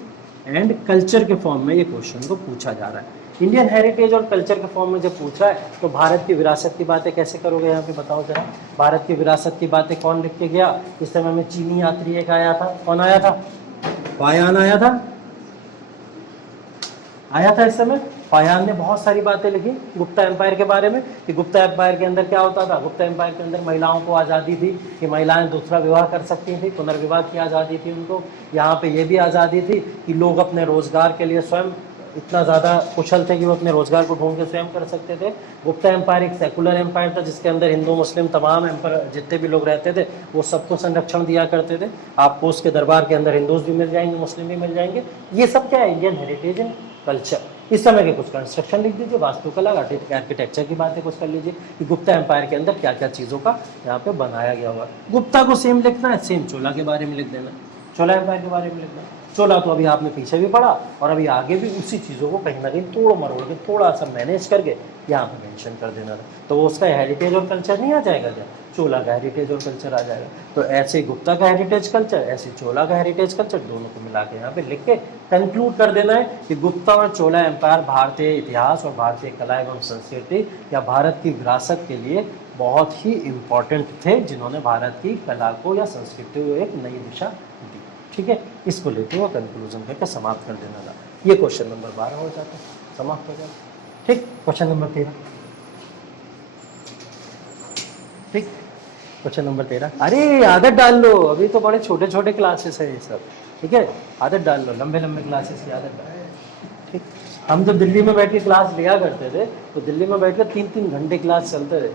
एंड कल्चर के फॉर्म में ये क्वेश्चन को पूछा जा रहा है। इंडियन हेरिटेज और कल्चर के फॉर्म में जब पूछ रहा है तो भारत की विरासत की बातें कैसे करोगे, यहाँ पे बताओ जरा। भारत की विरासत की बातें कौन लिख के गया, इस समय में चीनी यात्री एक आया था, कौन आया था, फायान आया था, आया था इस समय। फायान ने बहुत सारी बातें लिखी गुप्ता एम्पायर के बारे में, कि गुप्ता एम्पायर के अंदर क्या होता था, गुप्ता एम्पायर के अंदर महिलाओं को आज़ादी थी कि महिलाएं दूसरा विवाह कर सकती थी, पुनर्विवाह की आज़ादी थी उनको। यहाँ पे ये भी आज़ादी थी कि लोग अपने रोजगार के लिए स्वयं इतना ज़्यादा कुशल थे कि वो अपने रोजगार को ढूंढ के स्वयं कर सकते थे। गुप्ता एम्पायर एक सेकुलर एम्पायर था जिसके अंदर हिंदू मुस्लिम तमाम एम्पायर जितने भी लोग रहते थे वो सबको संरक्षण दिया करते थे। आपको उसके दरबार के अंदर हिंदूज भी मिल जाएंगे, मुस्लिम भी मिल जाएंगे। ये सब क्या है, इंडियन हेरिटेज एंड कल्चर। इस समय के कुछ कंस्ट्रक्शन लिख दीजिए, वास्तुकला आर्किटेक्चर की बातें कुछ कर लीजिए कि गुप्ता एम्पायर के अंदर क्या क्या चीज़ों का यहाँ पे बनाया गया हुआ। गुप्ता को सेम लिखना है, सेम चोला के बारे में लिख देना, चोला एम्पायर के बारे में लिखना है। चोला तो अभी आपने पीछे भी पढ़ा और अभी आगे भी उसी चीज़ों को कहीं ना कहीं तोड़ मरोड़ के थोड़ा सा मैनेज करके यहाँ पे मेंशन कर देना था, तो वो उसका हेरिटेज और कल्चर नहीं आ जाएगा क्या, चोला का हेरिटेज और कल्चर आ जाएगा। तो ऐसे ही गुप्ता का हेरिटेज कल्चर, ऐसे चोला का हेरिटेज कल्चर, दोनों को मिला के यहाँ पे लिख के कंक्लूड कर देना है कि गुप्ता और चोला एम्पायर भारतीय इतिहास और भारतीय कला एवं संस्कृति या भारत की विरासत के लिए बहुत ही इम्पोर्टेंट थे, जिन्होंने भारत की कला को या संस्कृति को एक नई दिशा दी। ठीक है, इसको लेते हुए कंक्लूजन करके समाप्त कर देना था। ये क्वेश्चन नंबर 12 हो जाता है, समाप्त हो जाता है। ठीक, क्वेश्चन नंबर 13, ठीक, क्वेश्चन नंबर 13। अरे आदत डाल लो, अभी तो बड़े छोटे छोटे क्लासेस है ये सब, ठीक है, आदत डाल लो, लंबे लंबे क्लासेस की आदत डाल। ठीक, हम जब दिल्ली में बैठ के क्लास लिया करते थे तो दिल्ली में बैठ कर 3-3 घंटे क्लास चलते थे,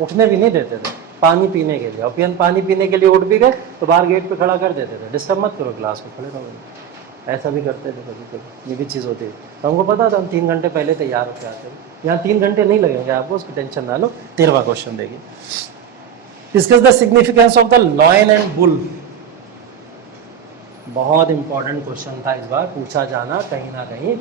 उठने भी नहीं देते थे पानी पीने के लिए, और पानी पीने के लिए उठ भी गए तो बाहर गेट पे खड़ा कर देते थे, डिस्टर्ब मत करो क्लास को, खड़े रहो। ऐसा भी करते थे कभी कभी, ये भी चीज़ होती है। तो हमको पता था, हम 3 घंटे पहले तैयार होकर आते थे। यहाँ 3 घंटे नहीं लगेंगे आपको, उसकी टेंशन ना लो। 13वां क्वेश्चन देखिए, discuss the significance of the lion and bull. बहुत इंपॉर्टेंट क्वेश्चन था, इस बार पूछा जाना कहीं ना कहीं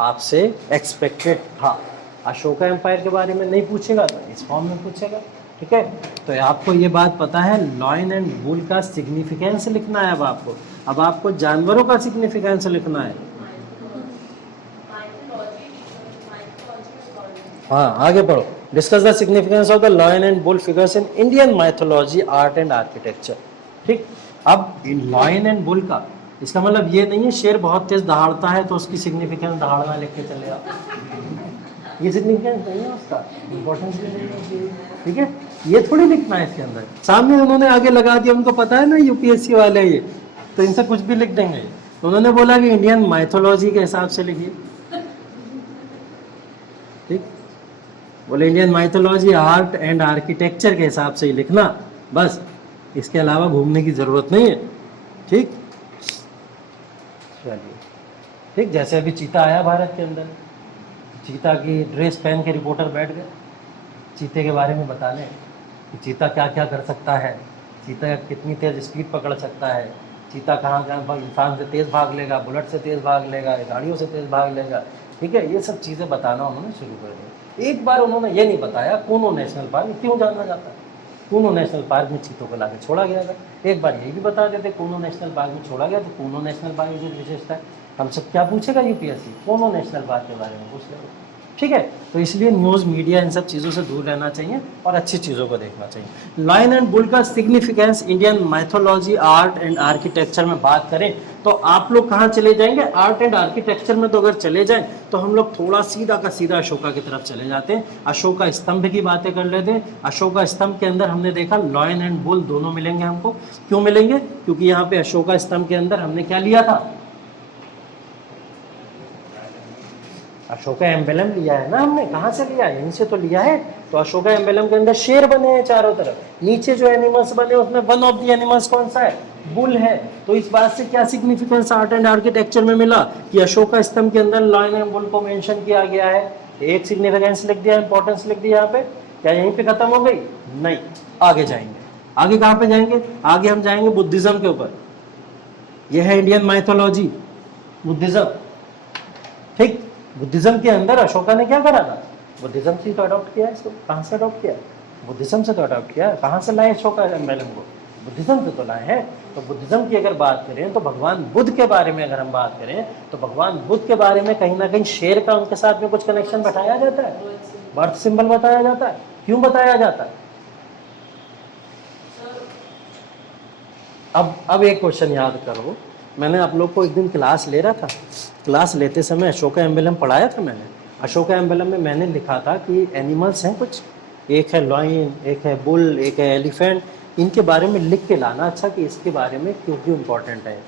आपसे एक्सपेक्टेड था। अशोका एम्पायर के बारे में नहीं पूछेगा तो इस फॉर्म में पूछेगा, ठीक है। तो आपको ये बात पता है, लॉयन एंड बुल का सिग्निफिकेंस लिखना है अब आपको जानवरों का सिग्निफिकेंस लिखना है। हाँ आगे बढ़ो, discuss the significance of the lion and bull figures in Indian mythology, art and architecture. ठीक, अब इन लॉयन एंड बुल का, इसका मतलब ये नहीं है शेर बहुत तेज दहाड़ता है तो उसकी सिग्निफिकेंस दहाड़ना लिख के चले आओ, ये सिग्निफिकेंस नहीं है, उसका इंपॉर्टेंस भी नहीं है, ठीक है। ये थोड़ी लिखना है इसके अंदर, सामने उन्होंने आगे लगा दिया, उनको पता है ना यूपीएससी वाले ये, तो इनसे कुछ भी लिख देंगे। उन्होंने बोला कि इंडियन माइथोलॉजी के हिसाब से लिखिए, ठीक, बोले Indian mythology, art and architecture के हिसाब से ही लिखना, बस, इसके अलावा घूमने की जरूरत नहीं है। ठीक, चलिए, ठीक, जैसे अभी चीता आया भारत के अंदर, चीता की ड्रेस पहन के रिपोर्टर बैठ गए चीते के बारे में बताने कि चीता क्या क्या कर सकता है, चीता कितनी तेज़ स्पीड पकड़ सकता है, चीता कहाँ कहाँ इंसान से तेज़ भाग लेगा, बुलेट से तेज़ भाग लेगा, गाड़ियों से तेज़ भाग लेगा, ठीक है। ये सब चीज़ें बताना उन्होंने शुरू कर दिया। एक बार उन्होंने ये नहीं बताया कूनो नेशनल पार्क क्यों जाना जाता है, कूनो नेशनल पार्क में चीतों को लाके छोड़ा गया था। एक बार ये भी बता देते कूनो नेशनल पार्क में छोड़ा गया, तो कूनो नेशनल पार्क की जो विशेषता है, हम सब क्या पूछेगा यूपीएससी, कूनो नेशनल पार्क के बारे में पूछ लेगा, ठीक है। तो इसलिए न्यूज़ मीडिया इन सब चीज़ों से दूर रहना चाहिए और अच्छी चीज़ों को देखना चाहिए। लायन एंड बुल का significance Indian mythology, art and architecture में बात करें तो आप लोग कहाँ चले जाएंगे? आर्ट एंड आर्किटेक्चर में तो अगर चले जाएं तो हम लोग थोड़ा सीधा का सीधा अशोका की तरफ चले जाते हैं। अशोका स्तंभ की बातें कर लेते हैं। अशोका स्तंभ के अंदर हमने देखा लायन एंड बुल दोनों मिलेंगे हमको। क्यों मिलेंगे? क्योंकि यहाँ पे अशोका स्तंभ के अंदर हमने क्या लिया था? अशोका एम्बेलम लिया है ना हमने। कहाँ से लिया है? यहीं से तो लिया है। तो अशोका एम्बेलम के अंदर शेर बने हैं चारों तरफ। नीचे जो एनिमल्स बने उसमें वन ऑफ द एनिमल्स कौन सा है? बुल है। तो इस बात से क्या सिग्निफिकेंस आर्ट एंड आर्किटेक्चर में मिला कि अशोका स्तंभ के अंदर लायन एंड बुल को मेंशन किया गया है। एक सिग्निफिकेंस लिख दिया, इंपॉर्टेंस लिख दिया यहाँ पे। क्या यहीं पे खत्म हो गई? नहीं, आगे जाएंगे। आगे कहाँ पे जाएंगे? आगे हम जाएंगे बुद्धिज्म के ऊपर। यह है इंडियन माइथोलॉजी, बुद्धिज्म। ठीक, बुद्धिज्म के अंदर अशोका ने क्या करा था? बुद्धिज्म से तो अडॉप्ट किया है इसको। कहाँ से अडॉप्ट किया? बुद्धिज्म से तो अडॉप्ट किया। कहाँ से लाए अशोका एम्बेलम को? बुद्धिज्म से तो लाए हैं। तो बुद्धिज्म की अगर बात करें तो भगवान बुद्ध के बारे में अगर हम बात करें तो भगवान बुद्ध के बारे में कहीं ना कहीं शेर का उनके साथ में कुछ कनेक्शन बताया जाता है, बर्थ सिंबल बताया जाता है। क्यों बताया जाता है? अब एक क्वेश्चन याद करो। मैंने आप लोग को एक दिन क्लास ले रहा था। क्लास लेते समय अशोका एम्बेलम पढ़ाया था मैंने। अशोका एम्बेलम में मैंने लिखा था कि एनिमल्स हैं कुछ, एक है लॉयन, एक है बुल, एक है एलिफेंट। इनके बारे में लिख के लाना अच्छा कि इसके बारे में क्यों क्यों इम्पोर्टेंट है,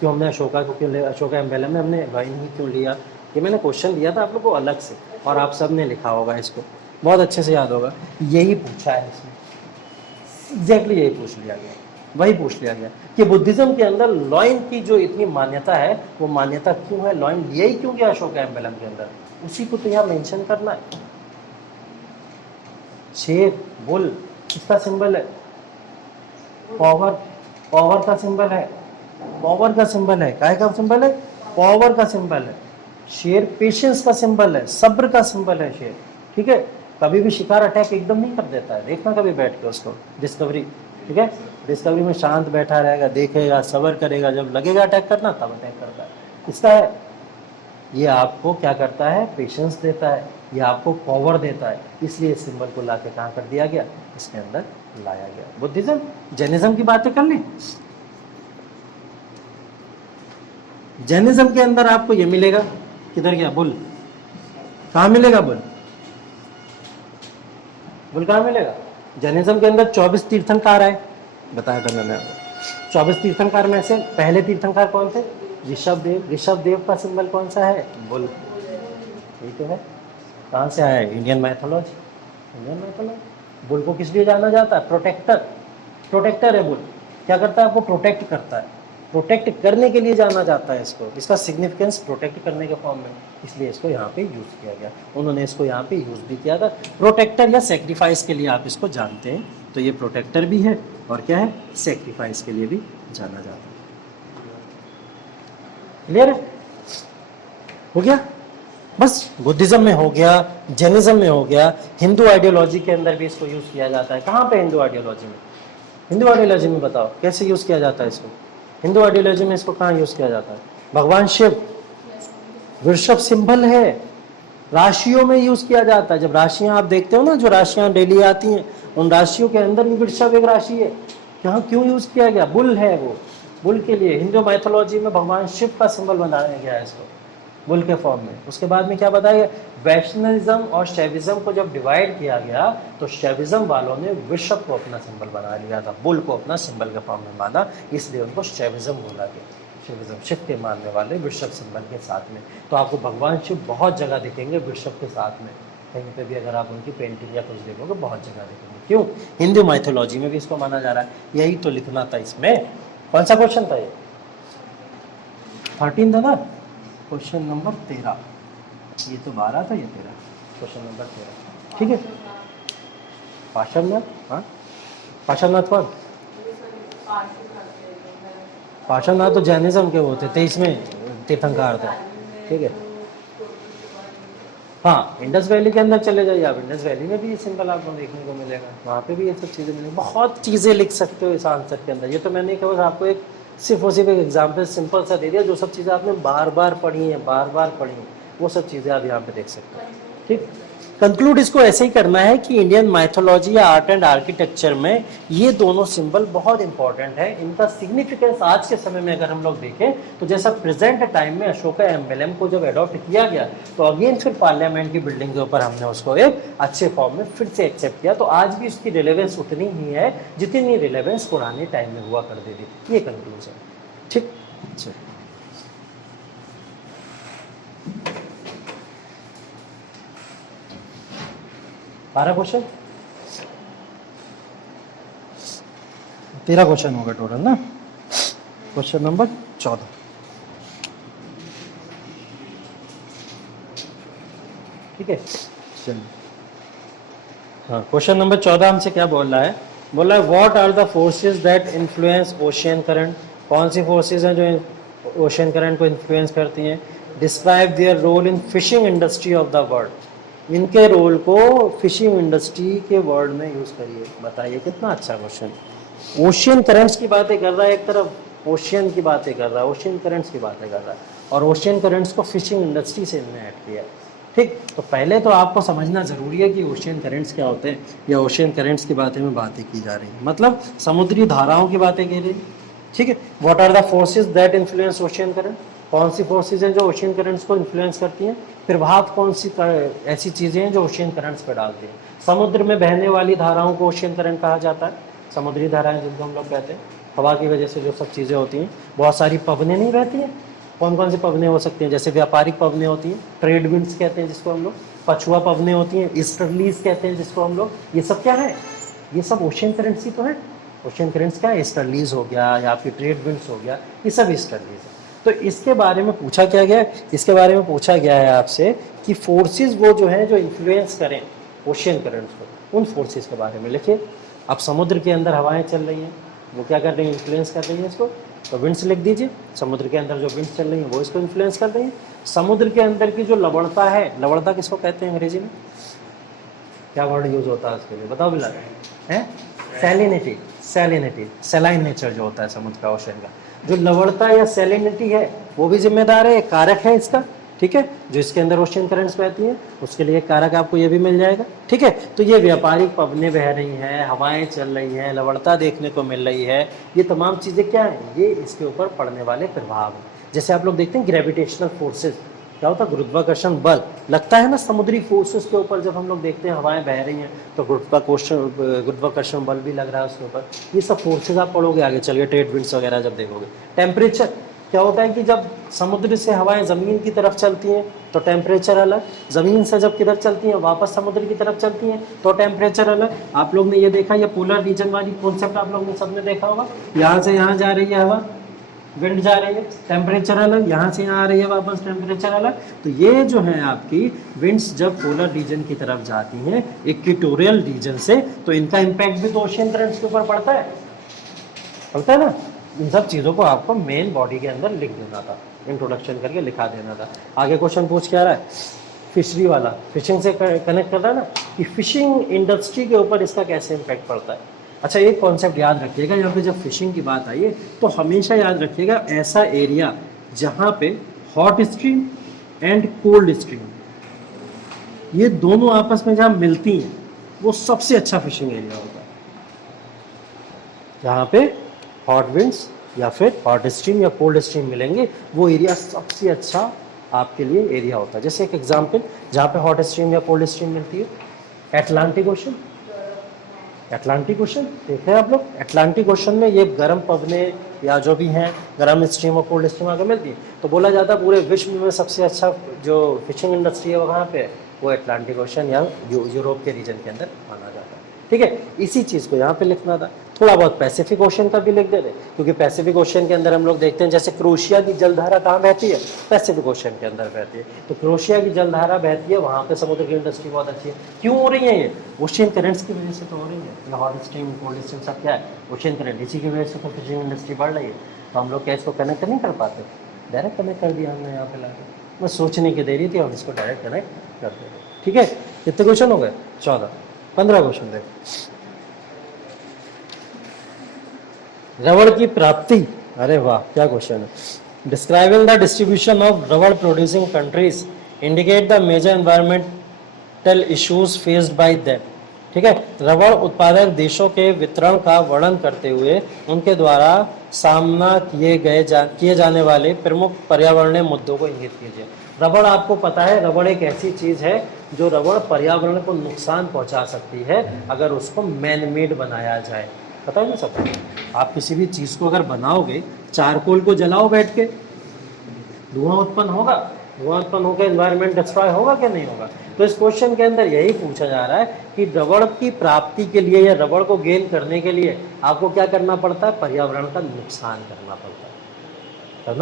क्यों हमने अशोका को क्यों लिया, अशोका एम्बेलम में हमने लॉयन ही क्यों लिया। ये मैंने क्वेश्चन दिया था आप लोग को अलग से और आप सब ने लिखा होगा, इसको बहुत अच्छे से याद होगा। यही पूछा है इसमें, एग्जैक्टली यही पूछ लिया गया, वही पूछ लिया गया कि बुद्धिज्म के अंदर लॉयन की जो इतनी मान्यता है वो मान्यता क्यों है, लॉयन यही क्यों गया अशोका एम्बेलम के अंदर, उसी को तो यहाँ मेंशन करना है। शेर, बुल इसका सिंबल है, पावर, पावर का सिंबल है, पावर का सिंबल है, काय का सिंबल है, पावर का सिंबल है। शेर पेशेंस का सिंबल है, सब्र का सिंबल है शेर। ठीक है, कभी भी शिकार अटैक एकदम नहीं कर देता है, देखना कभी बैठ के उसको डिस्कवरी। ठीक है, डिस्कवरी में शांत बैठा रहेगा, देखेगा, सब्र करेगा, जब लगेगा अटैक करना तब अटैक करता है। इसका है, ये आपको क्या करता है, पेशेंस देता है, ये आपको पावर देता है, इसलिए इस सिंबल को लाके कहाँ कर दिया गया, इसके अंदर लाया गया। बुद्धिज्म, जैनिज्म की बातें कर ली। जैनिज्म के अंदर आपको ये मिलेगा, किधर गया बुल, कहाँ मिलेगा बुल, बुल कहाँ मिलेगा। जैनिज्म के अंदर 24 तीर्थंकार आए, बताया था मैंने आपको। 24 तीर्थंकार में से पहले तीर्थंकार कौन थे, ऋषभ देव। ऋषभ देव का सिंबल कौन सा है, बुल। ठीक है, कहाँ से आया है, Indian mythology, Indian mythology. Bull को किस लिए जाना जाता है, प्रोटेक्टर, प्रोटेक्टर है बुल। क्या करता है, आपको प्रोटेक्ट करता है, प्रोटेक्ट करने के लिए जाना जाता है इसको। इसका सिग्निफिकेंस प्रोटेक्ट करने के फॉर्म में, इसलिए इसको यहाँ पे यूज किया गया। उन्होंने इसको यहाँ पे यूज भी किया था प्रोटेक्टर या सेक्रीफाइस के लिए, आप इसको जानते हैं। तो ये प्रोटेक्टर भी है और क्या है, सेक्रीफाइस के लिए भी जाना जाता है। क्लियर है, हो गया। बस बुद्धिज्म में हो गया, जैनिज्म में हो गया, हिंदू आइडियोलॉजी के अंदर भी इसको यूज किया जाता है। कहाँ पे, हिंदू आइडियोलॉजी में। हिंदू आइडियोलॉजी में बताओ कैसे यूज किया जाता है इसको, हिंदू आइडियोलॉजी में इसको कहाँ यूज किया जाता है। भगवान शिव, वृषभ सिंबल है, राशियों में यूज किया जाता है। जब राशियां आप देखते हो ना, जो राशियां डेली आती हैं, उन राशियों के अंदर भी वृषभ एक राशि है। यहाँ क्यों यूज किया गया, बुल है वो, बुल के लिए हिंदू माइथोलॉजी में भगवान शिव का सिंबल बनाया गया है इसको, बुल के फॉर्म में। उसके बाद में क्या बताया गया, वैष्णविज्म और शैविज्म को जब डिवाइड किया गया तो शैविज्म वालों ने वृषभ को अपना सिंबल बना लिया था, बुल को अपना सिंबल के फॉर्म में माना, इसलिए उनको शैविज्म बोला गया। शैविज्म, शिव के मानने वाले वृषभ सिंबल के साथ में। तो आपको भगवान शिव बहुत जगह दिखेंगे वृषभ के साथ में, कहीं पे भी अगर आप उनकी पेंटिंग या कुछ देखोगे बहुत जगह दिखेंगे। क्यों, हिंदू माइथोलॉजी में भी इसको माना जा रहा है। यही तो लिखना था इसमें। कौन सा क्वेश्चन था ये, 13 था ना, क्वेश्चन नंबर 13। ये तो 12 था, ये 13, क्वेश्चन नंबर 13। ठीक है, पार्श्वनाथ, हाँ पार्श्वनाथ कौन, पार्श्वनाथ तो जैनिज्म के वो थे, 23वें तीर्थंकार थे। ठीक है, हाँ इंडस वैली के अंदर चले जाइए आप, इंडस वैली में भी ये सिंबल आपको देखने को मिलेगा, वहाँ पे भी ये सब चीज़ें मिलेंगी। बहुत चीज़ें लिख सकते हो इस आंसर के अंदर। ये तो मैंने केवल आपको एक सिर्फ उसी का एग्जाम्पल सिंपल सा दे दिया, जो सब चीज़ें आपने बार बार पढ़ी हैं, बार बार पढ़ी हैं, वो सब चीज़ें आप यहाँ पे देख सकते हो। ठीक, कंक्लूड इसको ऐसे ही करना है कि इंडियन माइथोलॉजी या आर्ट एंड आर्किटेक्चर में ये दोनों सिंबल बहुत इंपॉर्टेंट है। इनका सिग्निफिकेंस आज के समय में अगर हम लोग देखें तो जैसा प्रेजेंट टाइम में अशोका एम्बेलम को जब अडॉप्ट किया गया तो अगेन फिर पार्लियामेंट की बिल्डिंग के ऊपर हमने उसको एक अच्छे फॉर्म में फिर से एक्सेप्ट किया, तो आज भी उसकी रिलेवेंस उतनी ही है जितनी रिलेवेंस पुराने टाइम में हुआ करती थी। ये कंक्लूजन। ठीक, अच्छा 12 क्वेश्चन, 13 क्वेश्चन होगा टोटल ना। क्वेश्चन नंबर 14, ठीक है चलिए। हाँ, क्वेश्चन नंबर 14 हमसे क्या बोल रहा है? बोल रहा है what are the forces that influence ocean current. कौन सी फोर्सेस हैं जो ओशियन करंट को इन्फ्लुएंस करती हैं? Describe their role in fishing industry of the world. इनके रोल को फिशिंग इंडस्ट्री के वर्ल्ड में यूज करिए। बताइए कितना अच्छा क्वेश्चन। ओशियन करंट्स की बातें कर रहा है, एक तरफ ओशियन की बातें कर रहा है, ओशियन करंट्स की बातें कर रहा है, और ओशियन करंट्स को फिशिंग इंडस्ट्री से इन्होंने ऐड किया। ठीक, तो पहले तो आपको समझना जरूरी है कि ओशियन करंट्स क्या होते हैं, या ओशियन करंट्स की बातें में बातें की जा रही है, मतलब समुद्री धाराओं की बातें की रही है। ठीक है, what are the forces that influence ocean current. कौन सी फोर्सेज हैं जो ओशियन करंट्स को इन्फ्लुएंस करती हैं? प्रभाव कौन सी ऐसी चीज़ें हैं जो ओशियन करंट्स पर डालती हैं? समुद्र में बहने वाली धाराओं को ओशियन करंट कहा जाता है। समुद्री धाराएं जिनको हम लोग कहते हैं, हवा की वजह से जो सब चीज़ें होती हैं। बहुत सारी पवनें नहीं रहती हैं, कौन कौन सी पवनें हो सकती हैं? जैसे व्यापारिक पवनें होती हैं, ट्रेड विंड्स कहते हैं जिसको हम लोग, पछुआ पवनें होती हैं, ईस्टर्लीज कहते हैं जिसको हम लोग। ये सब क्या है? ये सब ओशियन करंट्स ही तो है। ओशियन करंट्स क्या है? ईस्टर्लीज हो गया या आपकी ट्रेड विंड्स हो गया, ये सब ईस्टर्लीज है। तो इसके बारे में पूछा क्या गया? इसके बारे में पूछा गया है आपसे कि फोर्सेस वो जो है जो इन्फ्लुएंस करें ओशियन करंट्स को, उन फोर्सेस के बारे में लिखिए। अब समुद्र के अंदर हवाएं चल रही हैं, वो क्या कर रही हैं? इन्फ्लुएंस कर रही हैं इसको, तो विंड्स लिख दीजिए। समुद्र के अंदर जो विंड्स चल रही हैं वो इसको इन्फ्लुएंस कर रही हैं। समुद्र के अंदर की जो लवणता है, लवणता किसको कहते हैं अंग्रेजी में? क्या वर्ड यूज होता है उसके लिए बताओ बिल्ला? है सैलिनिटी। सैलिनिटी, सैलाइन नेचर जो होता है समुद्र का, ओशन का, जो लवणता या सैलिनिटी है वो भी जिम्मेदार है, एक कारक है इसका। ठीक है, जो इसके अंदर ओशियन करंट्स बहती हैं उसके लिए कारक आपको ये भी मिल जाएगा। ठीक है, तो ये व्यापारिक पवनें बह रही हैं, हवाएं चल रही हैं, लवणता देखने को मिल रही है, ये तमाम चीज़ें क्या हैं? ये इसके ऊपर पड़ने वाले प्रभाव हैं। जैसे आप लोग देखते हैं ग्रेविटेशनल फोर्सेस, क्या होता है? गुरुत्वाकर्षण बल लगता है ना समुद्री फोर्सेस के ऊपर। जब हम लोग देखते हैं हवाएं बह रही हैं तो गुरुत्वाकर्षण बल भी लग रहा है उसके ऊपर। ये सब फोर्सेस आप पढ़ोगे आगे चलिए, ट्रेड विंड्स वगैरह जब देखोगे। टेम्परेचर क्या होता है कि जब समुद्र से हवाएं ज़मीन की तरफ चलती हैं तो टेम्परेचर अलग, ज़मीन से जब किधर चलती हैं वापस समुद्र की तरफ चलती हैं तो टेम्परेचर अलग। आप लोग ने ये देखा, ये पोलर रीजन वाली कॉन्सेप्ट आप लोग ने सबने देखा होगा। यहाँ से यहाँ जा रही है हवा, विंड जा रही है, टेम्परेचर अलग, यहाँ से यहाँ आ रही है वापस, टेम्परेचर अलग। तो ये जो है आपकी विंड्स जब पोलर रीजन की तरफ जाती हैं इक्वेटोरियल रीजन से, तो इनका इम्पैक्ट भी तो ओशियन करंट्स के ऊपर पड़ता है ना। इन सब चीज़ों को आपको मेन बॉडी के अंदर लिख देना था, इंट्रोडक्शन करके लिखा देना था। आगे क्वेश्चन पूछ क्या रहा है? फिशरी वाला, फिशिंग से कनेक्ट कर रहा है ना, कि फिशिंग इंडस्ट्री के ऊपर इसका कैसे इम्पैक्ट पड़ता है। अच्छा, एक कॉन्सेप्ट याद रखिएगा, यहाँ पे जब फिशिंग की बात आई है तो हमेशा याद रखिएगा ऐसा एरिया जहाँ पे hot stream and cold stream ये दोनों आपस में जहाँ मिलती हैं वो सबसे अच्छा फिशिंग एरिया होता है। जहाँ पे हॉट विंड्स या फिर हॉट स्ट्रीम या कोल्ड स्ट्रीम मिलेंगे वो एरिया सबसे अच्छा आपके लिए एरिया होता है। जैसे एक एग्जांपल जहाँ पे हॉट स्ट्रीम या कोल्ड स्ट्रीम मिलती है, एटलांटिक ओशन। एटलांटिक ओशन देखे आप लोग, एटलांटिक ओशन में ये गर्म पवनें या जो भी हैं गर्म स्ट्रीम और कोल्ड स्ट्रीम आगे मिलती है। तो बोला जाता है पूरे विश्व में सबसे अच्छा जो फिशिंग इंडस्ट्री है वहाँ पे वो एटलांटिक ओशन या यूरोप के रीजन के अंदर माना जाता है। ठीक है, इसी चीज़ को यहाँ पे लिखना था। थोड़ा बहुत पैसिफिक ओशन का भी लिख देते, क्योंकि पैसिफिक ओशन के अंदर हम लोग देखते हैं जैसे क्रोशिया की जलधारा कहाँ बहती है? पैसिफिक ओशन के अंदर बहती है। तो क्रोशिया की जलधारा बहती है, वहाँ पे समुद्र की इंडस्ट्री बहुत अच्छी है। क्यों हो रही है ये? ओशियन करंट्स की वजह से तो हो रही है। ये हॉट स्ट्रीम कोल्ड स्ट्रीम सब क्या है? Ocean current. इसी की वजह से तो फिशिंग इंडस्ट्री बढ़ रही है। तो हम लोग क्या इसको कनेक्ट नहीं कर पाते? डायरेक्ट कनेक्ट कर दिया हमने यहाँ पे लाकर, बस सोचने की देरी थी, हम इसको डायरेक्ट कनेक्ट कर देंगे। ठीक है, कितने क्वेश्चन हो गए? 14, 15 क्वेश्चन देख। रबड़ की प्राप्ति, अरे वाह क्या क्वेश्चन है। Describing the distribution of rubber producing countries, indicate the major environmental issues faced by them. ठीक है, रबड़ उत्पादक देशों के वितरण का वर्णन करते हुए उनके द्वारा सामना किए जाने वाले प्रमुख पर्यावरणीय मुद्दों को इंगित कीजिए। रबड़, आपको पता है रबड़ एक ऐसी चीज है जो रबड़ पर्यावरण को नुकसान पहुंचा सकती है अगर उसको मैन मेड बनाया जाए। पता है ना सबको, आप किसी भी चीज को अगर बनाओगे, चारकोल को जलाओ बैठ के, धुआं उत्पन्न होगा, धुआं उत्पन्न होकर एनवायरनमेंट डिस्ट्रॉय होगा क्या, नहीं होगा। तो इस क्वेश्चन के अंदर यही पूछा जा रहा है कि रबड़ की प्राप्ति के लिए या रबड़ को गेन करने के लिए आपको क्या करना पड़ता है, पर्यावरण का नुकसान करना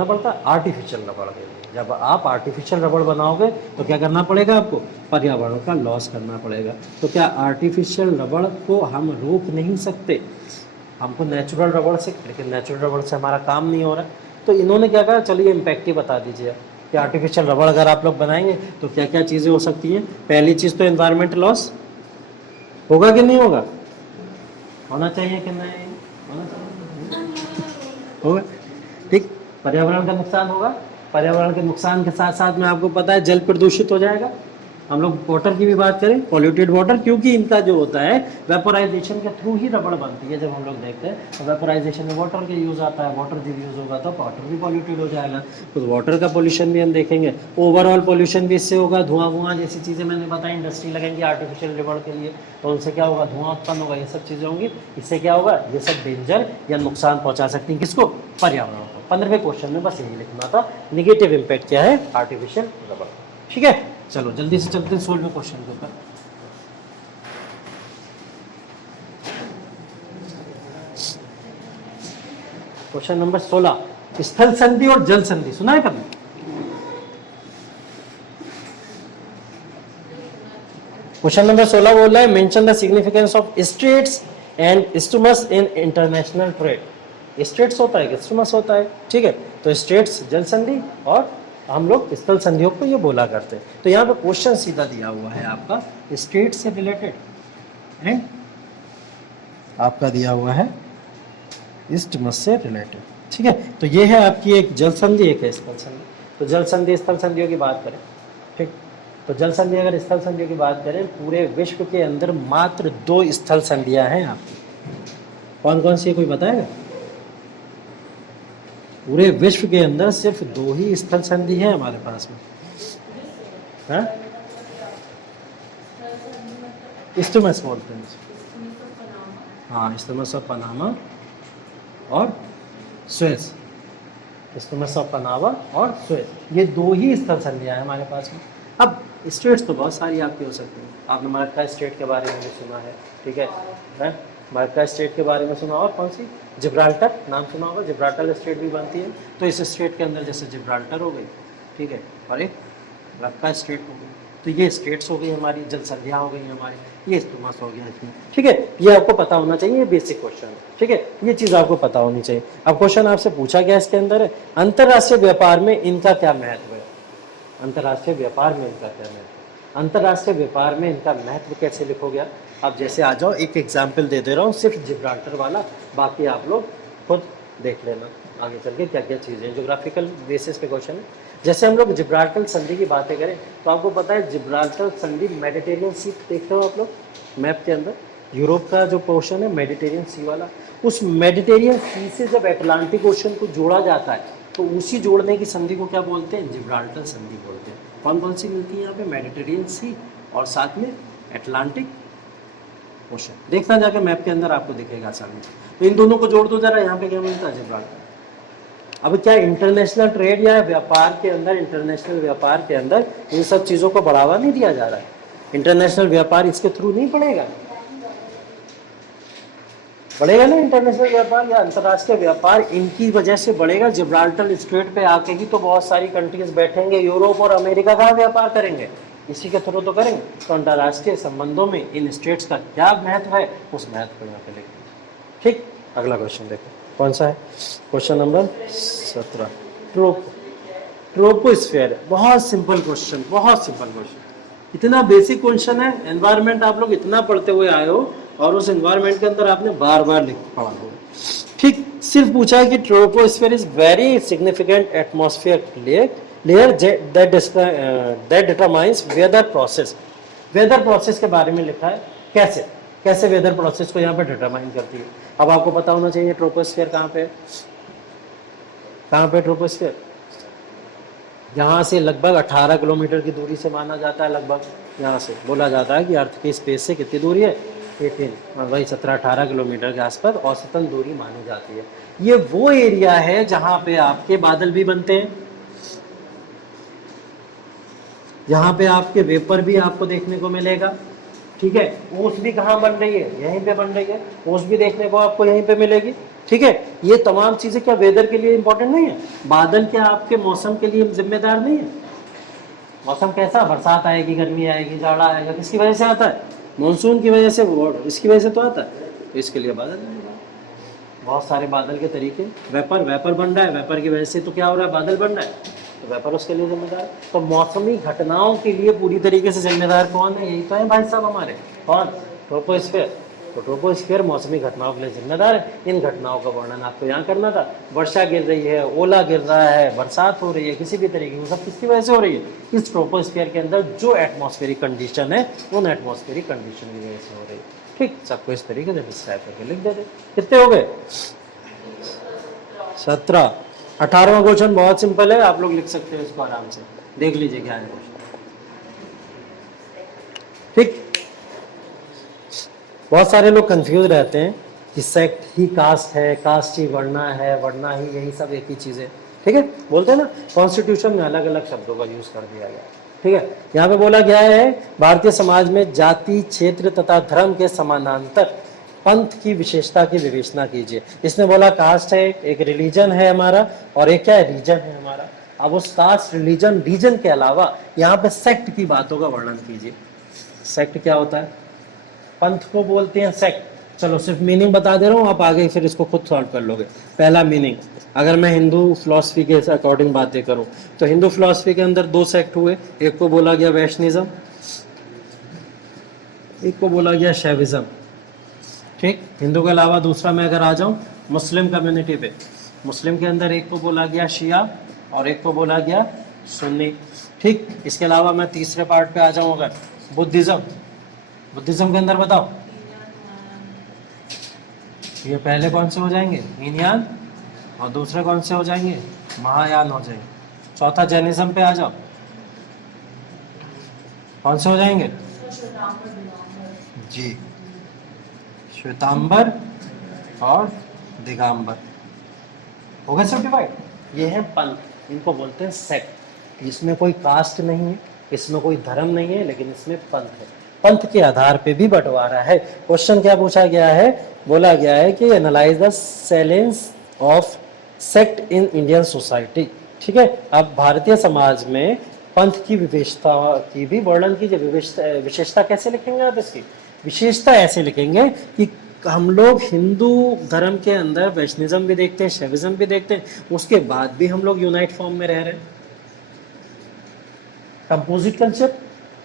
पड़ता है आर्टिफिशियल रबड़ के लिए। जब आप आर्टिफिशियल रबड़ बनाओगे तो क्या करना पड़ेगा आपको, पर्यावरण का लॉस करना पड़ेगा। तो क्या आर्टिफिशियल रबड़ को हम रोक नहीं सकते, हमको नेचुरल रबड़ से, लेकिन नेचुरल रबड़ से हमारा काम नहीं हो रहा है। तो इन्होंने क्या कहा, चलिए इम्पैक्ट ही बता दीजिए कि आर्टिफिशियल रबड़ अगर आप लोग बनाएंगे तो क्या क्या चीज़ें हो सकती हैं। पहली चीज़ तो एनवायरमेंट लॉस होगा कि नहीं होगा, होना चाहिए कि नहीं होना चाहिए, होगा। ठीक, पर्यावरण का नुकसान होगा, पर्यावरण के नुकसान के साथ साथ में आपको पता है जल प्रदूषित हो जाएगा। हम लोग वाटर की भी बात करें, पॉल्यूटेड वाटर, क्योंकि इनका जो होता है वेपोराइजेशन के थ्रू ही रबड़ बनती है। जब हम लोग देखते हैं तो वेपोराइजेशन में वाटर का यूज़ आता है, वाटर जब यूज़ होगा तो वाटर भी पॉल्यूटेड हो जाएगा। तो वाटर का पोल्यूशन भी हम देखेंगे, ओवरऑल पोल्यूशन भी इससे होगा। धुआं जैसी चीज़ें मैंने बताई, इंडस्ट्री लगेंगी आर्टिफिशियल रबड़ के लिए, तो उनसे क्या होगा, धुआं उत्पन्न होगा, ये सब चीज़ें होंगी। इससे क्या होगा, ये सब डेंजर या नुकसान पहुँचा सकती हैं किसको, पर्यावरण को। 15वें क्वेश्चन में बस यही लिखना था, निगेटिव इम्पैक्ट क्या है आर्टिफिशियल रबड़। ठीक है, चलो जल्दी से चलते हैं 16वें क्वेश्चन के ऊपर। क्वेश्चन नंबर 16, स्थल संधि और जल संधि सुना है कभी? क्वेश्चन नंबर 16 बोल रहा है, mention the significance of straits and isthmus in international trade. Straits होता है, इस्टुमस होता है। ठीक है, तो स्ट्रेट्स जल संधि और हम लोग स्थल संधियों को ये बोला करते हैं। तो यहाँ पे क्वेश्चन सीधा दिया हुआ है आपका स्ट्रेट से रिलेटेड एंड आपका दिया हुआ है इस्टमस से रिलेटेड। ठीक है, तो ये है आपकी एक जल संधि, एक है स्थल संधि। तो जल संधि स्थल संधियों की बात करें, ठीक, तो जल संधि अगर स्थल संधियों की बात करें, पूरे विश्व के अंदर मात्र 2 स्थल संधियां हैं आपकी। कौन कौन सी है, कोई बताएगा? पूरे विश्व के अंदर सिर्फ 2 ही स्थल संधि है हमारे पास में। इस्टमस बोलते हैं, हाँ, इस्टमस ऑफ पनामा और सुएज। इस्टमस ऑफ पनामा और सुएज, ये 2 ही स्थल संधियां हैं हमारे पास में। अब स्टेट्स तो बहुत सारी आपकी हो सकती हैं। आपने मलक्का स्टेट के बारे में भी सुना है, ठीक है, मलक्का स्टेट के बारे में सुना। और कौन सी, जिब्राल्टर नाम सुना होगा, जिब्राल्टर स्टेट भी बनती है। तो इस स्टेट के अंदर जैसे जिब्राल्टर हो गई, ठीक है, और एक मलक्का स्टेट हो गई। तो ये स्टेट्स हो गई हमारी, जल संधियाँ हो गई हमारी, ये इस्टुमस हो गया इसमें। ठीक है, ये आपको पता होना चाहिए, ये बेसिक क्वेश्चन है। ठीक है, ये चीज़ आपको पता होनी चाहिए। अब क्वेश्चन आपसे पूछा गया इसके अंदर है, अंतर्राष्ट्रीय व्यापार में इनका क्या महत्व है। अंतर्राष्ट्रीय व्यापार में इनका क्या महत्व है, अंतर्राष्ट्रीय व्यापार में इनका महत्व कैसे लिखोगे आप जैसे आ जाओ, एक एग्जाम्पल दे रहा हूँ सिर्फ जिब्राल्टर वाला, बाकी आप लोग खुद देख लेना आगे चल के क्या क्या चीज़ें। ज्योग्राफिकल बेसिस पे क्वेश्चन है। जैसे हम लोग जिब्राल्टर संधि की बातें करें तो आपको पता है जिब्राल्टर संधि मेडिटेरियन सी, देख रहे हो आप लोग मैप के अंदर, यूरोप का जो पोर्शन है मेडिटेरियन सी वाला, उस मेडिटेरियन सी से जब अटलांटिक ओशन को जोड़ा जाता है तो उसी जोड़ने की संधि को क्या बोलते हैं, जिब्राल्टर संधि बोलते हैं। कौन कौन सी मिलती है यहाँ पे, मेडिटेरियन सी और साथ में अटलांटिक ओशन। देखना जाके मैप के अंदर आपको दिखेगा आसानी। तो इन दोनों को जोड़ दो जरा, यहाँ पे क्या मिलता है, जिब्राल्टर। अब क्या इंटरनेशनल ट्रेड या व्यापार के अंदर, इंटरनेशनल व्यापार के अंदर इन सब चीज़ों को बढ़ावा नहीं दिया जा रहा है। इंटरनेशनल व्यापार इसके थ्रू नहीं बढ़ेगा, बढ़ेगा ना इंटरनेशनल व्यापार या अंतर्राष्ट्रीय व्यापार, इनकी वजह से बढ़ेगा। जिब्राल्टर स्ट्रेट पे आके ही तो बहुत सारी कंट्रीज बैठेंगे, यूरोप और अमेरिका का व्यापार करेंगे, इसी के थ्रू तो करेंगे। तो अंतर्राष्ट्रीय संबंधों में इन स्टेट्स का क्या महत्व है, उस महत्व को यहाँ पे लिखते हैं। ठीक, अगला क्वेश्चन देखो कौन सा है, क्वेश्चन नंबर 17, ट्रोपोस्फीयर। बहुत सिंपल क्वेश्चन, बहुत सिंपल क्वेश्चन, इतना बेसिक क्वेश्चन है। एनवायरनमेंट आप लोग इतना पढ़ते हुए आए हो और उस एनवायरनमेंट के अंदर आपने बार बार लिख पढ़ा होगा। ठीक, सिर्फ पूछा है कि troposphere is very significant atmosphere layer that determines weather process weather process के बारे में लिखा है, कैसे कैसे वेदर प्रोसेस को यहाँ पे डिटरमाइन करती है। अब आपको पता होना चाहिए ट्रोपोस्फियर कहाँ पे है, कहाँ पे ट्रोपोस्फियर, यहाँ से लगभग 18 किलोमीटर की दूरी से माना जाता है, लगभग यहाँ से बोला जाता है कि अर्थ की स्पेस से कितनी दूरी है, 18 वही 17-18 किलोमीटर के आसपास औसतन दूरी मानी जाती है। ये वो एरिया है जहाँ पे आपके बादल भी बनते हैं, यहाँ पे आपके वेपर भी आपको देखने को मिलेगा, ठीक है। ओस भी कहाँ बन रही है, यहीं पे बन रही है, ओस भी देखने को आपको यहीं पे मिलेगी, ठीक है। ये तमाम चीजें क्या वेदर के लिए इंपॉर्टेंट नहीं है? बादल क्या आपके मौसम के लिए जिम्मेदार नहीं है? मौसम कैसा, बरसात आएगी, गर्मी आएगी, जाड़ा आएगा, किसकी वजह से आता है? मानसून की वजह से, इसकी वजह से तो आता है। तो इसके लिए बादल, बहुत सारे बादल के तरीके, वेपर बन रहा है, वेपर की वजह से तो क्या हो रहा है, बादल बन रहा है, तो वेपर उसके लिए जिम्मेदार है। तो मौसमी घटनाओं के लिए पूरी तरीके से जिम्मेदार कौन है? यही तो है भाई साहब हमारे, कौन? ट्रोपोस्फीयर। तो ट्रोपोस्फीयर मौसमी घटनाओं के लिए जिम्मेदार है। इन घटनाओं का वर्णन आपको यहाँ करना था। वर्षा गिर रही है, ओला गिर रहा है, बरसात हो रही है, किसी भी तरीके की, सब किसकी वजह से हो रही है? इस ट्रोपोस्फीयर के अंदर जो एटमॉस्फेरिक कंडीशन है, उन एटमॉस्फेरिक कंडीशन की वजह से हो रही है। ठीक, सबको इस तरीके से डिस्क्राइब करके लिख देते। कितने हो गए? 17। 18वां क्वेश्चन बहुत सिंपल है, आप लोग लिख सकते हो इसको आराम से, देख लीजिए क्या है क्वेश्चन। ठीक, बहुत सारे लोग कंफ्यूज रहते हैं कि सेक्ट ही कास्ट है, कास्ट ही वर्णा है, वर्णा ही, यही सब एक ही चीज़ है, ठीक है। बोलते हैं ना, कॉन्स्टिट्यूशन में अलग अलग शब्दों का यूज कर दिया गया, ठीक है। यहाँ पे बोला गया है भारतीय समाज में जाति, क्षेत्र तथा धर्म के समानांतर पंथ की विशेषता की विवेचना कीजिए। इसने बोला कास्ट है, एक रिलीजन है हमारा, और एक क्या है, रीजन है हमारा। अब उस कास्ट, रिलीजन, रीजन के अलावा यहाँ पे सेक्ट की बातों का वर्णन कीजिए। सेक्ट क्या होता है? पंथ को बोलते हैं सेक्ट। चलो सिर्फ मीनिंग बता दे रहा हूँ, आप आगे फिर इसको खुद सॉल्व कर लोगे। पहला मीनिंग, अगर मैं हिंदू फिलॉसफी के अकॉर्डिंग बातें करूं तो हिंदू फिलॉसफी के अंदर 2 सेक्ट हुए, एक को बोला गया वैष्णिज्म, एक को बोला गया शैविज्म, ठीक। हिंदू के अलावा दूसरा मैं अगर आ जाऊं मुस्लिम कम्युनिटी पे, मुस्लिम के अंदर एक को बोला गया शिया और एक को बोला गया सुन्नी, ठीक। इसके अलावा मैं तीसरे पार्ट पे आ जाऊं अगर बुद्धिज्म, बुद्धिज्म के अंदर बताओ ये पहले कौन से हो जाएंगे, हीनयान, और दूसरे कौन से हो जाएंगे, महायान हो जाएंगे। चौथा जैनिज्म पे आ जाओ, कौन से हो जाएंगे जी, श्वेतांबर और दिगंबर। हो गया सर्टिफाइड। ये है पंथ, इनको बोलते हैं सेक्ट। इसमें कोई कास्ट नहीं है, इसमें कोई धर्म नहीं है, लेकिन इसमें पंथ है। पंथ के आधार पे भी बंटवारा है। क्वेश्चन क्या पूछा गया है? बोला गया है कि analyse the silence of sect in Indian society, ठीक है। अब भारतीय समाज में पंथ की विशेषता की भी वर्णन कीजिए। विशेषता कैसे लिखेंगे आप इसकी? विशेषता ऐसे लिखेंगे कि हम लोग हिंदू धर्म के अंदर वैष्णिज्म भी देखते हैं, शैविज्म भी देखते हैं, उसके बाद भी हम लोग यूनाइट फॉर्म में रह रहे हैं। कंपोजिट कल्चर,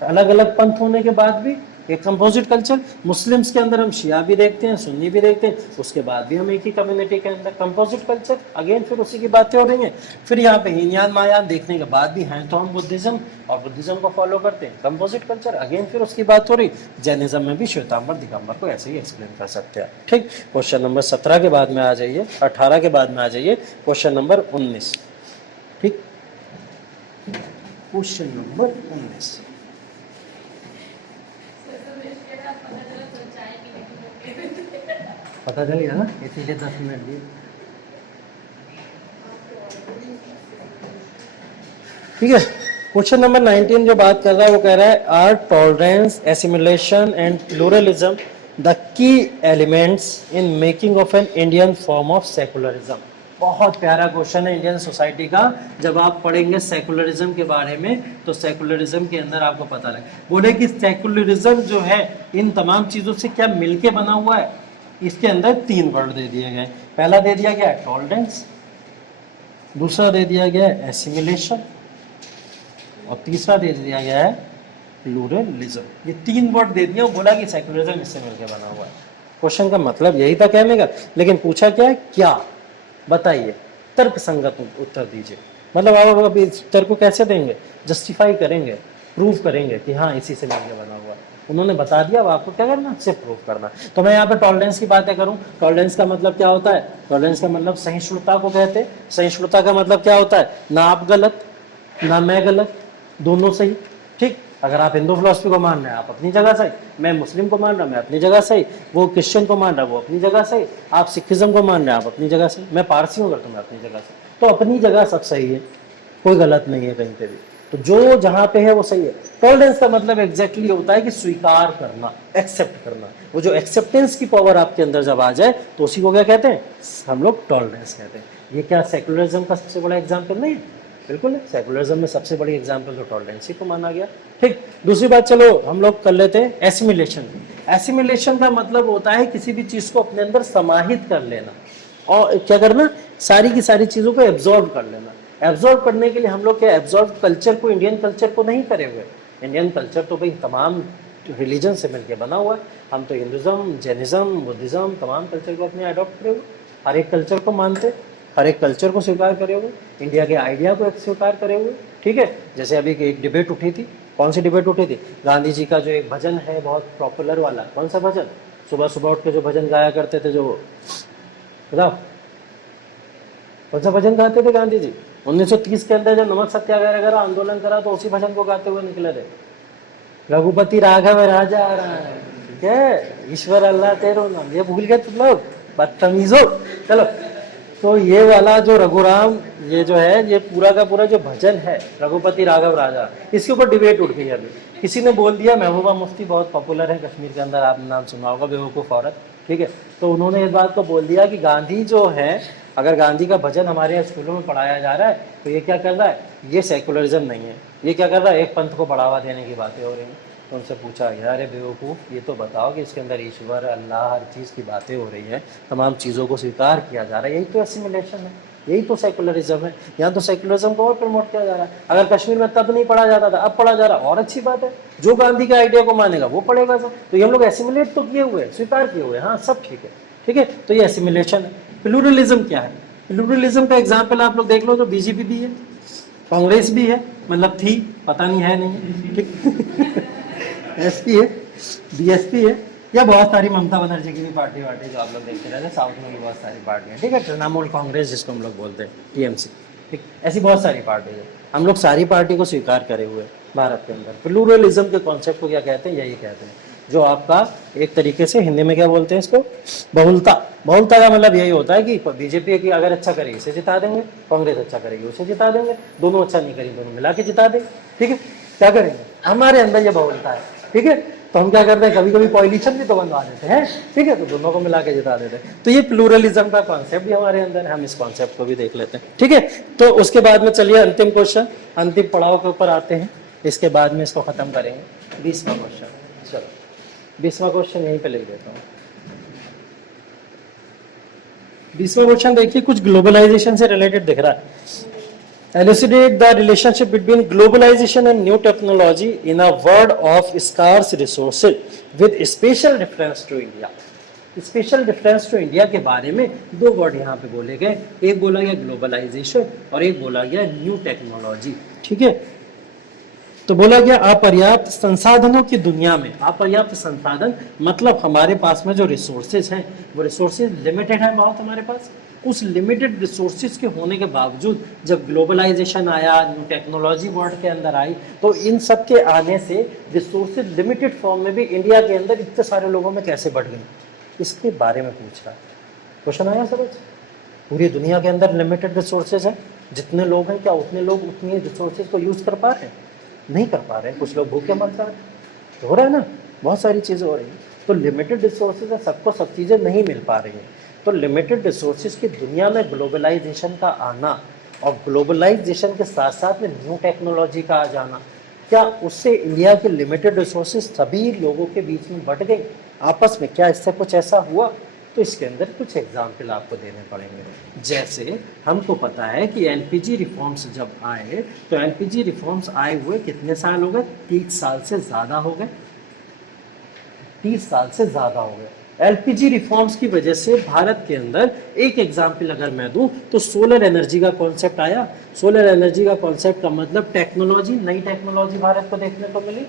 अलग अलग पंथ होने के बाद भी एक कंपोजिट कल्चर। मुस्लिम्स के अंदर हम शिया भी देखते हैं, सुन्नी भी देखते हैं, उसके बाद भी हम एक ही कम्युनिटी के अंदर, कंपोजिट कल्चर। अगेन फिर उसी की बातें हो रही हैं। फिर यहाँ पे हीनयान महायान देखने के बाद भी हैं तो हम बुद्धिज्म, और बुद्धिज्म को फॉलो करते हैं, कंपोजिट कल्चर। अगेन फिर उसकी बात हो रही। जैनिज्म में भी श्वेतांबर दिगंबर को ऐसे ही एक्सप्लेन कर सकते हैं, ठीक। क्वेश्चन नंबर 17 के बाद में आ जाइए, 18 के बाद में आ जाइए, क्वेश्चन नंबर 19, ठीक। क्वेश्चन नंबर 19, पता चल गया ना, इसीलिए 10 मिनट दिए। ठीक है, क्वेश्चन नंबर 19 जो बात कर रहा है वो कह रहा है are tolerance, assimilation and pluralism the key elements in making of an Indian form of secularism. बहुत प्यारा क्वेश्चन है इंडियन सोसाइटी का। जब आप पढ़ेंगे सेकुलरिज्म के बारे में तो सेकुलरिज्म के अंदर आपको पता लगे, बोले कि सेकुलरिज्म जो है इन तमाम चीजों से क्या मिलके बना हुआ है। इसके अंदर 3 वर्ड दे दिए गए। पहला दे दिया गया है टॉलरेंस, दूसरा दे दिया गया है एसिमिलेशन, और तीसरा दे दिया गया है प्लूरलिज्म। ये 3 वर्ड दे दिया, बोला कि सेकुलरिज्म इससे मिलकर बना हुआ है। क्वेश्चन का मतलब यही था कहने का, लेकिन पूछा क्या है, क्या बताइए, तर्क संगत उत्तर दीजिए। मतलब आप अब इस उत्तर को कैसे देंगे, जस्टिफाई करेंगे। प्रूव करेंगे कि हाँ इसी से मिलकर बना हुआ है। उन्होंने बता दिया, अब आपको क्या करना, सिर्फ प्रूव करना। तो मैं यहाँ पे टॉलरेंस की बातें करूँ, टॉलरेंस का मतलब क्या होता है, टॉलरेंस का मतलब सहिष्णुता को कहते हैं। सहिष्णुता का मतलब क्या होता है, ना आप गलत ना मैं गलत, दोनों सही। ठीक, अगर आप हिंदू फिलोसफी को मान रहे हैं आप अपनी जगह सही, मैं मुस्लिम को मान रहा मैं अपनी जगह सही, वो क्रिश्चियन को मान रहा वो अपनी जगह सही, आप सिखिज्म को मान रहे हैं आप अपनी जगह सही, मैं पारसी हूँ अगर तो मैं अपनी जगह सही। तो अपनी जगह सब सही है, कोई गलत नहीं है कहीं पे भी। तो जो जहाँ पे है वो सही है। टॉलरेंस का मतलब एग्जैक्टली होता है कि स्वीकार करना, एक्सेप्ट करना। वो जो एक्सेप्टेंस की पावर आपके अंदर जब आ जाए तो उसी को क्या कहते हैं, हम लोग टॉलरेंस कहते हैं। ये क्या सेकुलरिज्म का सबसे बड़ा एग्जाम्पल नहीं है? बिल्कुल है, सेकुलरिज्म में सबसे बड़ी एग्जाम्पल तो टॉलरेंस ही को माना गया। ठीक, दूसरी बात चलो हम लोग कर लेते हैं एसिमिलेशन। एसिमिलेशन का मतलब होता है किसी भी चीज को अपने अंदर समाहित कर लेना और क्या करना, सारी की सारी चीजों को एब्जॉर्ब कर लेना। एब्जॉर्ब करने के लिए हम लोग क्या एब्जॉर्ब कल्चर को, इंडियन कल्चर को नहीं करे हुए। इंडियन कल्चर तो भाई तमाम रिलीजन से मिलकर बना हुआ है। हम तो हिंदुज्म, जैनिज्म, बुद्धिज्म तमाम कल्चर को अपने अडॉप्ट करे हुए, हर एक कल्चर को मानते, हर एक कल्चर को स्वीकार करे हुए, इंडिया के आइडिया को स्वीकार करे हुए। ठीक है, जैसे अभी एक डिबेट उठी थी, कौन सी डिबेट उठी थी, गांधी जी का जो एक भजन है बहुत पॉपुलर वाला, कौन सा भजन, सुबह सुबह उठ के जो भजन गाया करते थे, जो बताओ कौन सा भजन गाते थे गांधी जी 1930 के अंदर, जब नमक सत्याग्रह करा, आंदोलन करा, तो उसी भजन को गाते हुए निकले थे। रघुपति राघव राजा राम, ठीक है, ईश्वर अल्लाह तेरो नाम, ये भूल गए तुम लोग, बदतमीजो। चलो, तो ये वाला जो रघुराम, ये जो है, ये पूरा का पूरा जो भजन है रघुपति राघव राजा, इसके ऊपर डिबेट उठ गई अभी। किसी ने बोल दिया, महबूबा मुफ्ती बहुत पॉपुलर है कश्मीर के अंदर, आपने नाम सुना होगा, बेवकूफ़ औरत। ठीक है, तो उन्होंने इस बात को बोल दिया कि गांधी जो है, अगर गांधी का भजन हमारे यहाँ स्कूलों में पढ़ाया जा रहा है तो ये क्या कर रहा है, ये सेकुलरिज्म नहीं है, ये क्या कर रहा है, एक पंथ को बढ़ावा देने की बातें हो रही हैं। तो उनसे पूछा गया, अरे बेवकूफ़, ये तो बताओ कि इसके अंदर ईश्वर, अल्लाह, हर चीज़ की बातें हो रही है, तमाम चीज़ों को स्वीकार किया जा रहा है, यही तो एसिमिलेशन है, यही तो सेकुलरिज्म है। यहाँ तो सेकुलरिज्म को और प्रमोट किया जा रहा है। अगर कश्मीर में तब नहीं पढ़ा जाता था, अब पढ़ा जा रहा, और अच्छी बात है। जो गांधी के आइडिया को मानेगा वो पढ़ेगा सब। तो ये हम लोग एसिमिलेट तो किए हुए, स्वीकार किए हुए, हाँ सब ठीक है। ठीक है, तो ये एसिमिलेशन है। प्लूरलिज्म क्या है, प्लूरलिज्म का एग्जाम्पल आप लोग देख लो, तो बीजेपी भी है, कांग्रेस भी है, मतलब थी, पता नहीं है नहीं, ठीक एसपी है, बीएसपी है, या बहुत सारी ममता बनर्जी की भी पार्टी वार्टी जो आप लोग देखते रहते हैं, साउथ में भी बहुत सारी पार्टियां, ठीक है, तृणमूल कांग्रेस जिसको हम लोग बोलते हैं, टीएमसी, ठीक, ऐसी बहुत सारी पार्टी है। हम लोग सारी पार्टी को स्वीकार करे हुए भारत के अंदर। प्लूरलिज्म के कॉन्सेप्ट को क्या कहते हैं, यही कहते हैं, जो आपका एक तरीके से हिंदी में क्या बोलते हैं इसको, बहुलता। बहुलता का मतलब यही होता है कि बीजेपी की अगर अच्छा करेगी इसे जिता देंगे, कांग्रेस अच्छा करेगी उसे जिता देंगे, दोनों अच्छा नहीं करेंगे दोनों मिला के जिता देंगे। ठीक है, क्या करेंगे, हमारे अंदर ये बहुलता है। ठीक है, तो हम क्या करते हैं, कभी कभी कोalition भी तो बनवा देते हैं, ठीक है, तो दोनों को मिला के जिता देते हैं। तो ये प्लूरलिज्म का कॉन्सेप्ट भी हमारे अंदर है, हम इस कॉन्सेप्ट को भी देख लेते हैं। ठीक है, तो उसके बाद में चलिए अंतिम क्वेश्चन, अंतिम पड़ाव के ऊपर आते हैं, इसके बाद में इसको खत्म करेंगे। 20वां क्वेश्चन, चलो 20वां क्वेश्चन यहीं पे लिख देता हूँ। 20वां क्वेश्चन देखिए, कुछ ग्लोबलाइजेशन से रिलेटेड दिख रहा है। Elucidate the relationship between globalization and new technology in a world of scarce resources with special reference to India. Special difference to India के बारे में दो वर्ड यहाँ पे बोले गए, एक बोला गया ग्लोबलाइजेशन और एक बोला गया न्यू टेक्नोलॉजी। ठीक है, तो बोला गया अपर्याप्त संसाधनों की दुनिया में, अपर्याप्त संसाधन मतलब हमारे पास में जो रिसोर्सेज हैं वो रिसोर्सेज लिमिटेड है बहुत हमारे पास। उस लिमिटेड रिसोर्सेज के होने के बावजूद जब ग्लोबलाइजेशन आया, न्यू टेक्नोलॉजी वर्ल्ड के अंदर आई, तो इन सब के आने से रिसोर्सेज लिमिटेड फॉर्म में भी इंडिया के अंदर इतने सारे लोगों में कैसे बढ़ गई, इसके बारे में पूछ रहा है। क्वेश्चन आया समझ? पूरी दुनिया के अंदर लिमिटेड रिसोर्सेज है, जितने लोग हैं क्या उतने लोग उतनी रिसोर्सेज को यूज कर पा रहे हैं? नहीं कर पा रहे हैं, कुछ लोग भूखे मर जा रहे हैं, हो रहा है ना, बहुत सारी चीज़ें हो रही हैं। तो लिमिटेड रिसोर्सेज है, सबको सब चीज़ें नहीं मिल पा रही हैं। तो लिमिटेड रिसोर्सेज की दुनिया में ग्लोबलाइजेशन का आना और ग्लोबलाइजेशन के साथ साथ में न्यू टेक्नोलॉजी का आ जाना, क्या उससे इंडिया के लिमिटेड रिसोर्सेज सभी लोगों के बीच में बढ़ गई आपस में? क्या इससे कुछ ऐसा हुआ? तो इसके अंदर कुछ एग्जाम्पल आपको देने पड़ेंगे। जैसे हमको पता है कि एलपीजी रिफॉर्म्स जब आए, तो एलपीजी रिफॉर्म्स आए हुए कितने साल हो गए? 30 साल से ज़्यादा हो गए, 30 साल से ज़्यादा हो गए। एलपीजी रिफॉर्म्स की वजह से भारत के अंदर एक एग्जाम्पल अगर मैं दूं तो सोलर एनर्जी का कॉन्सेप्ट आया। सोलर एनर्जी का कॉन्सेप्ट का मतलब टेक्नोलॉजी, नई टेक्नोलॉजी भारत को देखने को मिली,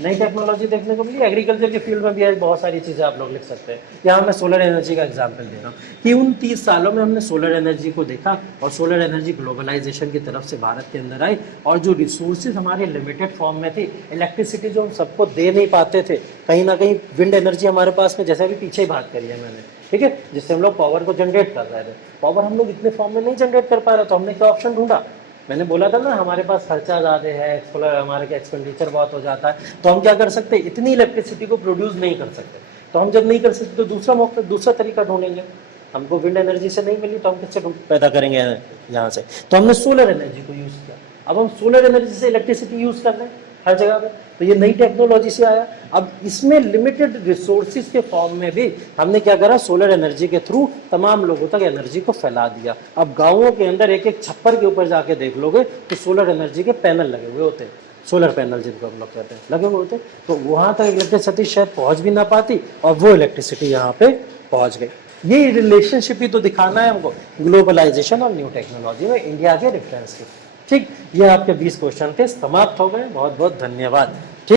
नई टेक्नोलॉजी देखने को मिली। एग्रीकल्चर के फील्ड में भी आज बहुत सारी चीज़ें आप लोग लिख सकते हैं। यहाँ मैं सोलर एनर्जी का एग्जांपल दे रहा हूँ कि उन 30 सालों में हमने सोलर एनर्जी को देखा और सोलर एनर्जी ग्लोबलाइजेशन की तरफ से भारत के अंदर आई और जो रिसोर्सेज हमारे लिमिटेड फॉर्म में थी, इलेक्ट्रिसिटी जो हम सबको दे नहीं पाते थे, कहीं ना कहीं विंड एनर्जी हमारे पास में, जैसे अभी पीछे ही बात करी है मैंने, ठीक है, जिससे हम लोग पावर को जनरेट कर रहे थे, पावर हम लोग इतने फॉर्म में नहीं जनरेट कर पा रहे, तो हमने क्या ऑप्शन ढूंढा, मैंने बोला था ना हमारे पास खर्चा ज़्यादा है, सोलर हमारे का एक्सपेंडिचर बहुत हो जाता है, तो हम क्या कर सकते हैं, इतनी इलेक्ट्रिसिटी को प्रोड्यूस नहीं कर सकते। तो हम जब नहीं कर सकते तो दूसरा मौका, दूसरा तरीका ढूंढेंगे। हमको विंड एनर्जी से नहीं मिली तो हम किससे पैदा करेंगे यहाँ से, तो हमने सोलर एनर्जी को यूज़ किया। अब हम सोलर एनर्जी से इलेक्ट्रिसिटी यूज़ कर रहे हैं हर जगह पे, तो ये नई टेक्नोलॉजी से आया। अब इसमें लिमिटेड रिसोर्सेज के फॉर्म में भी हमने क्या करा, सोलर एनर्जी के थ्रू तमाम लोगों तक एनर्जी को फैला दिया। अब गाँवों के अंदर एक एक छप्पर के ऊपर जाके देख लोगे तो सोलर एनर्जी के पैनल लगे हुए होते हैं, सोलर पैनल जिनको हम लोग कहते हैं, लगे हुए होते, तो वहाँ तक इलेक्ट्रिसिटी शायद पहुँच भी ना पाती और वो इलेक्ट्रिसिटी यहाँ पे पहुँच गई। ये रिलेशनशिप ही तो दिखाना है हमको ग्लोबलाइजेशन और न्यू टेक्नोलॉजी में इंडिया के रेफरेंस की। ठीक, ये आपके 20 क्वेश्चन थे, समाप्त हो गए। बहुत बहुत धन्यवाद।